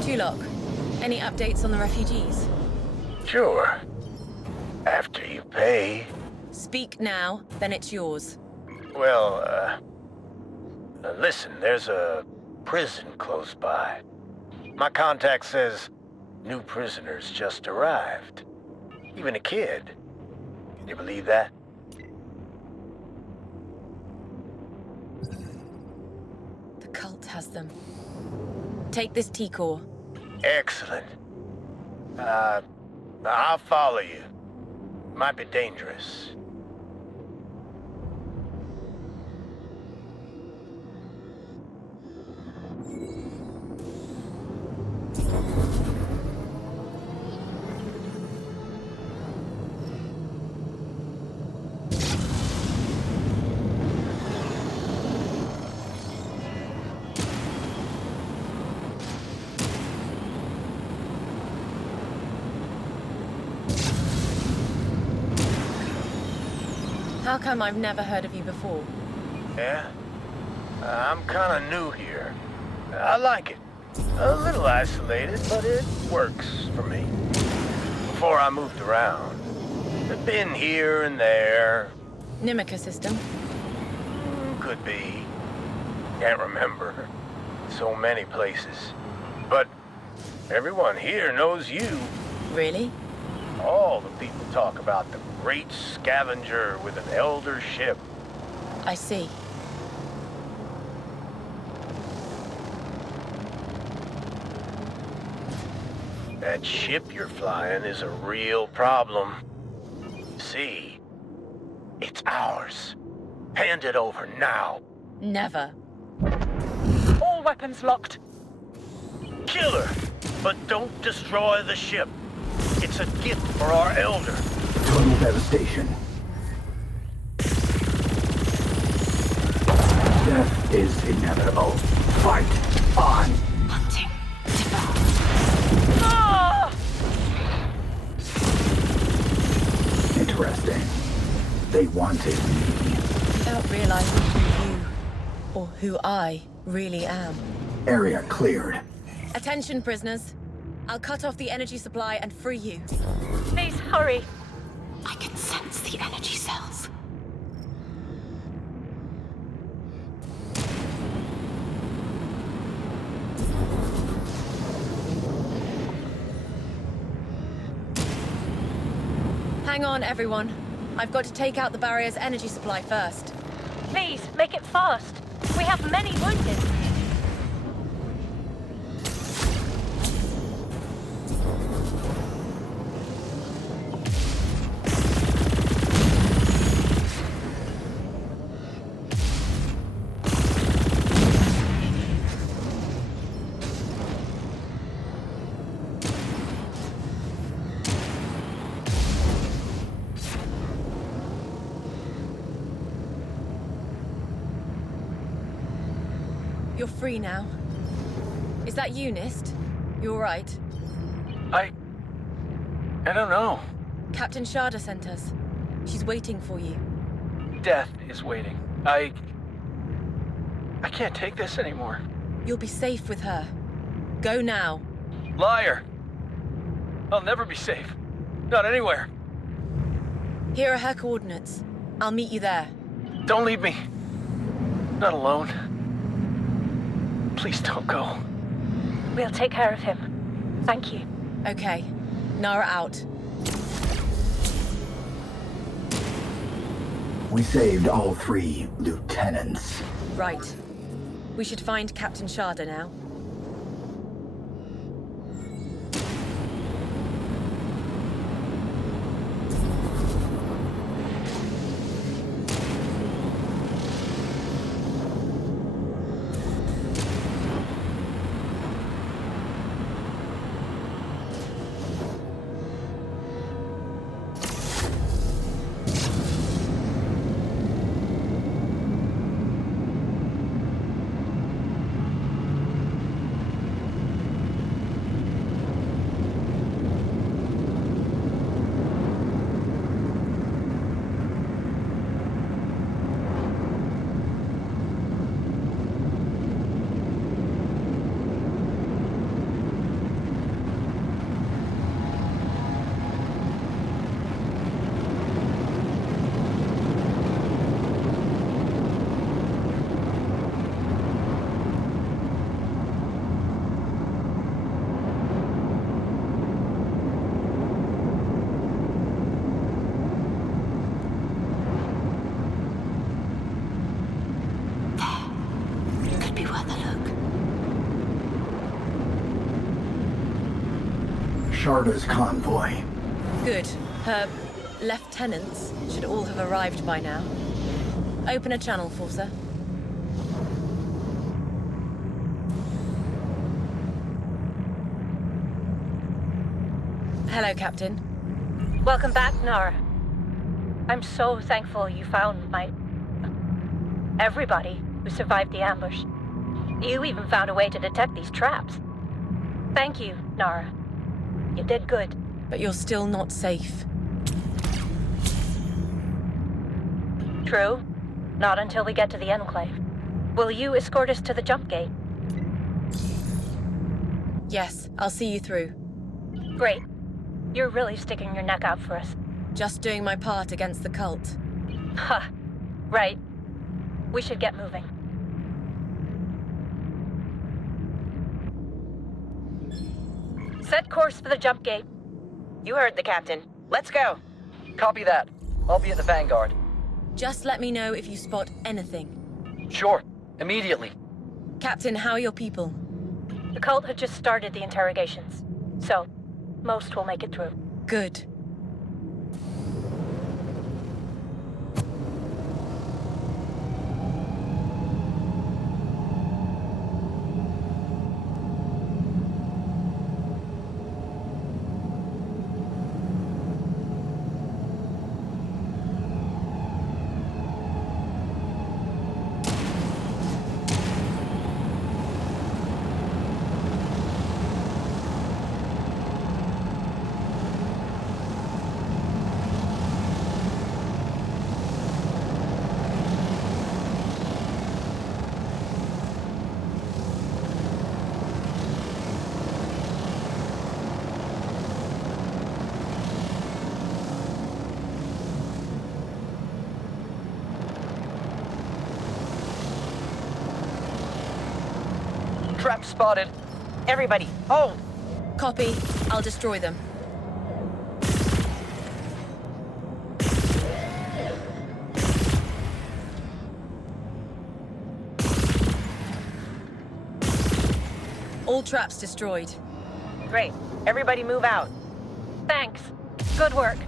Tulok, any updates on the refugees? Sure. After you pay. Speak now, then it's yours. Well, listen, there's a prison close by. My contact says new prisoners just arrived. Even a kid. Can you believe that? The cult has them. Take this T-Core. Excellent. I'll follow you. Might be dangerous. How come I've never heard of you before? Yeah? I'm kinda new here. I like it. A little isolated, but it works for me. Before I moved around. I've been here and there. Nimica system? Could be. Can't remember. So many places. But everyone here knows you. Really? All the people talk about the great scavenger with an elder ship. I see. That ship you're flying is a real problem. See, it's ours. Hand it over now. Never. All weapons locked. Kill her, but don't destroy the ship. It's a gift for our elder. Total devastation. Death is inevitable. Fight on. Hunting. Ah! Interesting. They wanted me. Without realizing who you, or who I, really am. Area cleared. Attention, prisoners. I'll cut off the energy supply and free you. Please, hurry. I can sense the energy cells. Hang on, everyone. I've got to take out the barrier's energy supply first. Please, make it fast. We have many wounded. You're free now. Is that you, Nist? You all right? I don't know. Captain Sharda sent us. She's waiting for you. Death is waiting. I can't take this anymore. You'll be safe with her. Go now. Liar! I'll never be safe. Not anywhere. Here are her coordinates. I'll meet you there. Don't leave me. Not alone. Please don't go. We'll take care of him. Thank you. Okay. Nara out. We saved all 3 lieutenants. Right. We should find Captain Sharda now. Sharda's convoy. Good. Her lieutenants should all have arrived by now. Open a channel, Forcer. Hello, Captain. Welcome back, Nara. I'm so thankful you found everybody who survived the ambush. You even found a way to detect these traps. Thank you, Nara. You did good. But you're still not safe. True. Not until we get to the Enclave. Will you escort us to the jump gate? Yes, I'll see you through. Great. You're really sticking your neck out for us. Just doing my part against the cult. Ha! Right. We should get moving. Set course for the jump gate. You heard the captain. Let's go. Copy that. I'll be at the Vanguard. Just let me know if you spot anything. Sure. Immediately. Captain, how are your people? The cult had just started the interrogations, so most will make it through. Good. Trap spotted. Everybody, hold! Copy. I'll destroy them. All traps destroyed. Great. Everybody move out. Thanks. Good work.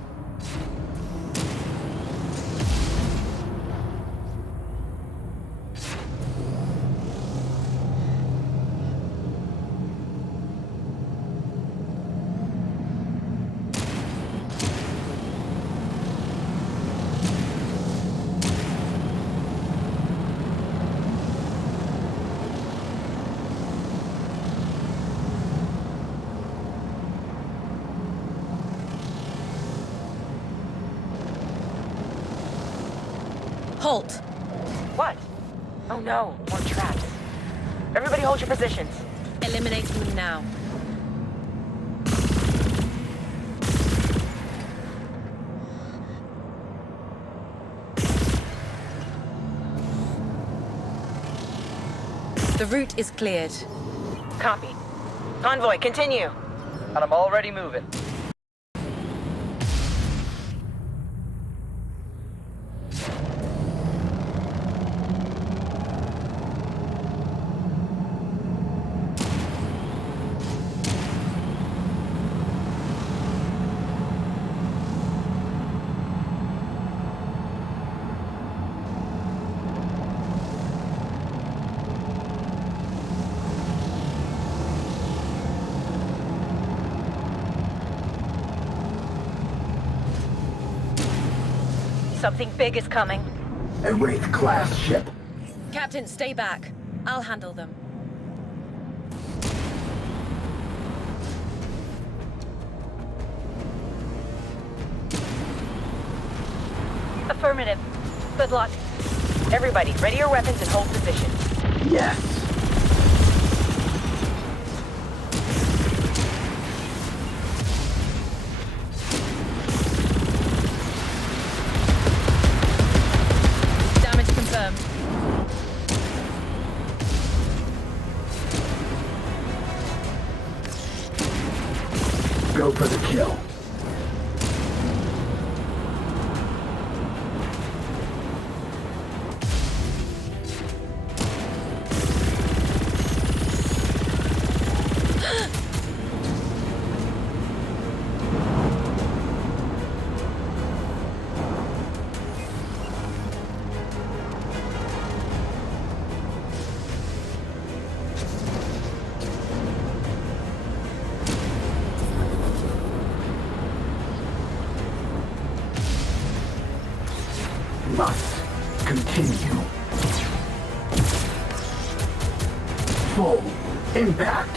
Halt! What? Oh no, more traps. Everybody hold your positions. Eliminating them now. The route is cleared. Copy. Convoy, continue. And I'm already moving. Something big is coming. A Wraith-class ship. Captain, stay back. I'll handle them. Affirmative. Good luck. Everybody, ready your weapons and hold position. Yes. Damage confirmed. Go for the kill. full impact.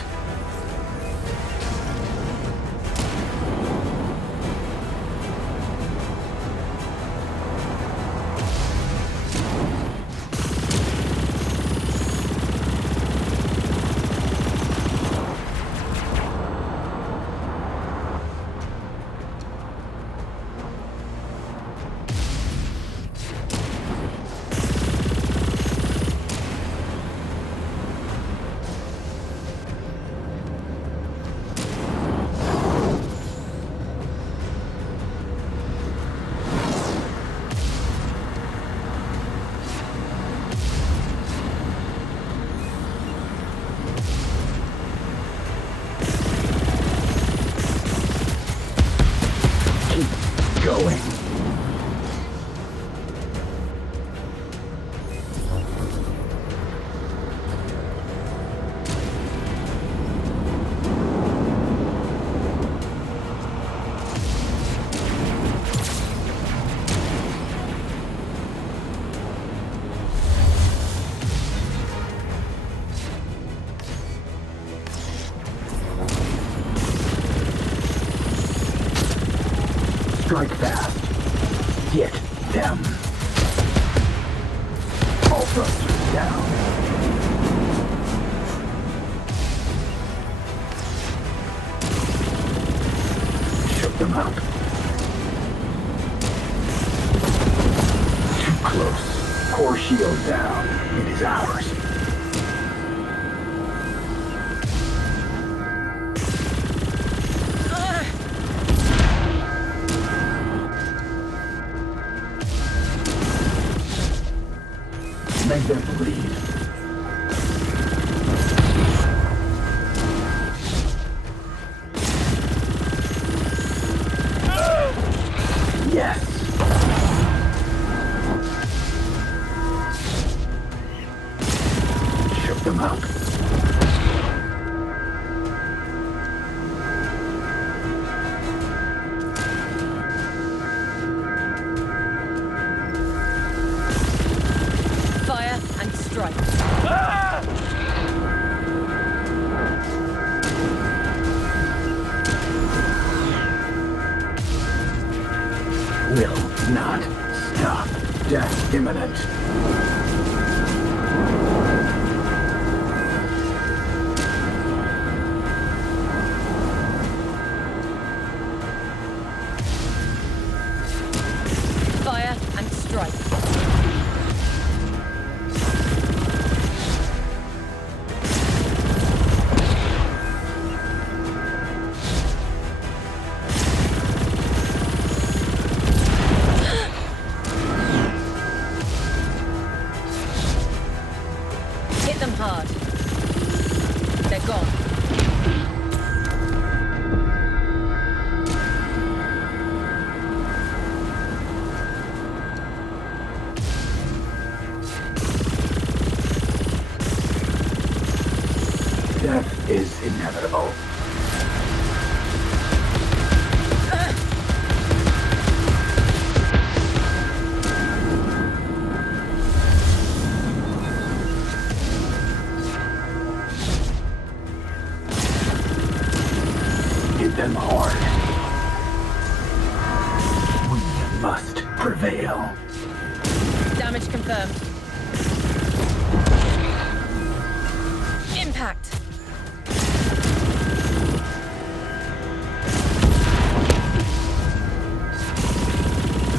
Going. Strike fast. Get them. All thrusters down. Shoot them up. Too close. Core shield down. It is ours. Make them bleed. Yes. Shook them up. Will not stop. Death imminent. Fire and strike. Hit them hard. They're gone. Death is inevitable. Hit them hard. We must prevail. Damage confirmed. Impact.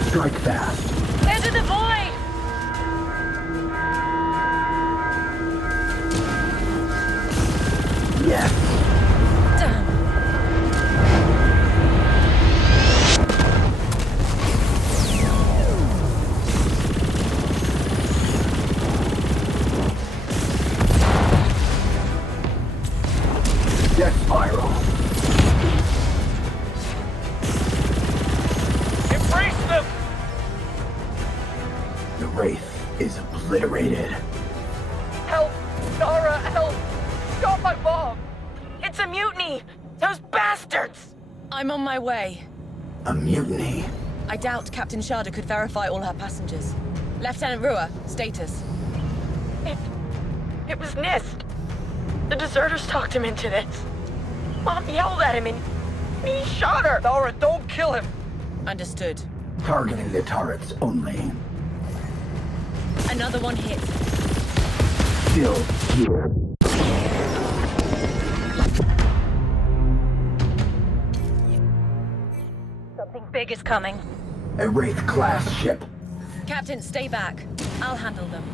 Strike fast. Into the void! Yes. Damn. Death spiral. Embrace them! The Wraith is obliterated. Help! Nara, help! Stop my mom! It's a mutiny! Those bastards! I'm on my way. A mutiny. I doubt Captain Sharda could verify all her passengers. Lieutenant Rua, status. It was Nist. The deserters talked him into this. Mom yelled at him and he shot her. Nara, don't kill him. Understood. Targeting the turrets only. Another one hit. Still here. Something big is coming. A Wraith-class ship. Captain, stay back. I'll handle them.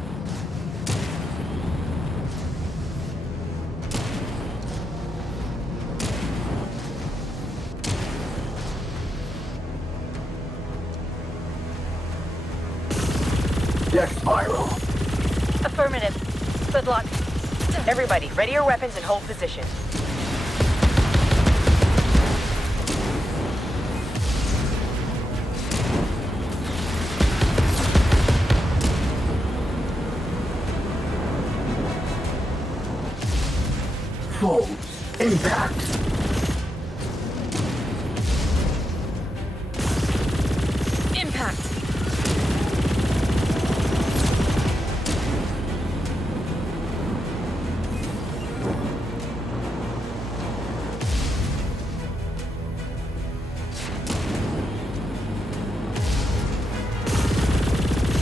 Death spiral. Affirmative. Good luck. Everybody, ready your weapons and hold position. Full impact. Impact.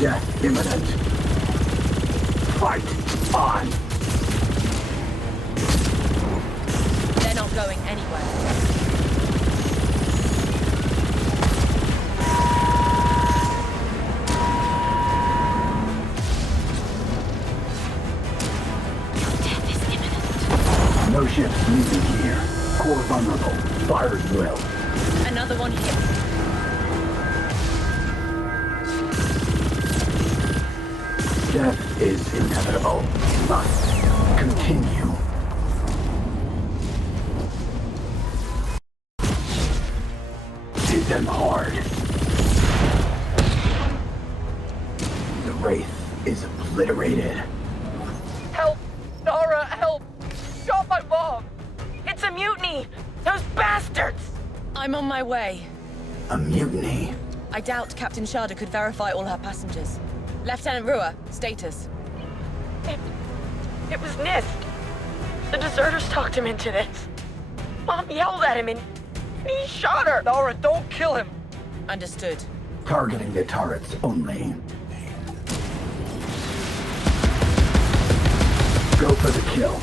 Death imminent. Fight on. They're not going anywhere. Death is imminent. No ships leaving here. Core vulnerable. Fire at will. Another one hit. Death is inevitable. Must continue. Hit them hard. The Wraith is obliterated. Help! Nara, help! Shot my mom! It's a mutiny! Those bastards! I'm on my way. A mutiny. I doubt Captain Sharda could verify all her passengers. Lieutenant Rua, status. It was Nist. The deserters talked him into this. Mom yelled at him and he shot her. Nara, don't kill him. Understood. Targeting the turrets only. Go for the kill.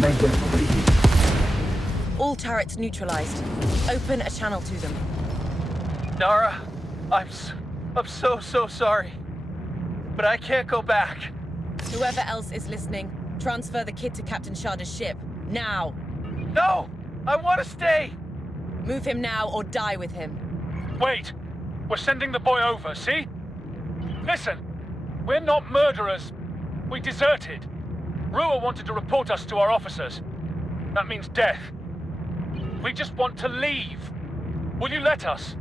Make them bleed. All turrets neutralized. Open a channel to them. Nara, I'm so sorry. But I can't go back. Whoever else is listening, transfer the kid to Captain Sharda's ship. Now! No! I want to stay! Move him now or die with him. Wait! We're sending the boy over, see? Listen! We're not murderers. We deserted. Rua wanted to report us to our officers. That means death. We just want to leave. Will you let us?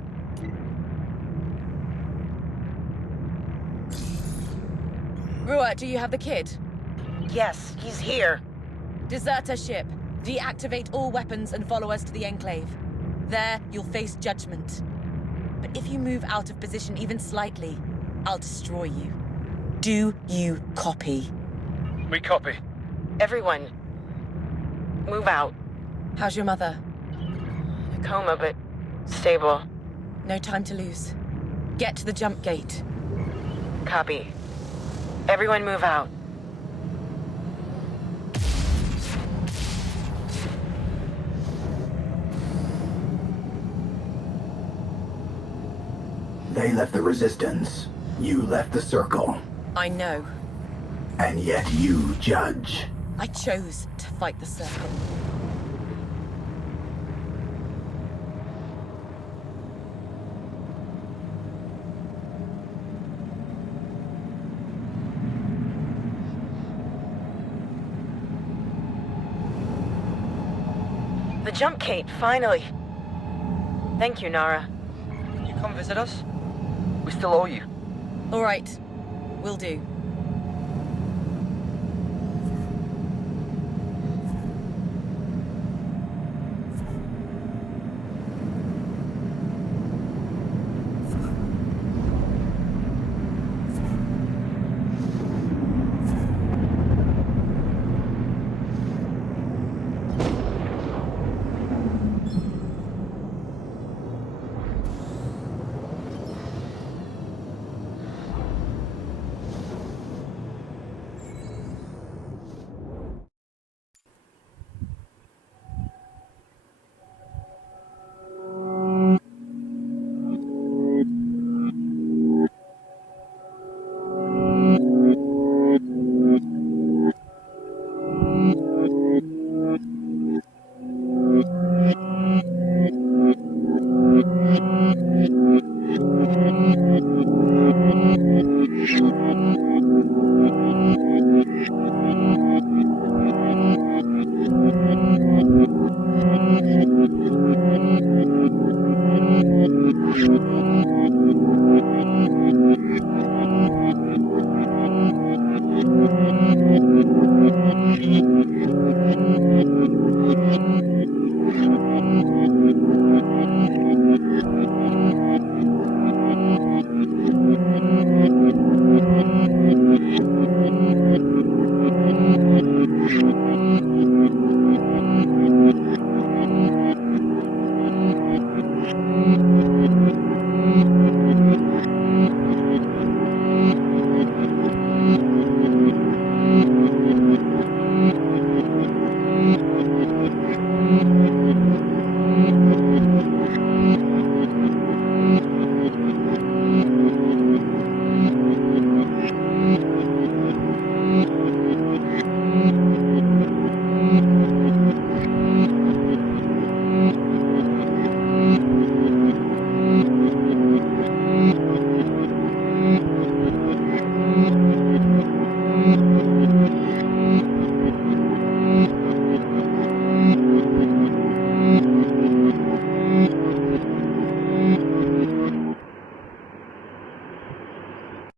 Rua, do you have the kid? Yes, he's here. Deserter ship. Deactivate all weapons and follow us to the Enclave. There, you'll face judgment. But if you move out of position even slightly, I'll destroy you. Do you copy? We copy. Everyone, move out. How's your mother? In a coma, but stable. No time to lose. Get to the jump gate. Copy. Everyone move out. They left the Resistance. You left the Circle. I know. And yet you judge. I chose to fight the Circle. The jump gate, finally. Thank you, Nara. Can you come visit us? We still owe you. All right. Will do.